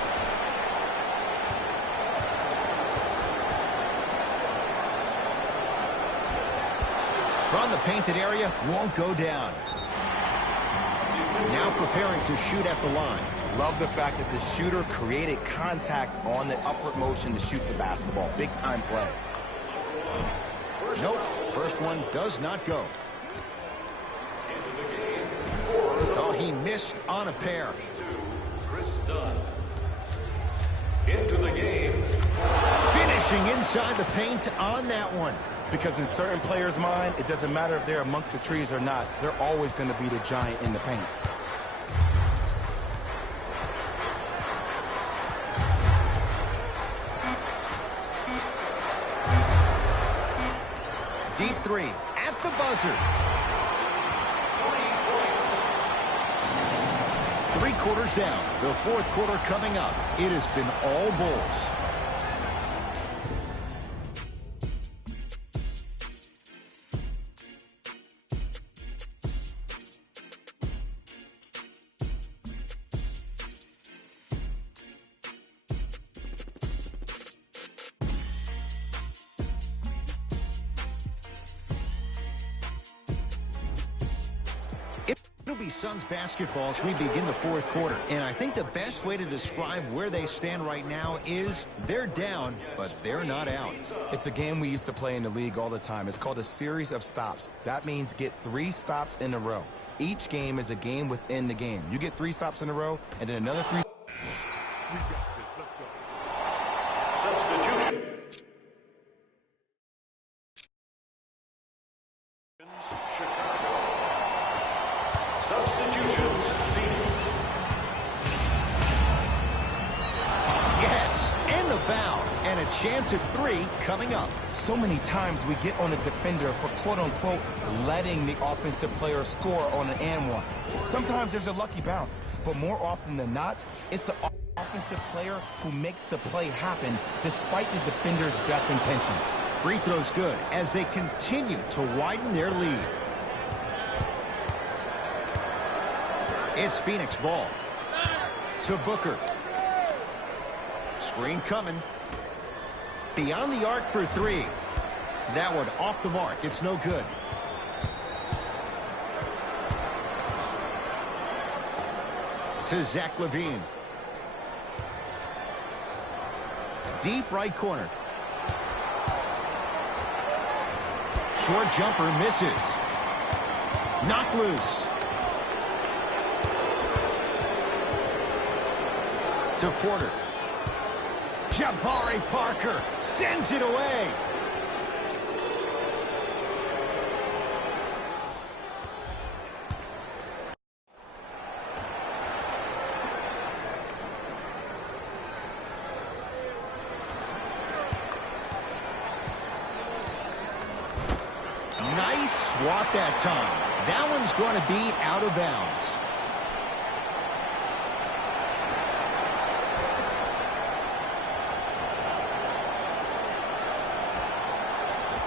From the painted area, won't go down. Now preparing to shoot at the line. Love the fact that the shooter created contact on the upward motion to shoot the basketball. Big time play. Nope, first one does not go. Oh, he missed on a pair. Chris Dunn. Into the game. Finishing inside the paint on that one. Because in certain players' mind, it doesn't matter if they're amongst the trees or not. They're always going to be the giant in the paint. three at the buzzer. 3 quarters down. The fourth quarter coming up. It has been all Bulls. It'll be Suns basketball as we begin the fourth quarter. And I think the best way to describe where they stand right now is they're down, but they're not out. It's a game we used to play in the league all the time. It's called a series of stops. That means get 3 stops in a row. Each game is a game within the game. You get 3 stops in a row, and then another 3. Substitution. Chicago. Substitutions, Phoenix. Yes, and the foul. And a chance at 3 coming up. So many times we get on the defender for quote-unquote letting the offensive player score on an and one. Sometimes there's a lucky bounce, but more often than not, it's the offensive player who makes the play happen despite the defender's best intentions. Free throw's good as they continue to widen their lead. It's Phoenix ball. To Booker. Screen coming. Beyond the arc for 3. That one off the mark. It's no good. To Zach LaVine. Deep right corner. Short jumper misses. Knocked loose. To Porter. Jabari Parker sends it away. Nice swat that time. That one's going to be out of bounds.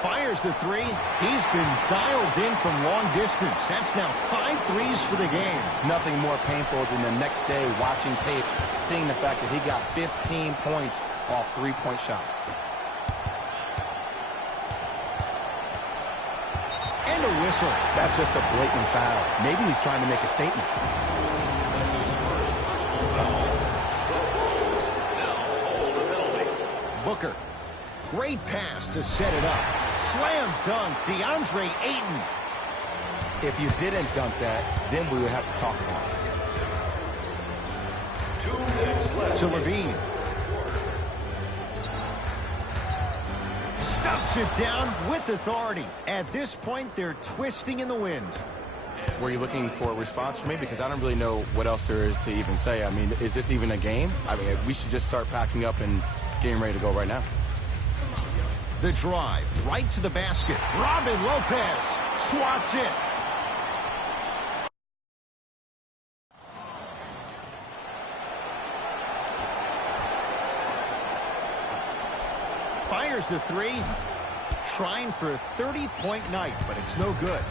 Fires the 3. He's been dialed in from long distance. That's now 5 threes for the game. Nothing more painful than the next day watching tape, seeing the fact that he got 15 points off 3-point shots. And a whistle. That's just a blatant foul. Maybe he's trying to make a statement. That's his first personal foul. The Bulls now hold a penalty. Booker. Great pass to set it up. Slam dunk, DeAndre Ayton. If you didn't dunk that, then we would have to talk about it. 2 minutes left. To LaVine. Stuffs it down with authority. At this point, they're twisting in the wind. Were you looking for a response from me? Because I don't really know what else there is to even say. I mean, is this even a game? I mean, we should just start packing up and getting ready to go right now. The drive, right to the basket. Robin Lopez swats it. Fires the 3. Trying for a 30-point night, but it's no good.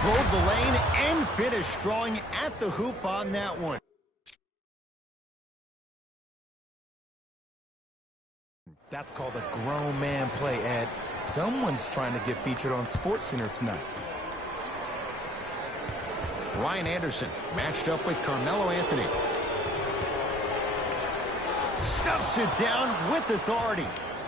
Drove the lane and finished strong at the hoop on that one. That's called a grown man play, Ed. Someone's trying to get featured on SportsCenter tonight. Ryan Anderson matched up with Carmelo Anthony. Stuffs it down with authority.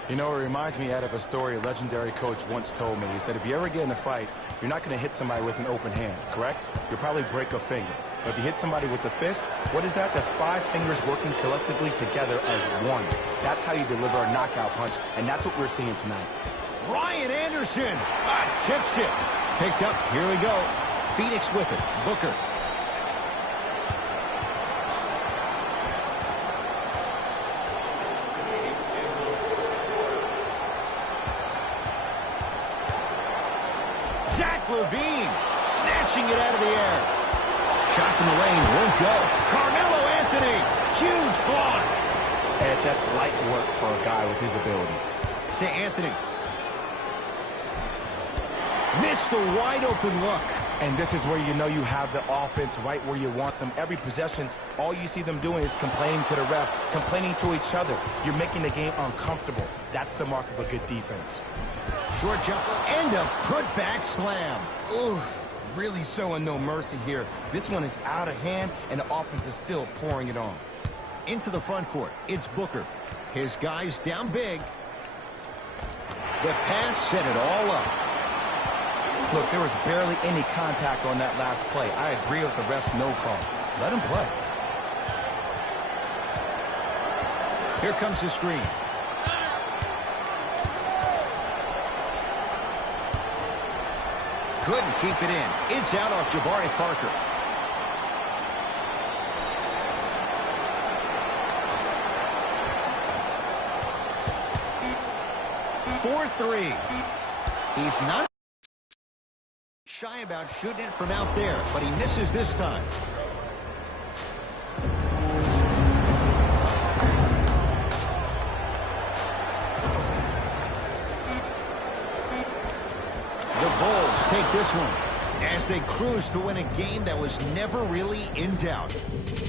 You know, it reminds me, Ed, of a story a legendary coach once told me. He said, if you ever get in a fight, you're not going to hit somebody with an open hand, correct? You'll probably break a finger. But if you hit somebody with the fist, what is that? That's 5 fingers working collectively together as one. That's how you deliver a knockout punch, and that's what we're seeing tonight. Ryan Anderson tips it. Picked up. Here we go. Phoenix with it. Booker. Zach LaVine snatching it out of the air. Shot from the lane won't go. Carmelo Anthony, huge block. And that's light work for a guy with his ability. To Anthony. Missed a wide open look. And this is where you know you have the offense right where you want them. Every possession, all you see them doing is complaining to the ref, complaining to each other. You're making the game uncomfortable. That's the mark of a good defense. Short jumper and a put-back slam. Oof, really showing no mercy here. This one is out of hand, and the offense is still pouring it on. Into the front court, it's Booker. His guys down big. The pass set it all up. Look, there was barely any contact on that last play. I agree with the ref's no call. Let him play. Here comes the screen. Couldn't keep it in. It's out off Jabari Parker. For 3. He's not shy about shooting it from out there, but he misses this time. The Bulls take this one as they cruise to win a game that was never really in doubt.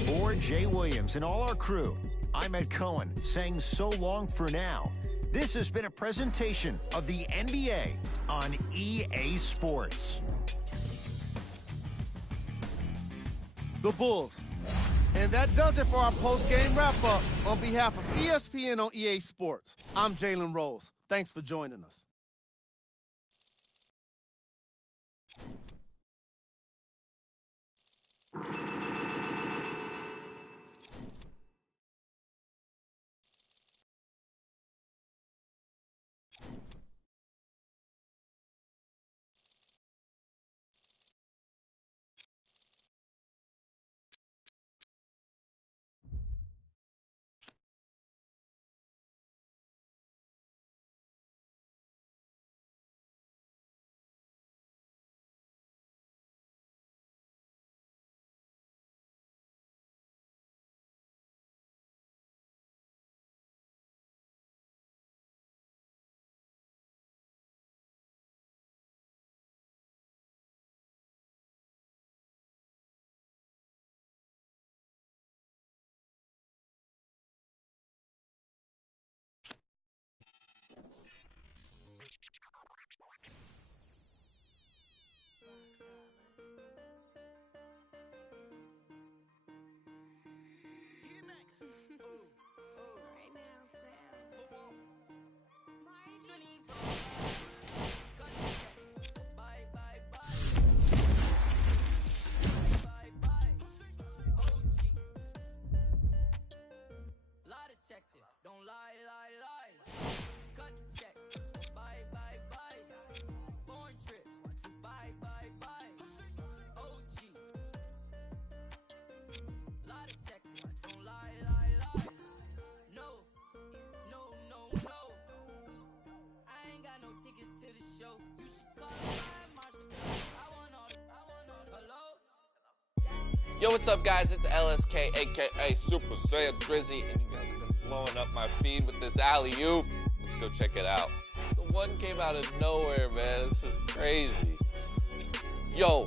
For Jay Williams and all our crew, I'm Ed Cohen saying so long for now. This has been a presentation of the NBA on EA Sports. The Bulls. And that does it for our post-game wrap-up. On behalf of ESPN on EA Sports, I'm Jalen Rose. Thanks for joining us. Yo, what's up, guys? It's LSK, aka Super Saiyan Drizzy, and you guys have been blowing up my feed with this alley-oop. Let's go check it out. The one came out of nowhere, man. This is crazy. Yo.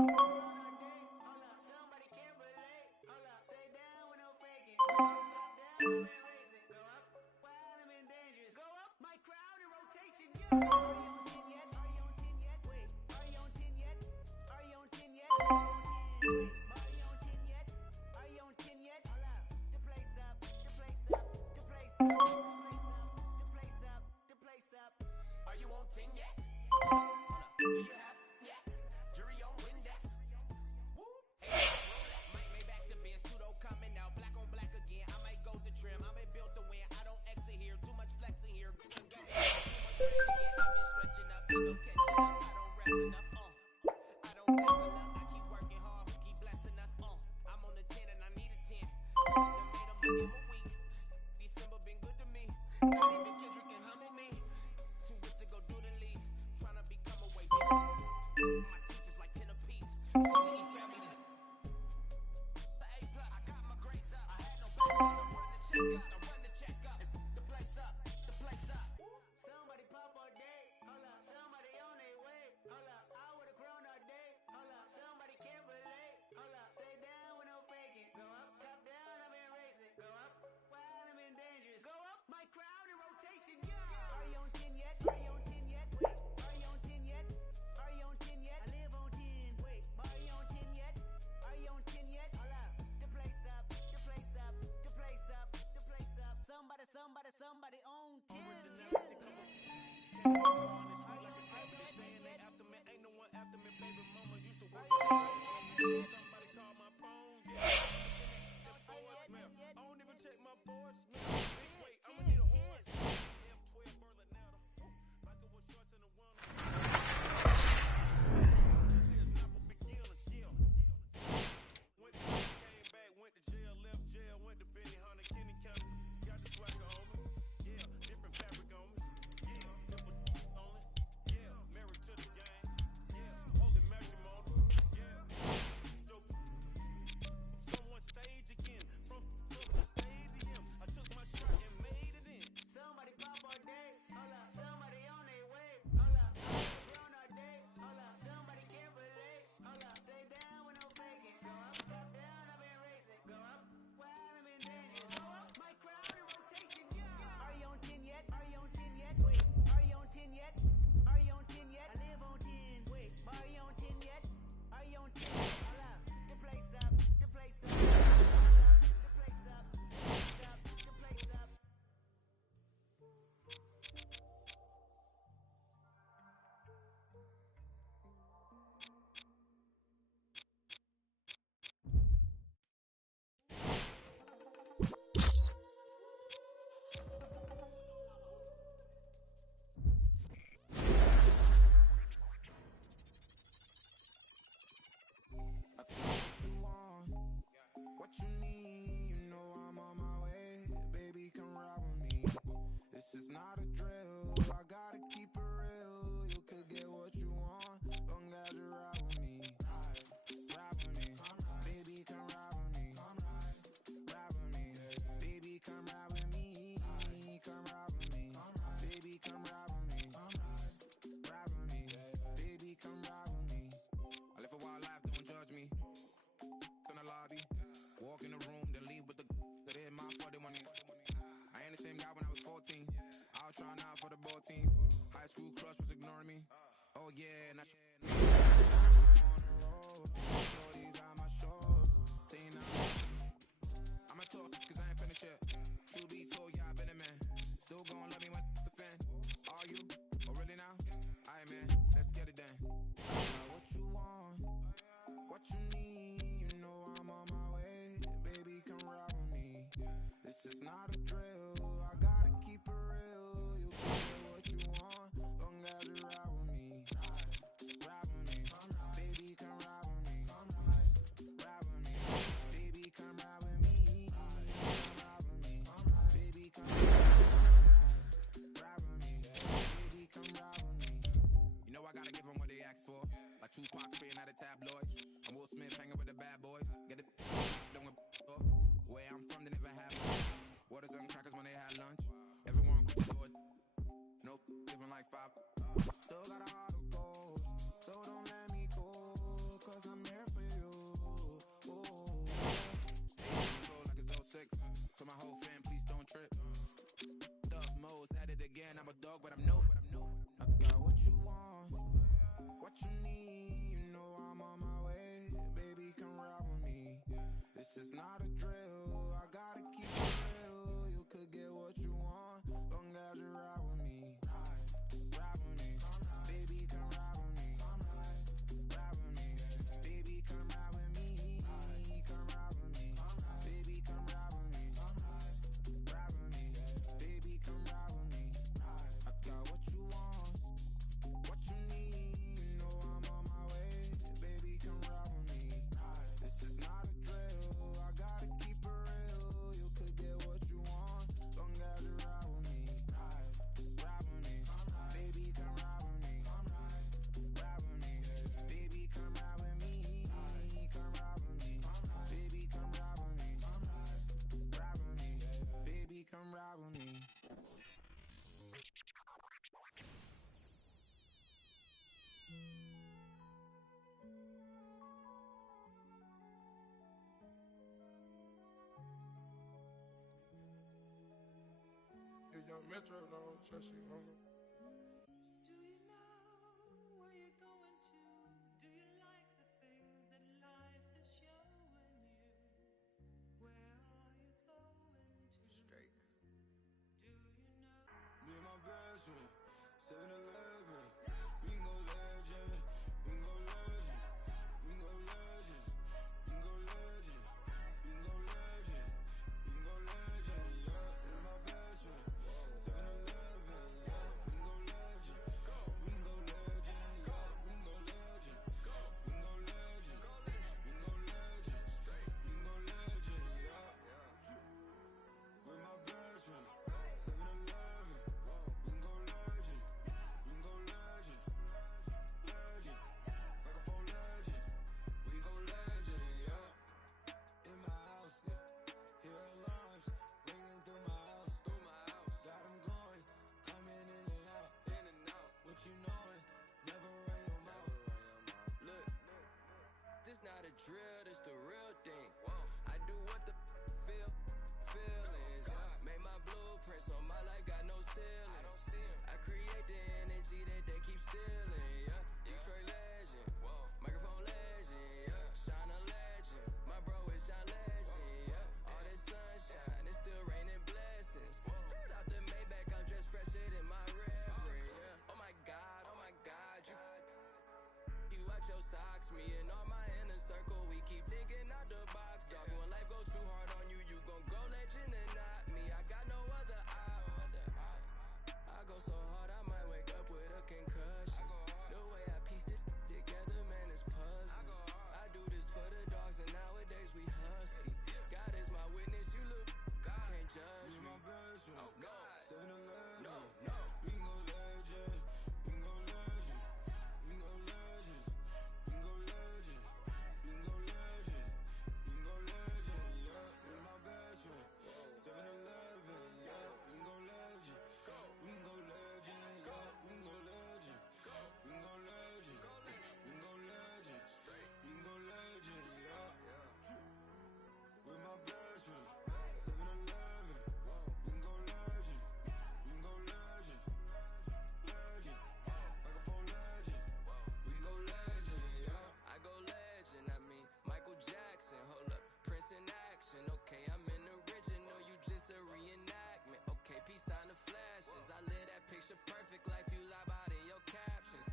Are you on 10 yet? Do you have yet? Jury on Windex. Woo! Hey, Rolex. Might back to Benz, pseudo coming out, black on black again. I might go to trim, I been built to win. I don't exit here, too much flexing here. Too much bread to get, I've been stretching up, ain't no catching up. I don't rest enough, I don't level up, I keep working hard, who keep blessing us, I'm on the 10 and I need a 10. Done made a money a week. December been good to me. Not even Kendrick can humble me. 2 weeks to go do the least. Tryna become a way bigger. My teeth is like 10 apiece. TDE family to the A+. I got my grades up. I had no back. I run the check up. The place up. The place up. Somebody pop all day. Hold up. Somebody on their way. Hold up. I would've grown all day. Hold up. Somebody can't relate. Hold up. Stay down with no faking. Go up. Top down. I've been racing. Go up. Wild, I'm in dangerous. Go up. My crowd in rotation. Yeah. Are you on 10 yet? Are you on 10 yet? Wait. Are you on 10 yet? Are you on 10 yet? I live on 10. Wait. Are you on 10 yet? Are you on 10 yet? Hold up. The place up. The place up. The place up. The place up. Somebody on 10. Ain't no one after me, baby mama used to work. Somebody call my phone, voicemail. I don't even check my voicemail. Wait, I'ma need a horse. F12 Berlin now. Michael was shorts in the one. This is not for big deal and shield. Went to came back, went to jail, left jail, went to Benny Hunter, Kenny County. Got the swagger on me. Yeah, different fabric on me. Yeah, simple only. Yeah, married to the game. Yeah, holy matrimony. Yeah, so someone stage again. From the stadium, I took my shot and made it in. Somebody pop all day. Hold up. Somebody on their way. Hold up. I would've grown all day. Hold up. Somebody can't relate. Hold up. Stay down with no faking. Go up. Top down. I've been racing. Go up. Wild, I'm in dangerous. Go up. My crowd in rotation. Yeah. Are you on 10 yet? Are you on 10 yet? Wait. Are you on 10 yet? Are you on 10 yet? I live on 10. Wait. Are you on 10 yet? Are you on 10 yet? Hold up. The place up. The place up. The place up. The place up. The place up. I think what you want, what you need, you know I'm on my way. Baby, come ride with me. This is not a drill, I gotta keep it real. You could get what you want, long as you ride with me. Ride with me, baby, come ride with me. Ride with me, baby, come ride with me. Come ride with me, baby, come ride with me. Ride with me, baby, come ride with me. I live a wild life, don't judge me. In the lobby, walk in the room, then leave with the that hit my 41. I ain't the same guy when I was 14. I was trying out for the ball team. High school crush was ignoring me. Oh yeah, and I I'm on the road. Shorties on my shores. Saying I'ma talk cause I ain't finished yet. True be told, yeah, I been a man. Still gon' love me when the fan. Are you? Oh really now? Aight man, let's get it then. What you want? What you need? You know I'm on my way. Baby, come ride with me. This is not a drill. I gotta keep it real. You can get what you want, long as you ride with me. Ride with me, baby, come ride with me. Ride with me, baby, come ride with me. Come ride with me, baby, come ride with me. Baby, come ride with me. You know I gotta give them what they ask for. Like Tupac spitting out of tabloids. I'm Will Smith hanging with the bad boys. Get it, don't with where I'm from, they never had lunch. Waters and crackers when they had lunch. Everyone quick to do it. No living like 5. Still got a heart of gold, so don't let me go. Cause I'm young Metro, don't trust you, homie. Do you know where you're going to? Do you like the things that life is showing you? Where are you going to? Straight. Do you know? Me and my best friend, 7-Eleven. We can go legend. We can go legend. We can go legend. We can go legend. We can go legend. We can go legend. Yeah, me and my best friend, 7-Eleven. Yeah, we can go legend. We can go legend. Yeah, we can go legend. We can go legend. We can go legend. We can go legend. Yeah. With my best friend, 7-Eleven. We can go legend. We can go legend. Legend. Microphone legend. We can go legend. Yeah. In my house, yeah. Hear alarms ringing through my house. Got them going, coming in and out. What you knowin'? Never run your mouth. Look, this not a drill, this the real thing. I do what the feelings. Made my blueprint so my life got no ceilings. I create the energy that they keep stealing. Yeah, Detroit legend, microphone legend. Yeah, Shine a legend. My bro is John Legend. Yeah, all this sunshine, it's still raining blessings. Straight out the Maybach, I'm dressed fresher than my reverend. Yeah. Oh my God, you watch your socks. Me and all my inner circle, we keep thinking out the box. Dog, when life go too hard on you, you gon' go legend and not me. I got no other op. I go so hard, I might wake up with a concussion. The way I piece this together, man, it's puzzling. I do this for the dogs, and nowadays we husky. God is my witness, you look, can't judge me. My best friend, Oh God, 7-Eleven. no. We can go legend. We can go legend. We can go legend. We can go legend. We can go legend. We can go legend. Yeah, we my best friend. 7-Eleven. Yeah, we can go legend. We can go legend. Yeah, we can go legend. We can go legend. We can go legend. We can go legend. Yeah. With my best friend, 7-Eleven. We can go legend. We can go legend. Legend. Microphone legend. We can go legend. Yeah. I go legend, I mean Michael Jackson. Hold up, Prince in action. Okay, I'm an original, you just a reenactment. Okay, peace sign the flashes. I live that picture perfect life you lie about in your captions.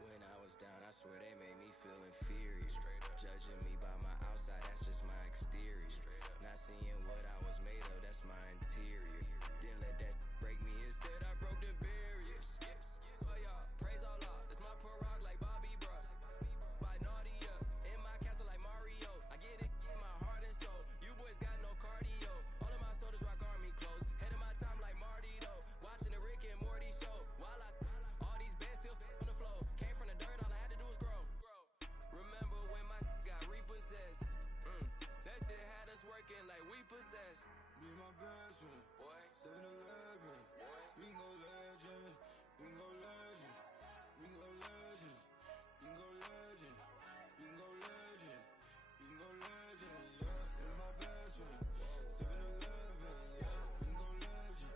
When I was down, I swear they made me feel inferior. Judging me by my outside, that's just my exterior. Not seeing what I was made of, that's my interior. Didn't let that break me, instead I broke the barriers. So y'all, praise Allah, it's my prologue like Bobby Bro. By Nadia, in my castle like Mario. I get it in my heart and soul. You boys got no cardio. All of my soldiers rock army clothes. Head of my time like Marty though. Watching the Rick and Morty show. While all these bands still on the flow. Came from the dirt, all I had to do was grow. Remember when my got repossessed? That day had us working like we possessed. Me and my best friend, Boy, 7-Eleven. We can go legend. We can go legend. We can go legend. We can go legend. We can go legend. We can go legend. Yeah, me and my best friend, 7-Eleven. Yeah, we can go legend.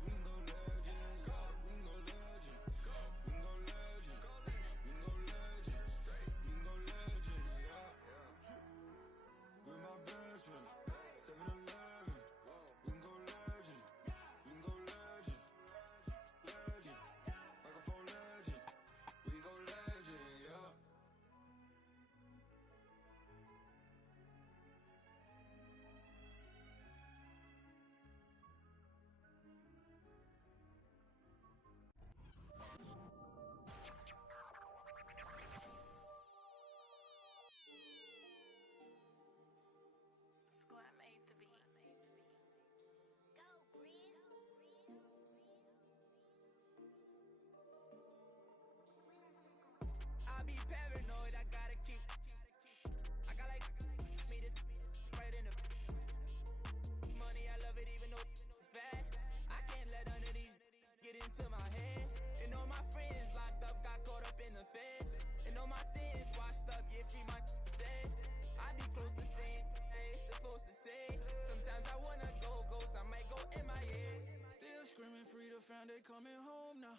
We can go legend. Yeah, we can go legend. We can go legend. We can go legend. We can go legend. Yeah. With my best friend, 7-Eleven. We can go legend. We can go legend. Legend. Microphone legend. We can go legend. Yeah. Squad made the beat. I be paranoid, I gotta keep. I got like me this right in the money. I love it even though it's bad. I can't let none of these get into my head. And all my friends locked up, got caught up in the feds. And all my sins washed up, yeah, free my said. I be close to saying, I ain't supposed to say. Sometimes I wanna go ghost, I might go MIA. Still fam, they coming home now.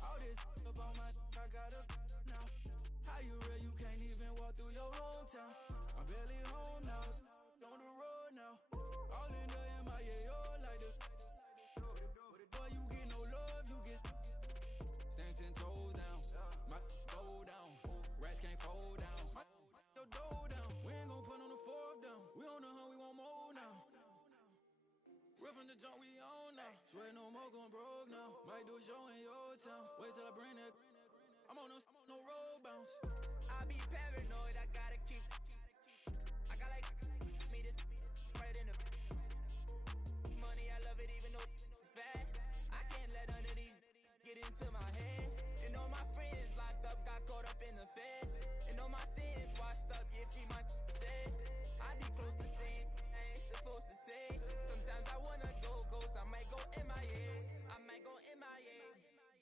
All this up on my, I got a now. How you real? You can't even walk through your hometown. I'm barely home now, on the road now. All in the MIA, all like the. Boy, you get no love, you get. Stand 10 toes down, my go down. Rats can't fold down. My your dough down. We ain't gon' put on the fourth down. We on the hunt, we want more now. Real from the jump, we on now. Swear no more gon' broke now. Might do a show in your town. Wait till I bring that. I'm on no road bounce. I be paranoid, I gotta keep. I got like me this right in the money. I love it even though it's bad. I can't let none of these get into my head. And all my friends locked up, got caught up in the feds. And all my sins washed up, yeah, free my said. I be close to saying I ain't supposed to say. Sometimes I wanna go ghost, I might go MIA. I might go MIA,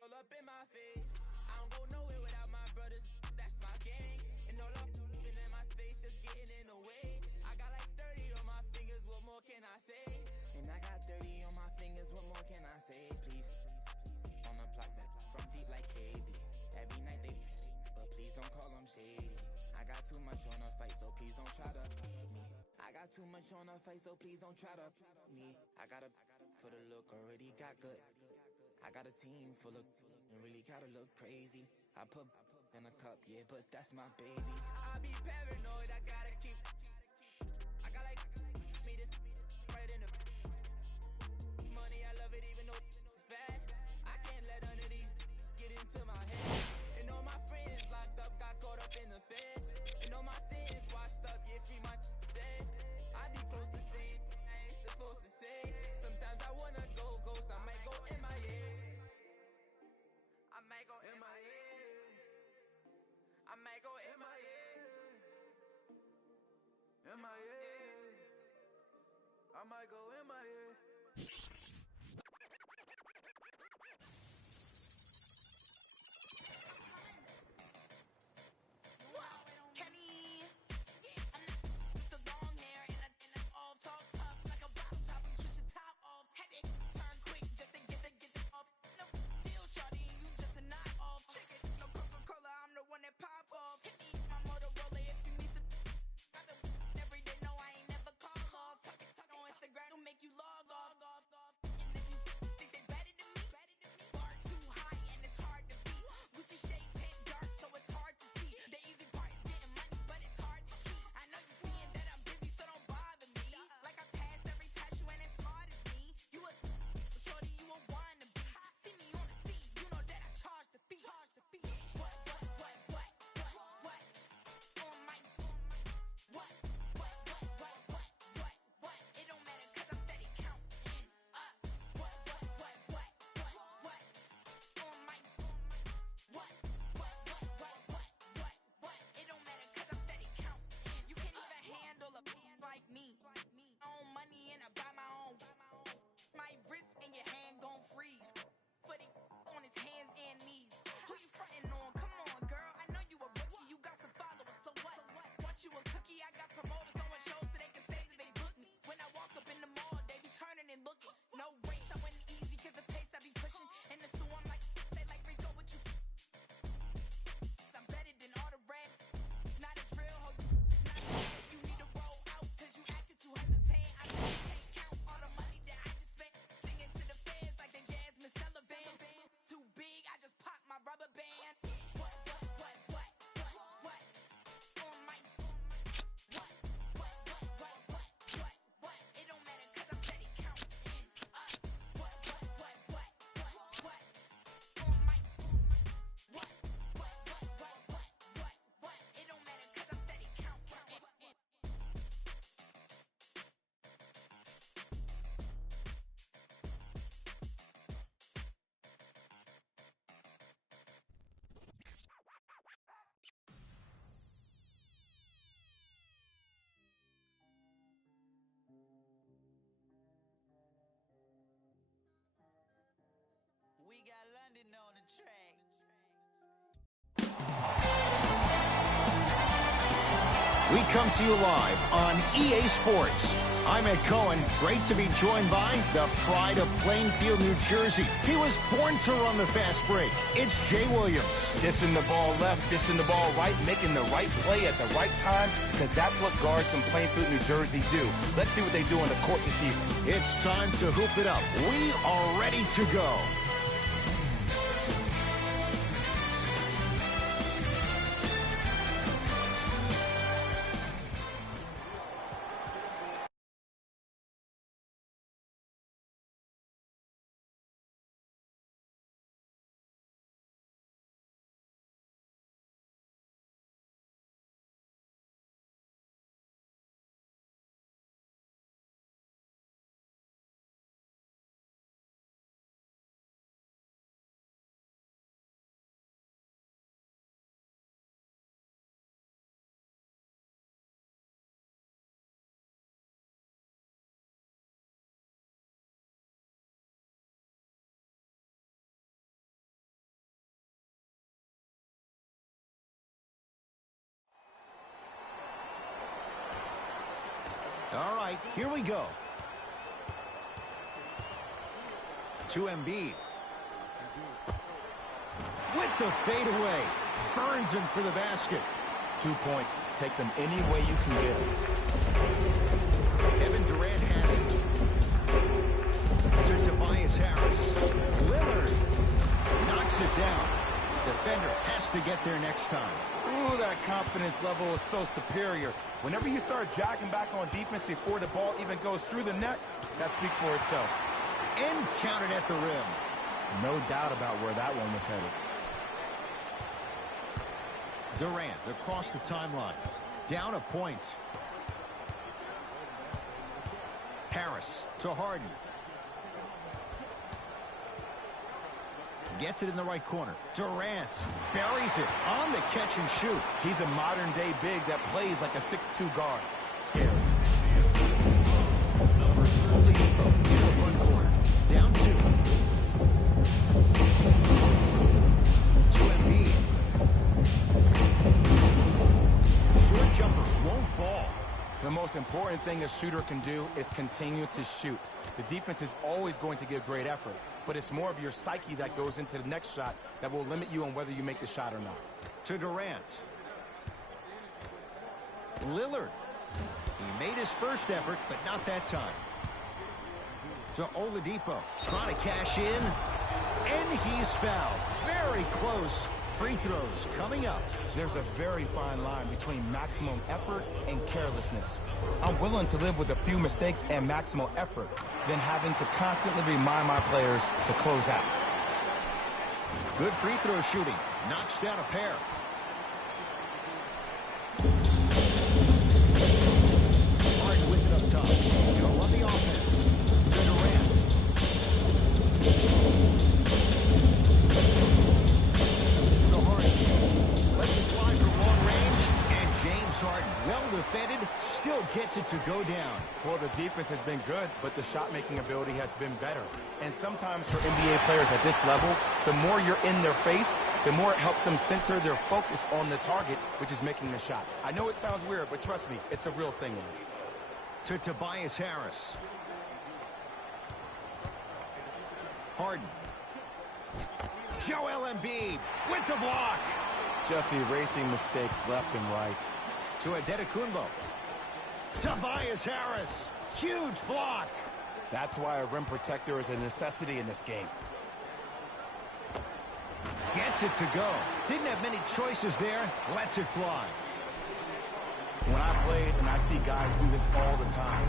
all up in my face. I don't go nowhere without my brothers, that's my gang. And all up in my space, just getting in the way. I got like 30 on my fingers, what more can I say? And I got 30 on my fingers, what more can I say? Please, on the block that from deep like KD. Every night they, but please don't call them shady. I got too much on a fight, so please don't try to me. I got too much on a fight, so please don't try to me. I gotta for the look, already got good. I got a team full of and really gotta look crazy. I put in a cup, yeah, but that's my baby. I be paranoid, I gotta keep. I got like me this right in the money. I love it even though it's bad. I can't let none of these get into my head. And all my friends locked up, got caught up in the feds. And all my sins washed up, yeah, free my said. I be close to saying I ain't supposed to say. Sometimes I wanna go ghost, I might go MIA. I might go MIA. I might go MIA. MIA. I might go MIA. Kenny, the long hair and I all talk tough like a bottle top. You switch your top off, had it turn quick just to get it off. No deal, shawty, you just a knock off. Shake it, no Coca-Cola, I'm the one that pop off. Hit me my Motorola if you need some. Rather every day, no, I ain't never call off. Tuck it on Instagram, will make you log off. And if you think they better than me, bar too high and it's hard to beat. Gucci shades hit dark, so it's hard to see. The easy part is getting money, but it's hard to keep. I know you seeing that I'm busy, so don't bother me. Like I pass every test, you ain't as smart as me. You a shorty, you a wannabe. See me on the scene, you know that I charge the fee. What? On my what? It don't matter 'cause I'm steady counting up. What? On my what? It don't matter 'cause I'm steady counting. You can't even handle a like me. I own money and I buy my own. My wrist and your hand gon' freeze. Put it on his hands and knees. Who you frontin' on? Come on, girl. I know you a rookie. You got some followers, so what? Want you a cookie? I got promoters throwing shows so they can say that they book me. When I walk up in the mall, they be turning and looking. No way, I went easy 'cause the pace I be pushing. In the store, I'm like, they like Rico with you. I'm better than all the rest. Not a drill, ho. It's not you need to roll out 'cause you acting too hesitant. I bet you can't count all the money that I just spent. Singing to the fans like they Jasmine Sullivan. Too big, I just popped my rubber band. What? On my what? It don't matter 'cause I'm steady counting up. What? On my what? It don't matter 'cause I'm steady counting. We got London on the track. We come to you live on EA Sports. I'm Ed Cohen. Great to be joined by the pride of Plainfield, New Jersey. He was born to run the fast break. It's Jay Williams. Dishing the ball left, dishing the ball right, making the right play at the right time, because that's what guards from Plainfield, New Jersey do. Let's see what they do on the court this evening. It's time to hoop it up. We are ready to go. All right, here we go. To Embiid. With the fadeaway. Burns him for the basket. 2 points. Take them any way you can get them. Kevin Durant has it. To Tobias Harris. Lillard knocks it down. Defender has to get there next time. Ooh, that confidence level is so superior. Whenever you start jogging back on defense before the ball even goes through the net, that speaks for itself. And counted at the rim. No doubt about where that one was headed. Durant across the timeline. Down a point. Harris to Harden. Gets it in the right corner. Durant buries it on the catch and shoot. He's a modern-day big that plays like a 6'2 guard. Scary. Oladipo in the front corner. Down 2. To Embiid. Short jumper won't fall. The most important thing a shooter can do is continue to shoot. The defense is always going to give great effort, but it's more of your psyche that goes into the next shot that will limit you on whether you make the shot or not. To Durant. Lillard. He made his first effort, but not that time. To Oladipo. Trying to cash in. And he's fouled. Very close. Free throws coming up. There's a very fine line between maximum effort and carelessness. I'm willing to live with a few mistakes and maximal effort than having to constantly remind my players to close out. Good free throw shooting. Knocks down a pair. Harden with it up top. He'll run the offense. To Durant. To Harden. Lets it fly from long range. And James Harden, well defended, still gets it to go down. Well, the defense has been good, but the shot-making ability has been better. And sometimes for NBA players at this level, the more you're in their face, the more it helps them center their focus on the target, which is making the shot. I know it sounds weird, but trust me, it's a real thing, man. To Tobias Harris. Harden. Joel Embiid with the block. Just erasing mistakes left and right. To Adetokunbo. Tobias Harris. Huge block. That's why a rim protector is a necessity in this game. Gets it to go. Didn't have many choices there. Lets it fly. When I played, and I see guys do this all the time,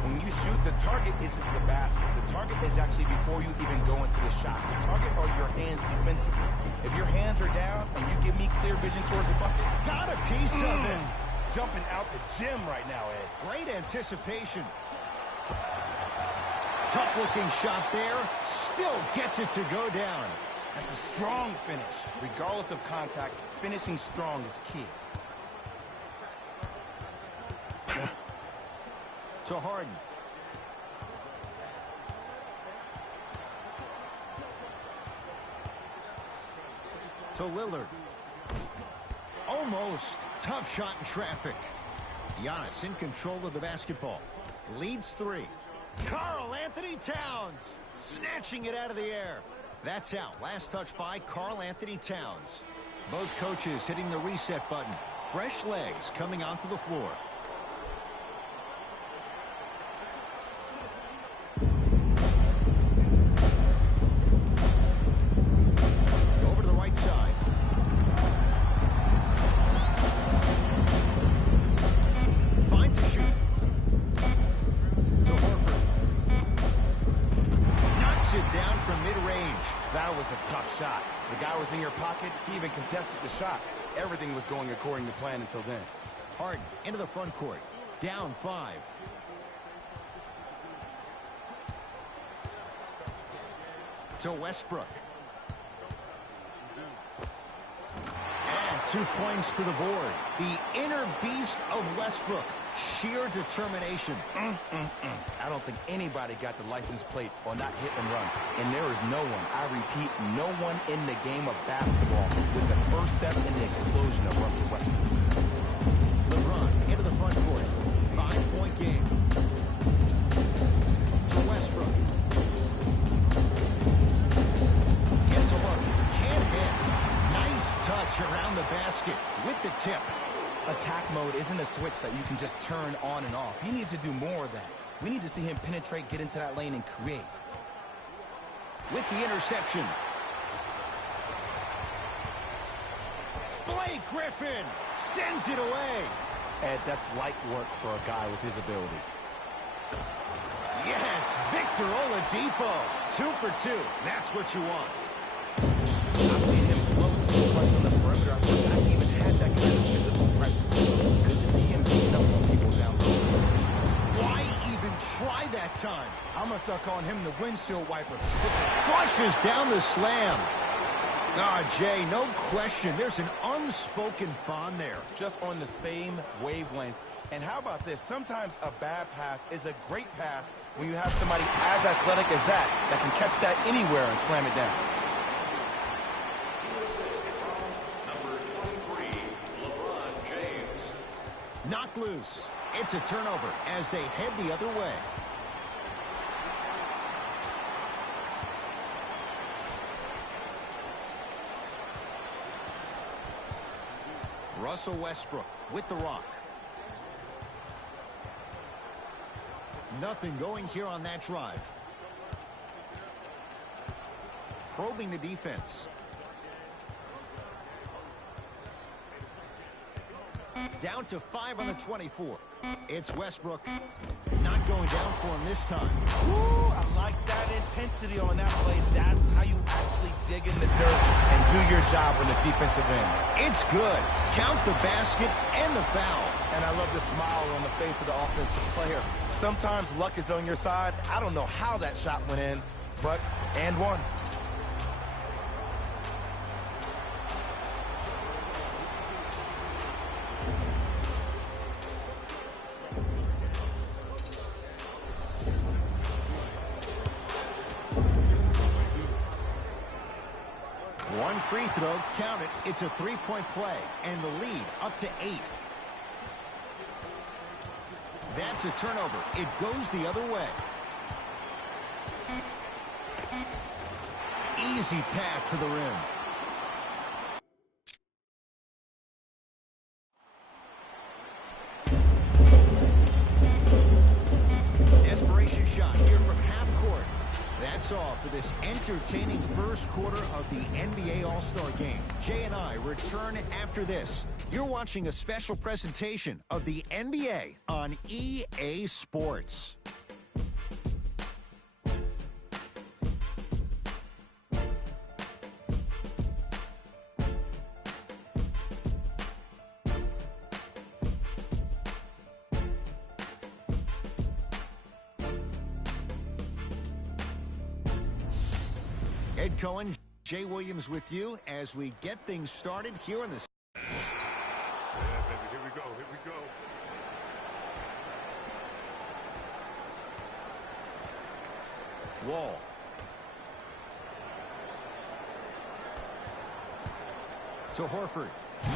when you shoot, the target isn't the basket. The target is actually before you even go into the shot. The target are your hands defensively. If your hands are down and you give me clear vision towards the bucket, got a piece of it. Jumping out the gym right now, Ed. Great anticipation. Tough-looking shot there. Still gets it to go down. That's a strong finish. Regardless of contact, finishing strong is key. To Harden. To Lillard. Almost. Tough shot in traffic. Giannis in control of the basketball. Leads 3. Karl Anthony Towns snatching it out of the air. That's out. Last touch by Karl Anthony Towns. Both coaches hitting the reset button. Fresh legs coming onto the floor. Over to the right side. Fine to shoot. To Horford. Knocks it down from mid-range. That was a tough shot. The guy was in your pocket. He even contested the shot. Everything was going according to plan until then. Harden into the front court. Down 5. To Westbrook. And 2 points to the board. The inner beast of Westbrook. Sheer determination. I don't think anybody got the license plate or not hit and run. And there is no one, I repeat, no one in the game of basketball with the first step in the explosion of Russell Westbrook. LeBron into the front court. 5-point game. To Westbrook. Gets a look. Can't hit. Nice touch around the basket with the tip. Attack mode isn't a switch that you can just turn on and off. He needs to do more of that. We need to see him penetrate, get into that lane, and create. With the interception. Blake Griffin sends it away. Ed, that's light work for a guy with his ability. Yes, Victor Oladipo. 2 for 2. That's what you want. I've seen him float so much on the perimeter. I forgot he even had that kind of physical presence. Good to see him beating up on people down low. Why even try that time? I'm going to start calling him the windshield wiper. Just flushes down the slam. Jay, no question. There's an unspoken bond there. Just on the same wavelength. And how about this? Sometimes a bad pass is a great pass when you have somebody as athletic as that can catch that anywhere and slam it down. Number 23, LeBron James. Knocked loose. It's a turnover as they head the other way. Russell Westbrook with the rock. Nothing going here on that drive. Probing the defense. Down to 5 on the 24. It's Westbrook. Not going down for him this time. Ooh, I like that intensity on that play. That's how you actually dig in the dirt and do your job on the defensive end. It's good. Count the basket and the foul. And I love the smile on the face of the offensive player. Sometimes luck is on your side. I don't know how that shot went in, but and one. One free throw, count it. It's a 3-point play, and the lead up to 8. That's a turnover. It goes the other way. Easy pass to the rim. Desperation shot here from half court. That's all for this entertaining first quarter of the NBA All-Star Game. Jay and I return after this. You're watching a special presentation of the NBA on EA Sports. Ed Cohen, Jay Williams with you as we get things started here in the... Yeah, baby, here we go, here we go. Wall. To Horford.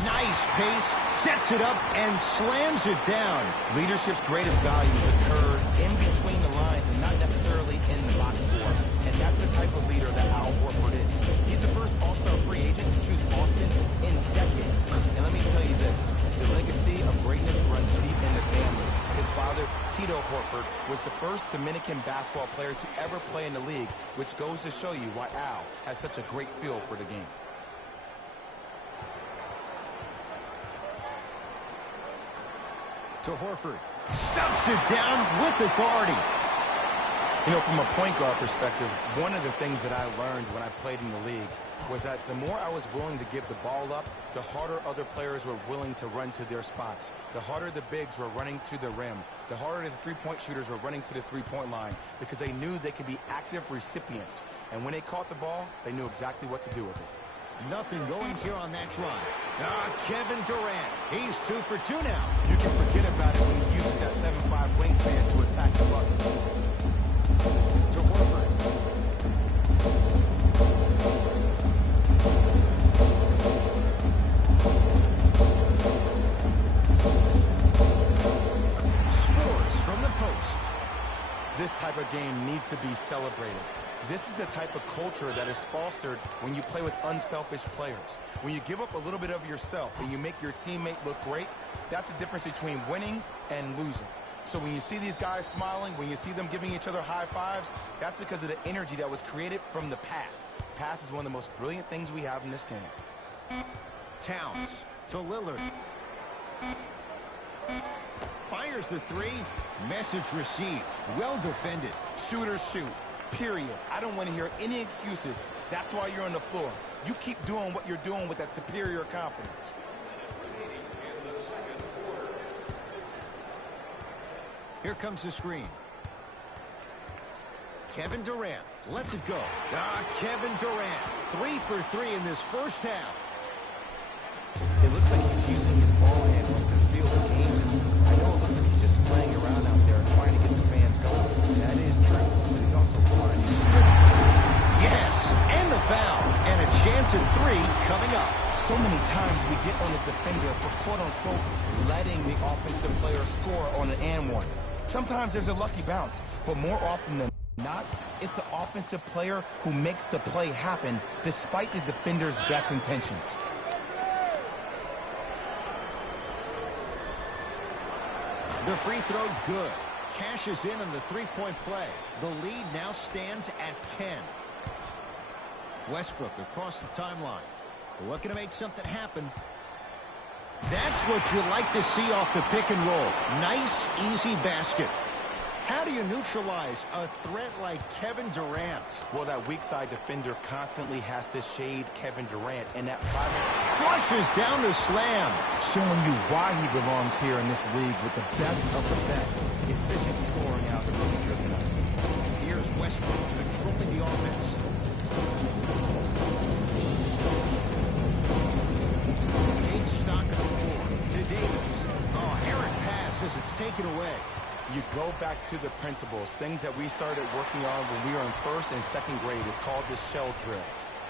Nice pace, sets it up, and slams it down. Leadership's greatest values occur in between the lines and not necessarily in the box score. And that's the type of leader that Al Horford is. He's the first all-star free agent to choose Boston in decades. And let me tell you this, the legacy of greatness runs deep in the family. His father, Tito Horford, was the first Dominican basketball player to ever play in the league, which goes to show you why Al has such a great feel for the game. To Horford. Stuffs it down with authority. You know, from a point guard perspective, one of the things that I learned when I played in the league was that the more I was willing to give the ball up, the harder other players were willing to run to their spots. The harder the bigs were running to the rim. The harder the three-point shooters were running to the three-point line because they knew they could be active recipients. And when they caught the ball, they knew exactly what to do with it. Nothing going here on that drive. Kevin Durant. He's 2 for 2 now. You can forget about it when he uses that 7'5" wingspan to attack the bucket. To Horford. Scores from the post. This type of game needs to be celebrated. This is the type of culture that is fostered when you play with unselfish players. When you give up a little bit of yourself and you make your teammate look great, that's the difference between winning and losing. So when you see these guys smiling, when you see them giving each other high fives, that's because of the energy that was created from the pass. Pass is one of the most brilliant things we have in this game. Towns to Lillard. Fires the three. Message received. Well defended. Shooters shoot. Period. I don't want to hear any excuses. That's why you're on the floor. You keep doing what you're doing with that superior confidence. Here comes the screen. Kevin Durant lets it go. Kevin Durant, 3 for 3 in this first half. It looks like he's using his ball handling to feel the game. I know it looks like he's just playing around out there trying to get the fans going. That is true, but he's also fun. Yes, and the foul. And a chance at 3 coming up. So many times we get on the defender for quote-unquote letting the offensive player score on an and one. Sometimes there's a lucky bounce, but more often than not, it's the offensive player who makes the play happen despite the defender's best intentions. The free throw good. Cashes in on the three-point play. The lead now stands at 10. Westbrook across the timeline. Looking to make something happen. That's what you like to see off the pick and roll. Nice, easy basket. How do you neutralize a threat like Kevin Durant? Well, that weak side defender constantly has to shade Kevin Durant, and that private flushes down the slam, showing you why he belongs here in this league with the best of the best. Efficient scoring out of the rookie here tonight. Here's Westbrook controlling the offense. Takes stock of the floor to Davis. Errant pass as it's taken away. You go back to the principles, things that we started working on when we were in first and second grade. It's called the shell drill.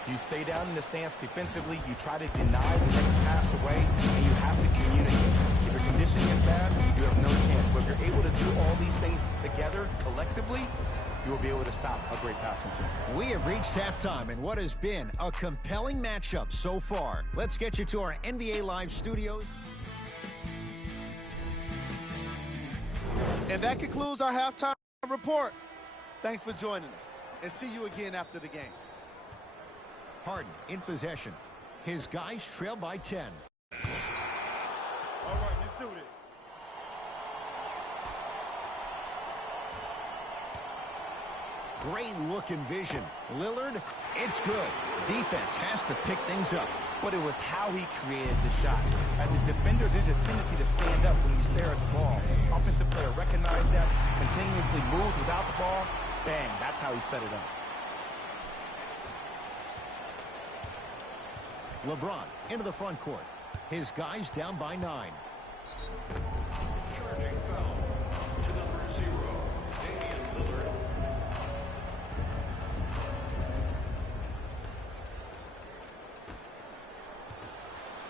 You stay down in the stance defensively, you try to deny the next pass away, and you have to communicate. If your conditioning is bad, you have no chance. But if you're able to do all these things together, collectively, you will be able to stop a great passing team. We have reached halftime in what has been a compelling matchup so far. Let's get you to our NBA Live studios. And that concludes our halftime report. Thanks for joining us, and see you again after the game. Harden in possession. His guys trail by 10. All right, let's do this. Great look and vision. Lillard, it's good. Defense has to pick things up. But it was how he created the shot. As a defender, there's a tendency to stand up when you stare at the ball. Offensive player recognized that, continuously moved without the ball. Bang, that's how he set it up. LeBron into the front court. His guys down by 9. Charging foul to number 0, Damian Lillard.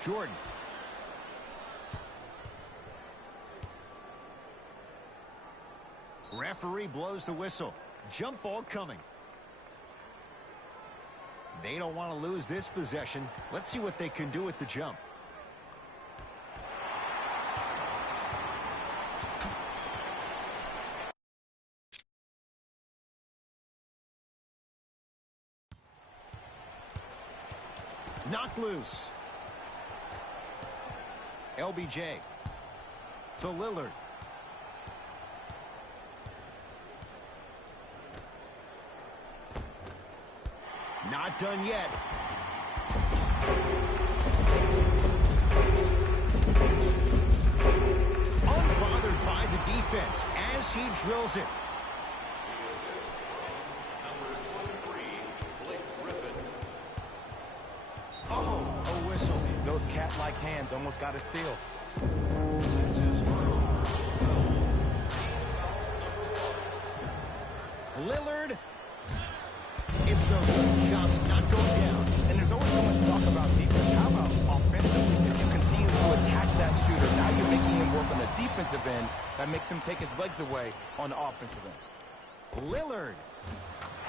Jordan Referee blows the whistle. Jump ball coming. They don't want to lose this possession. Let's see what they can do with the jump. Knocked loose. LBJ to Lillard. Not done yet. Unbothered by the defense as he drills it. Oh, a whistle. Those cat-like hands almost got a steal. Lillard. It's no good. Shots not going down. And there's always so much talk about defense. How about offensively? If you continue to attack that shooter, now you're making him work on the defensive end. That makes him take his legs away on the offensive end. Lillard.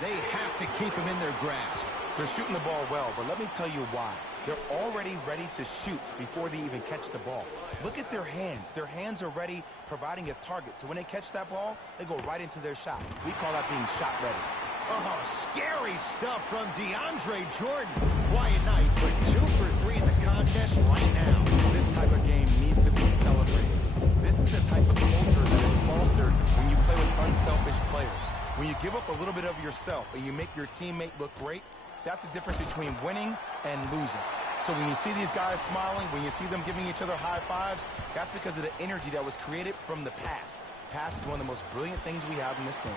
They have to keep him in their grasp. They're shooting the ball well, but let me tell you why. They're already ready to shoot before they even catch the ball. Look at their hands. Their hands are ready, providing a target. So when they catch that ball, they go right into their shot. We call that being shot ready. Oh, scary stuff from DeAndre Jordan. Quiet night, but 2 for 3 in the contest right now. This type of game needs to be celebrated. This is the type of culture that is fostered when you play with unselfish players. When you give up a little bit of yourself and you make your teammate look great, that's the difference between winning and losing. So when you see these guys smiling, when you see them giving each other high fives, that's because of the energy that was created from the pass. Pass is one of the most brilliant things we have in this game.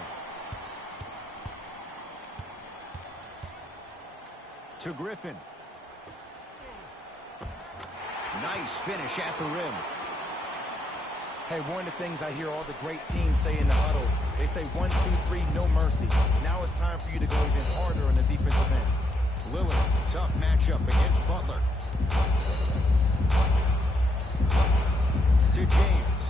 To Griffin. Nice finish at the rim. Hey, one of the things I hear all the great teams say in the huddle, they say 1, 2, 3, no mercy. Now it's time for you to go even harder on the defensive end. Lillard, tough matchup against Butler. To James.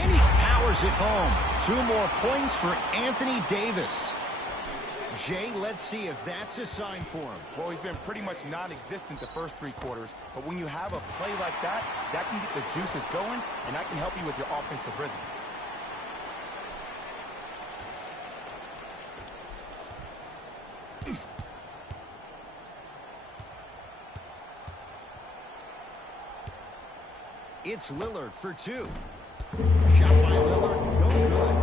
And he powers it home. 2 more points for Anthony Davis. Jay, let's see if that's a sign for him. Well, he's been pretty much non-existent the first 3 quarters, but when you have a play like that, that can get the juices going, and that can help you with your offensive rhythm. It's Lillard for 2. Shot by Lillard, no good.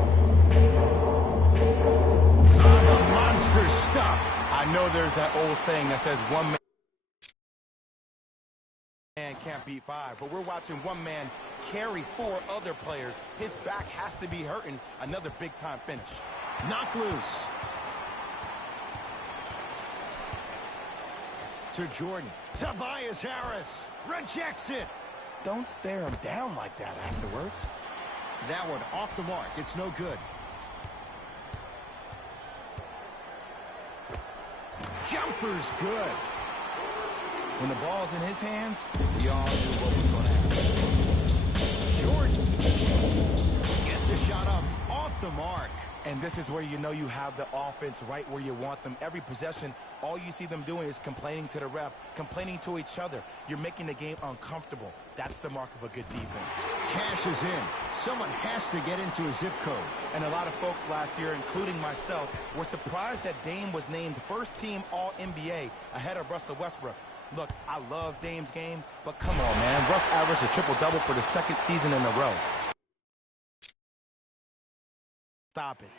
Monster stuff. I know there's that old saying that says one man can't beat 5, but we're watching one man carry 4 other players. His back has to be hurting. Another big-time finish. Knocked loose. To Jordan. Tobias Harris rejects it. Don't stare him down like that afterwards. That one off the mark. It's no good. Jumper's good. When the ball's in his hands, we all knew what was going to happen. Jordan gets a shot up off the mark. And this is where you know you have the offense right where you want them. Every possession, all you see them doing is complaining to the ref, complaining to each other. You're making the game uncomfortable. That's the mark of a good defense. Cash is in. Someone has to get into a zip code. And a lot of folks last year, including myself, were surprised that Dame was named first-team All-NBA ahead of Russell Westbrook. Look, I love Dame's game, but come on, man. Russ averaged a triple-double for the 2nd season in a row. Stop it.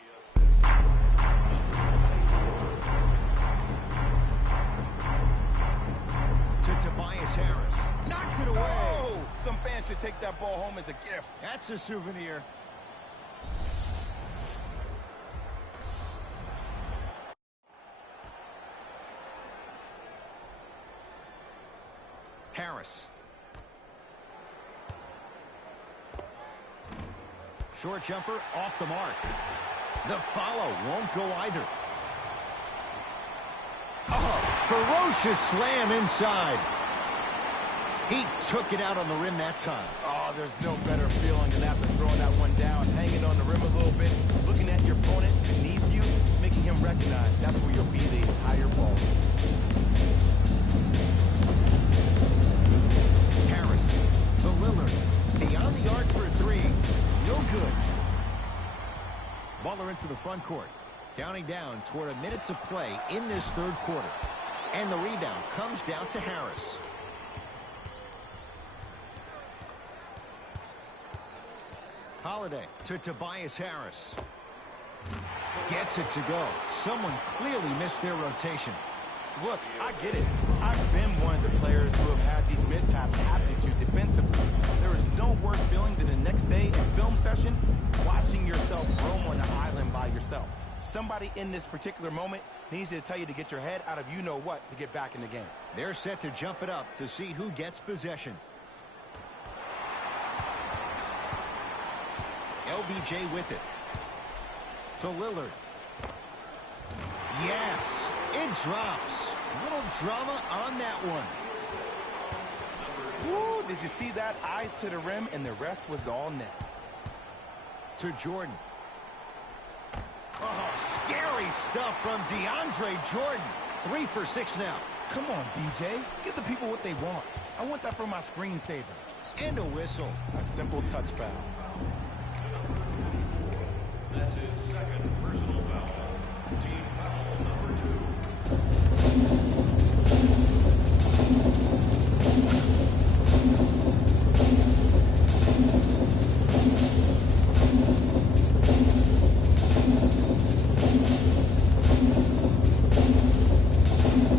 To Tobias Harris. Knocked it away. Oh, some fans should take that ball home as a gift. That's a souvenir. Harris. Short jumper off the mark. The follow won't go either. Oh, ferocious slam inside. He took it out on the rim that time. Oh, there's no better feeling than after throwing that one down, hanging on the rim a little bit, looking at your opponent beneath you, making him recognize that's where you'll be the entire ball. Harris to Lillard. Beyond the arc for three. No good. Butler into the front court. Counting down toward a minute to play in this third quarter. And the rebound comes down to Harris. Holiday to Tobias Harris. Gets it to go. Someone clearly missed their rotation. Look, I get it. I've been one of the players who have had these mishaps happen to defensively. There is no worse feeling than the next day in film session watching yourself roam on the island by yourself. Somebody in this particular moment needs to tell you to get your head out of you-know-what to get back in the game. They're set to jump it up to see who gets possession. LBJ with it. To Lillard. Yes, it drops. Little drama on that one. Woo, did you see that? Eyes to the rim, and the rest was all net. To Jordan. Oh, scary stuff from DeAndre Jordan. 3 for 6 now. Come on, DJ. Give the people what they want. I want that for my screensaver. And a whistle. A simple touch foul. That's his second personal foul. Team foul number 2.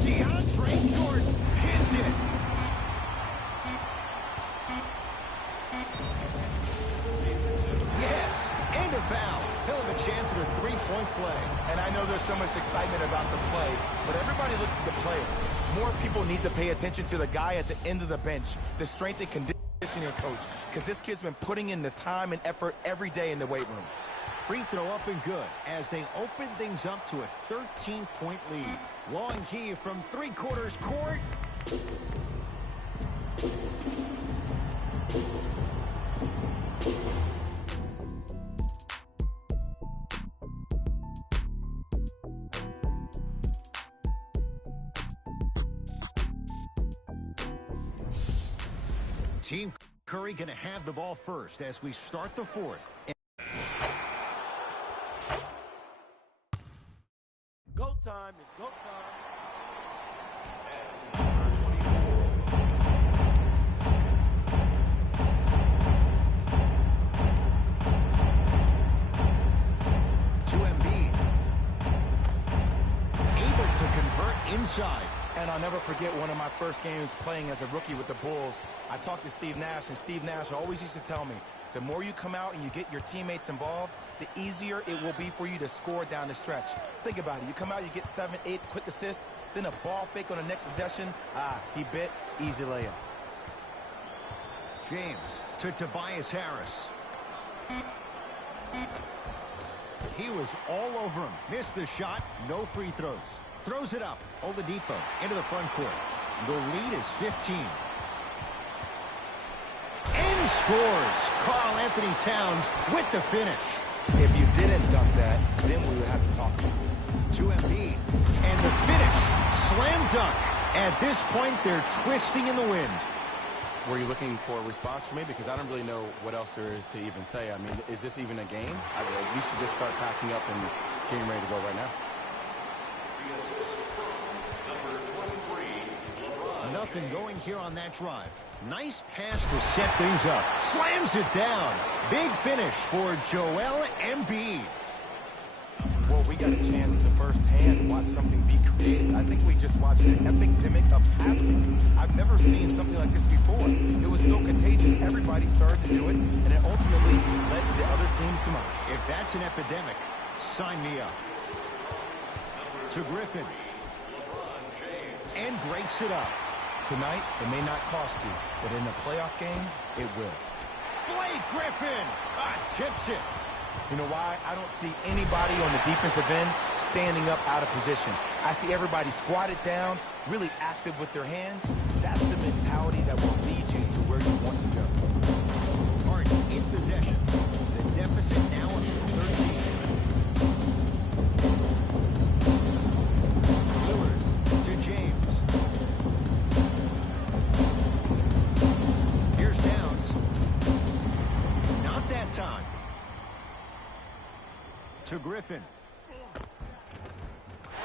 DeAndre Jordan hits it. Yes, and a foul. He'll have a chance at a three-point play. And I know there's so much excitement about the play, but everybody looks at the player. More people need to pay attention to the guy at the end of the bench, the strength and conditioning coach, because this kid's been putting in the time and effort every day in the weight room. Free throw up and good as they open things up to a 13-point lead. Long key from three-quarters court. Team Curry going to have the ball first as we start the fourth. Go time is go time. 2 Embiid. Able to convert inside. And I'll never forget one of my first games playing as a rookie with the Bulls. I talked to Steve Nash, and Steve Nash always used to tell me, the more you come out and you get your teammates involved, the easier it will be for you to score down the stretch. Think about it. You come out, you get 7, 8 quick assists, then a ball fake on the next possession. He bit. Easy layup. James to Tobias Harris. He was all over him. Missed the shot. No free throws. Throws it up. Oladipo into the front court. The lead is 15. And scores. Karl Anthony Towns with the finish. If you didn't dunk that, then we would have to talk about it. To Embiid. And the finish. Slam dunk. At this point, they're twisting in the wind. Were you looking for a response from me? Because I don't really know what else there is to even say. I mean, is this even a game? We should just start packing up and getting ready to go right now. Nothing going here on that drive. Nice pass to set things up. Slams it down. Big finish for Joel Embiid. Well, we got a chance to firsthand watch something be created. I think we just watched an epidemic of passing. I've never seen something like this before. It was so contagious, everybody started to do it, and it ultimately led to the other team's demise. If that's an epidemic, sign me up. To Griffin. And breaks it up. Tonight, it may not cost you, but in a playoff game, it will. Blake Griffin tips it. You know why? I don't see anybody on the defensive end standing up out of position. I see everybody squatted down, really active with their hands. That's the mentality that will lead you to where you want to go. Harden in possession. The deficit now up to 13. Lillard to James. Here's Towns. Not that time. To Griffin.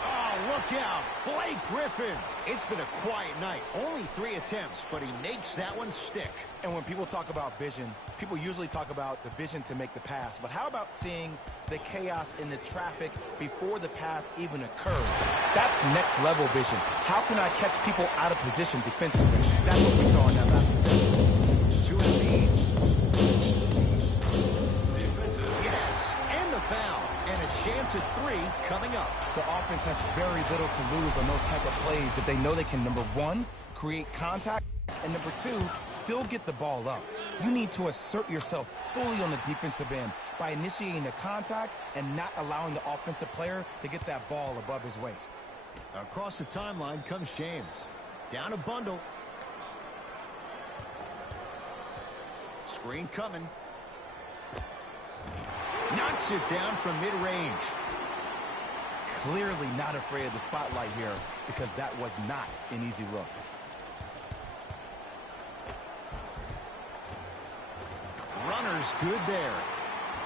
Oh, look out. Blake Griffin. It's been a quiet night. Only 3 attempts, but he makes that one stick. And when people talk about vision, people usually talk about the vision to make the pass. But how about seeing the chaos in the traffic before the pass even occurs? That's next level vision. How can I catch people out of position defensively? That's what we saw in that last possession. To Embiid. Yes, and the foul. And a chance at 3 coming up. The offense has very little to lose on those type of plays if they know they can, number 1, create contact, and number 2, still get the ball up. You need to assert yourself fully on the defensive end by initiating the contact and not allowing the offensive player to get that ball above his waist. Across the timeline comes James. Down a bundle. Screen coming. Knocks it down from mid-range. Clearly not afraid of the spotlight here because that was not an easy look. Runner's good there.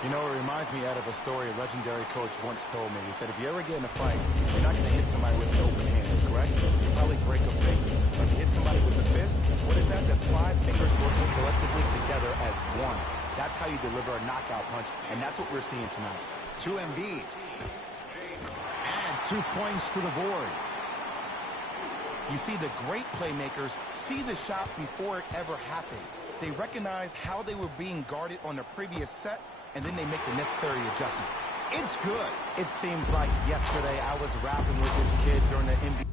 You know, it reminds me, Ed, of a story a legendary coach once told me. He said, if you ever get in a fight, you're not going to hit somebody with an open hand, correct? You'll probably break a finger. But if you hit somebody with a fist, what is that? That's 5 fingers working collectively together as one. That's how you deliver a knockout punch, and that's what we're seeing tonight. To Embiid. Add 2 points to the board. You see, the great playmakers see the shot before it ever happens. They recognized how they were being guarded on the previous set, and then they make the necessary adjustments. It's good. It seems like yesterday I was rapping with this kid during the NBA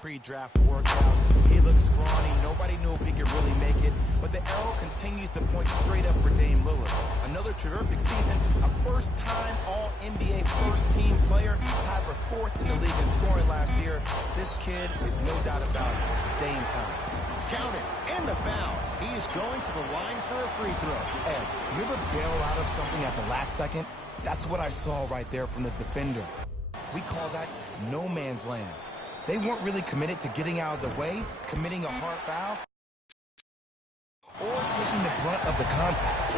pre-draft workout. He looks scrawny. Nobody knew if he could really make it. But the arrow continues to point straight up for Dame Lillard. Another terrific season. A first-time All-NBA first-team player. Tied for 4th in the league in scoring last year. This kid is no doubt about it. Dame time. Count it. And the foul. He is going to the line for a free throw. Ed, you ever bail out of something at the last second? That's what I saw right there from the defender. We call that no man's land. They weren't really committed to getting out of the way, committing a hard foul, or taking the brunt of the contact.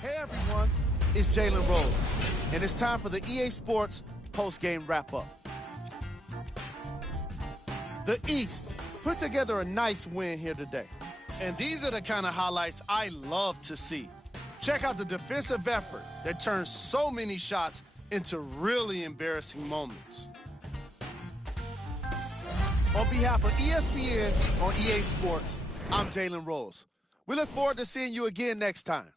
Hey everyone, it's Jalen Rose, and it's time for the EA Sports post-game wrap-up. The East put together a nice win here today, and these are the kind of highlights I love to see. Check out the defensive effort that turns so many shots into really embarrassing moments. On behalf of ESPN on EA Sports, I'm Jalen Rose. We look forward to seeing you again next time.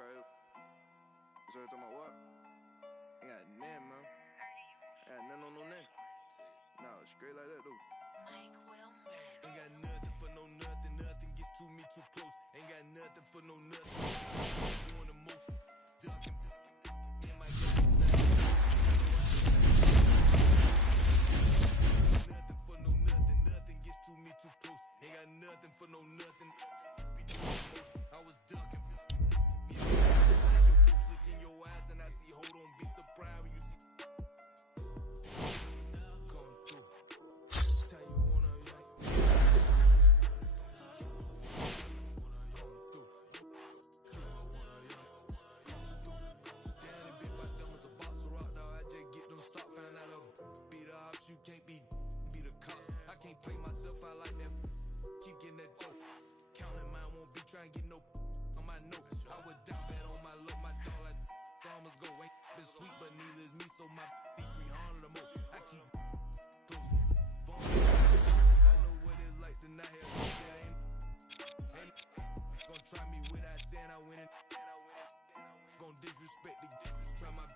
crazy. So you talking about what? Ain't got nothing, man. Ain't got nothing on no name. No, straight like that, dude. Mike Will Mix. Ain't got nothing for no nothing. Nothing gets to me too close. Ain't got nothing for no nothing. Doing the most. Ducking. In my game. Nothing for no nothing. Nothing gets to me too close. Ain't got nothing for no nothing. Be doing the most. I was ducking. Look in your eyes and I see. Hold on, be surprised when you see. Come through. Tell you wanna. Can't be the cops. I can't play myself out like that. Keep getting that dope. Counting mine won't be trying to get no on my note. I would die bad on my look. My dog like farmers go. Ain't been sweet, but neither is me. So my be 300 or more. I keep close. I know what it's like to not have ain't gonna try me without saying I win it. Gonna disrespect the try my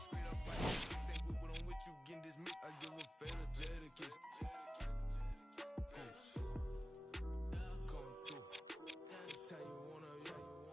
straight up fight. Ain't with what I'm with you getting this mix. I give a fatal dedication. Come through. Tell you wanna come through.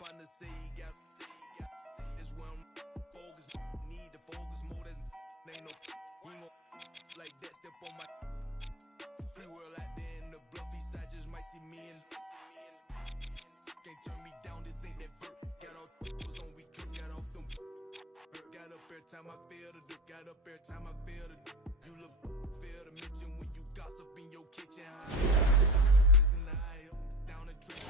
Partner say he got this where I'm focused. Need to focus more. There's ain't no he ain't gon' like that. Step on my free world out there in the bluffy side. Just might see me and can't turn me down. This ain't that vert. Got all was on we could got off them. Got up every time I fail to do. Got up every time I fail to do. You look fair to mention when you gossip in your kitchen. Listen to eye up down the train.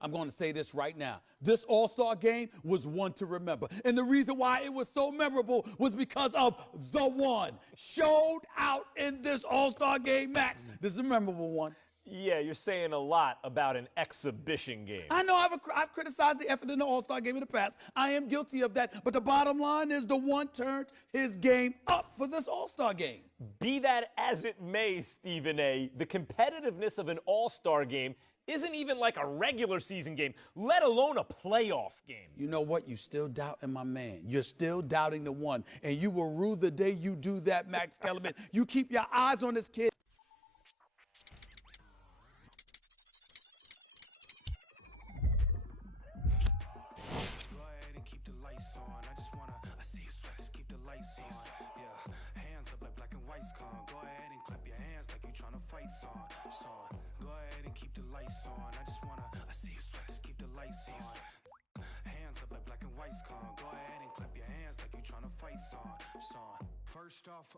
I'm going to say this right now. This All-Star game was one to remember. And the reason why it was so memorable was because of the one showed out in this All-Star game, Max. This is a memorable one. Yeah, you're saying a lot about an exhibition game. I know I've criticized the effort in the All-Star game in the past. I am guilty of that. But the bottom line is the one turned his game up for this All-Star game. Be that as it may, Stephen A., the competitiveness of an All-Star game isn't even like a regular season game, let alone a playoff game. You know what? You still doubting my man. You're still doubting the one. And you will rue the day you do that, Max Kellerman. You keep your eyes on this kid. Go ahead and keep the lights on. I see you sweat. Just keep the lights on. Yeah, hands up like black and white's con. Go ahead and clap your hands like you trying to fight son. Go ahead and keep the lights on. I see you sweat. Just keep the lights on. Hands up like black and white's con. Go ahead and clap your hands like you trying to fight son. First off,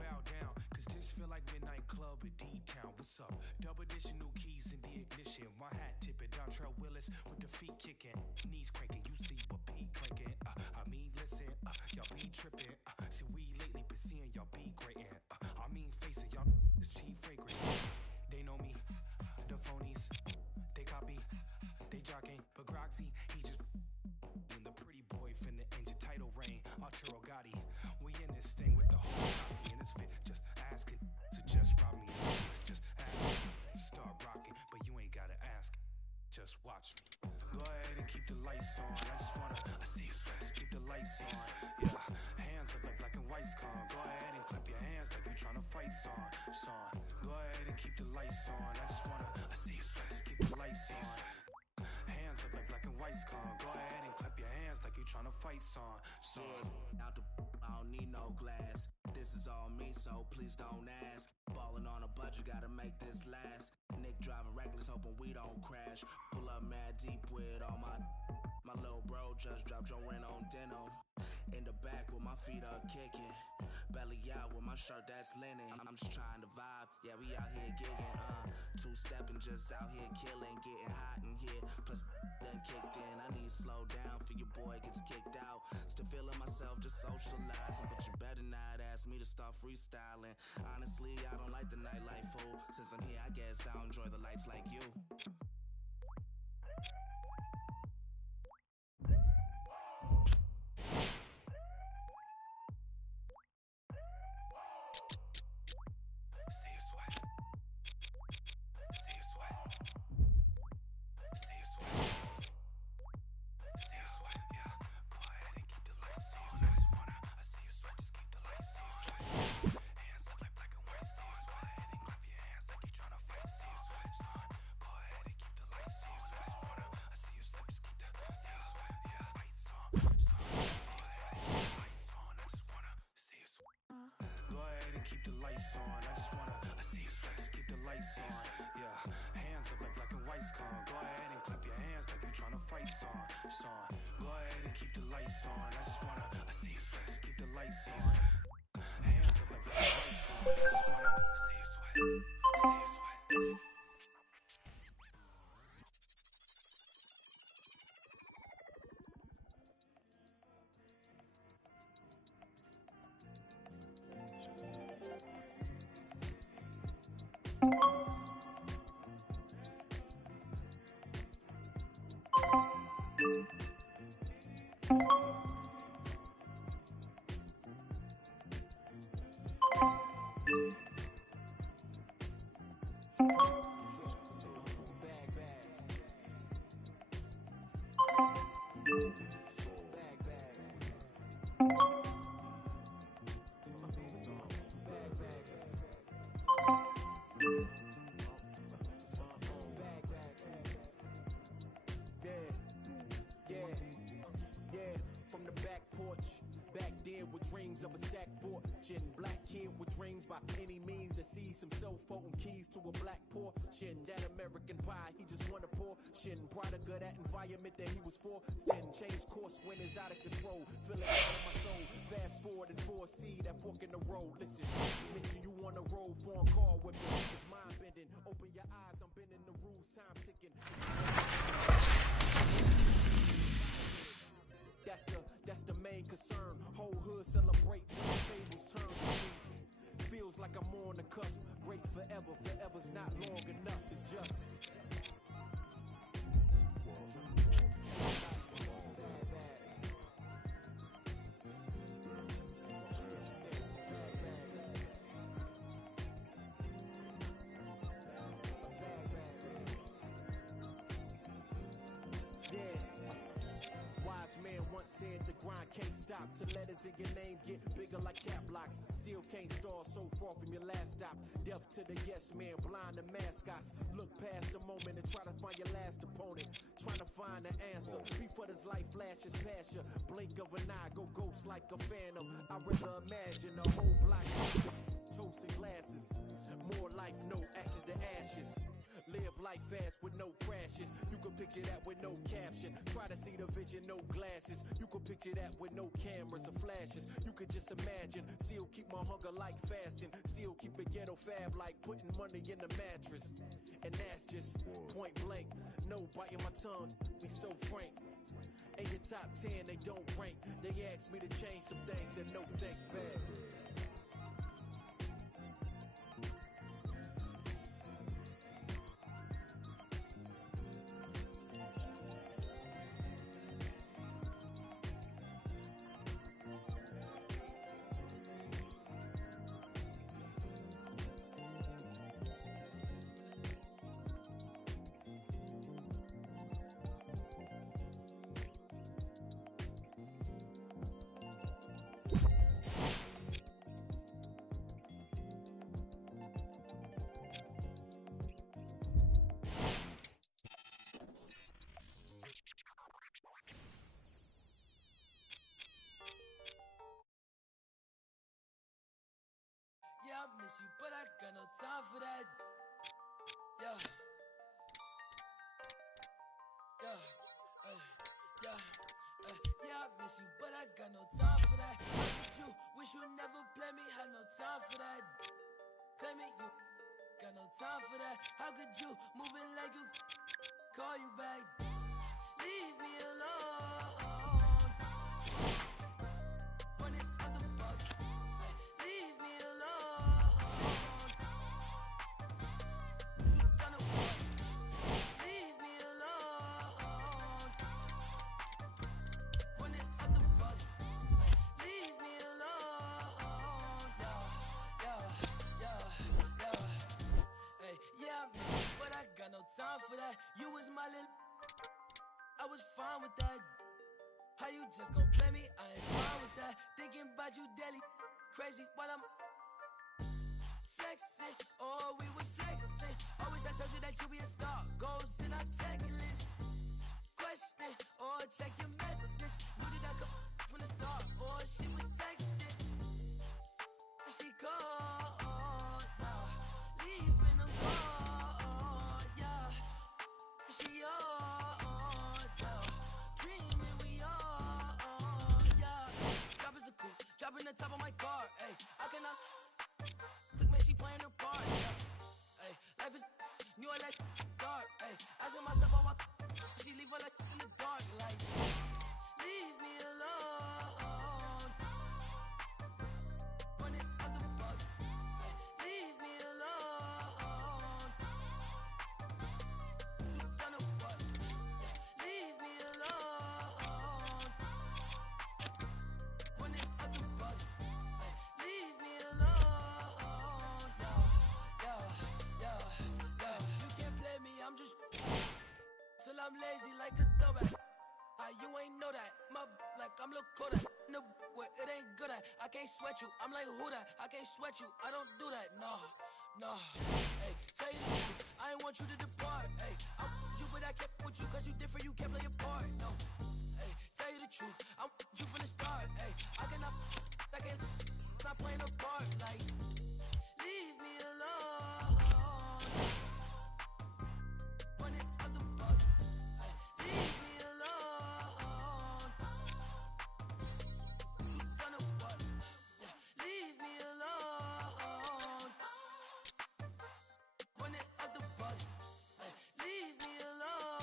bow down, cause this feel like Midnight Club at D-Town. What's up? Double edition, new keys in the ignition. My hat tipping, Dontrell Willis with the feet kicking, knees cranking. You see what P cranking? I mean, listen, y'all be tripping. See, we lately been seeing y'all be grading. I mean, face it, y'all is cheap fragrance. They know me, the phonies, they copy, they jocking. But Groxy, he just in the pretty boy finna end your title reign. Arturo Gotti, we in this thing with the whole posse in this fit. Just asking to just rob me. Just ask to start rocking, but you ain't gotta ask. Just watch me. Go ahead and keep the lights on. I see you sweat. Just keep the lights on. Yeah, hands up like black and white's con. Go ahead and clap your hands like you trying to fight son. Go ahead and keep the lights on. I see you sweat. Just keep the lights on. Hands up like black and white's con. Go ahead and clap your hands like you trying to fight son. Out the I don't need no glass. This is all me, so please don't ask. Ballin' on a budget, gotta make this last. Nick driving reckless, hoping we don't crash. Pull up mad deep with all my little bro just dropped your rent on denim. In the back with my feet up kicking, belly out with my shirt that's linen. I'm just trying to vibe, yeah, we out here gigging, two-stepping, just out here killing, getting hot in here, plus done kicked in. I need to slow down for your boy gets kicked out. Still feeling myself, just socializing, but you better not ask me to start freestyling. Honestly, I don't like the nightlife, fool. Since I'm here, I guess I'll enjoy the lights like you. Keep the lights on. I just wanna see you sweat. Just keep the lights on. Yeah, hands up like black and white's con. Go ahead and clap your hands like you tryna fight, son. Go ahead and keep the lights on. I just wanna see you sweat. Just keep the lights on. Hands up like black and white's con. I just wanna see you sweat. See you sweat. From the back porch, back there with dreams of a stacked fortune. Black kid with dreams by any means to seize some cell phone keys to a black portion. That American pie, he just wanna portion. Product of that environment that he was forced in. Change course when it's out of control. Feel it out of my soul. Fast forward and foresee that fork in the road. Listen, mention you on the road, foreign car whipping. It's mind bending. Open your eyes, I'm bending the rules, time ticking. That's the main concern. Whole hood celebrate when the tables turn. Feels like I'm on the cusp. Great forever, forever's not long enough. It's just. Said the grind can't stop till letters in your name get bigger like cap locks. Still can't stall so far from your last stop. Deaf to the yes man, blind to mascots. Look past the moment and try to find your last opponent. Trying to find the answer before this life flashes past you. Blink of an eye, go ghost like a phantom. I'd rather imagine a whole block of toast and glasses. More life, no ashes to ashes. Live life fast with no crashes. You can picture that with no caption. Try to see the vision, no glasses. You can picture that with no cameras or flashes. You could just imagine. Still keep my hunger like fasting. Still keep a ghetto fab like putting money in the mattress. And that's just point blank. No biting my tongue. We so frank. In your top 10, they don't rank. They asked me to change some things and no thanks back. Yeah, I miss you, but I got no time for that. Yeah. Yeah, I miss you, but I got no time for that. Look at you, wish you never play me, had no time for that. Play me, you got no time for that. How could you move it like you call you back? Leave me alone. Run it out the box. Leave me alone. You done it. Leave me alone. Run it out the box. Leave me alone. Yeah. Hey, yeah, I miss you, but I got no time for that. You was my little, I was fine with that. How you just gon' play me? I ain't fine with that. Thinking about you daily, crazy while I'm flexing. Oh, we was flexing. Always I told you that you be a star. Goals in our checklist. Question or check your message. Knew that I come from the start. Or she was texting. She called, yeah. Leaving them gone, yeah. She on, yeah. Dreaming we on, yeah. Drop is a coupe, dropping the top of my car, ayy. I cannot click, man, she playing her part, yeah. Ayy, life is new, I like dark, ayy. Asking myself how I she leave her like in the dark, like leave me alone. Run it out the box, leave me alone. You done it what? Leave me alone. Run it out the box, leave me alone. Yeah. You can't play me, I'm just till I'm lazy like a throwback. You ain't know that. My like I'm Lil Kodak. No, what it ain't good at. I can't sweat you. I'm like who that? I can't sweat you. I don't do that. No. Hey, tell you the truth. I ain't want you to depart. Hey, I'm with you, but I kept with you cause you different. You can't play your part. No. Hey, tell you the truth. I'm with you from the start. Hey, I cannot. Not playing a part. Like, leave me alone. Run it out the box. Leave me alone. You done it what? Leave me alone. Run it out the box. Leave me alone.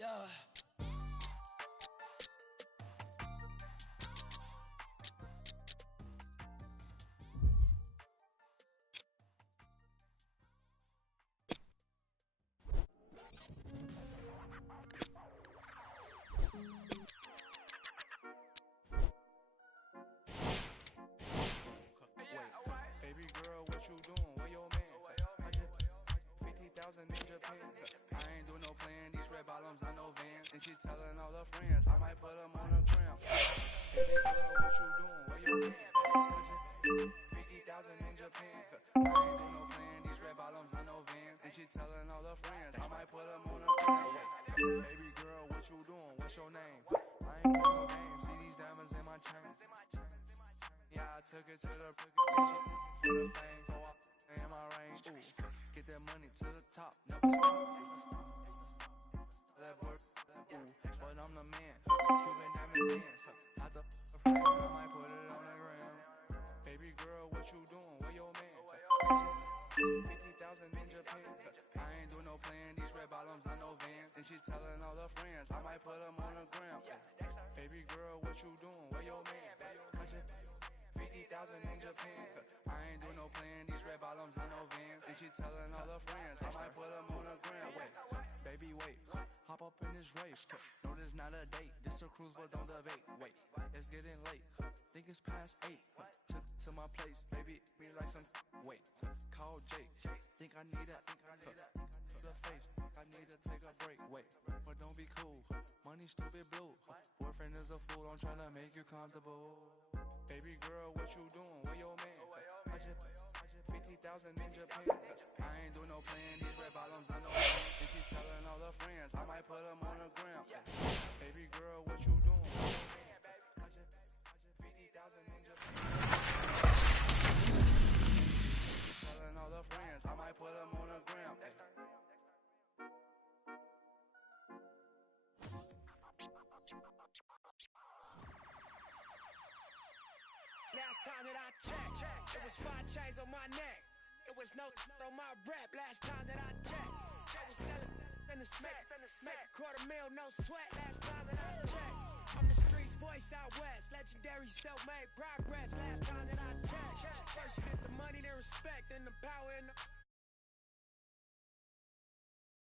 Yeah. Baby girl, what you doing? Where your man? I just 50,000 in Japan. I ain't do no plan. These red bottoms, I know Vans. And she telling all her friends, I might put them on the gram. Baby girl, what you doing? Where your man? I just 50,000 in Japan. I ain't do no plan. These red bottoms, I know Vans. And she telling all her friends, I might put them on the gram. Baby girl, what you doing? What's your name? I ain't playing no games. See these diamonds in my chain. Yeah, I took it to the for the fame, so I in my range. Ooh, get that money to the top, never stop. That work, ooh, but I'm the man. Cuban diamonds dance, out the frame, I might put it on the gram. Baby girl, what you doing? Where your man? 50,000 in Japan. I ain't do no plan. These red bottoms, I know Vans. And she telling all her friends, I might put them on the gram. Baby girl, what you doing? Where your man? 50,000 in Japan. I ain't do no plan. These red bottoms, I know Vans. And she telling all her friends, I might put them on the gram. Baby, wait, hop up in this race. No, this not a date. This a cruise, but don't debate. Wait, it's getting late. Think it's past 8. Took to my place, baby, me like some. Wait, call Jake. Think I need that. The face, I need to take a break. Wait, but don't be cool. Money stupid blue. Boyfriend is a fool. I'm trying to make you comfortable. Baby girl, what you doing? Where your man? I just 50,000 in Japan. I ain't do no plan. These red bottoms, I know. And she telling all her friends, I might put them on the gram. Baby girl, what you doing? I just 50,000 in Japan. Telling all her friends, I might put them on the gram. last time that I checked. It was 5 chains on my neck. It was no on my rep last time that I checked. I was selling in the set. Make $250,000, no sweat last time that I checked. I'm the streets voice out west. Legendary self-made progress last time that I checked. First you get the money, then respect, then the power and the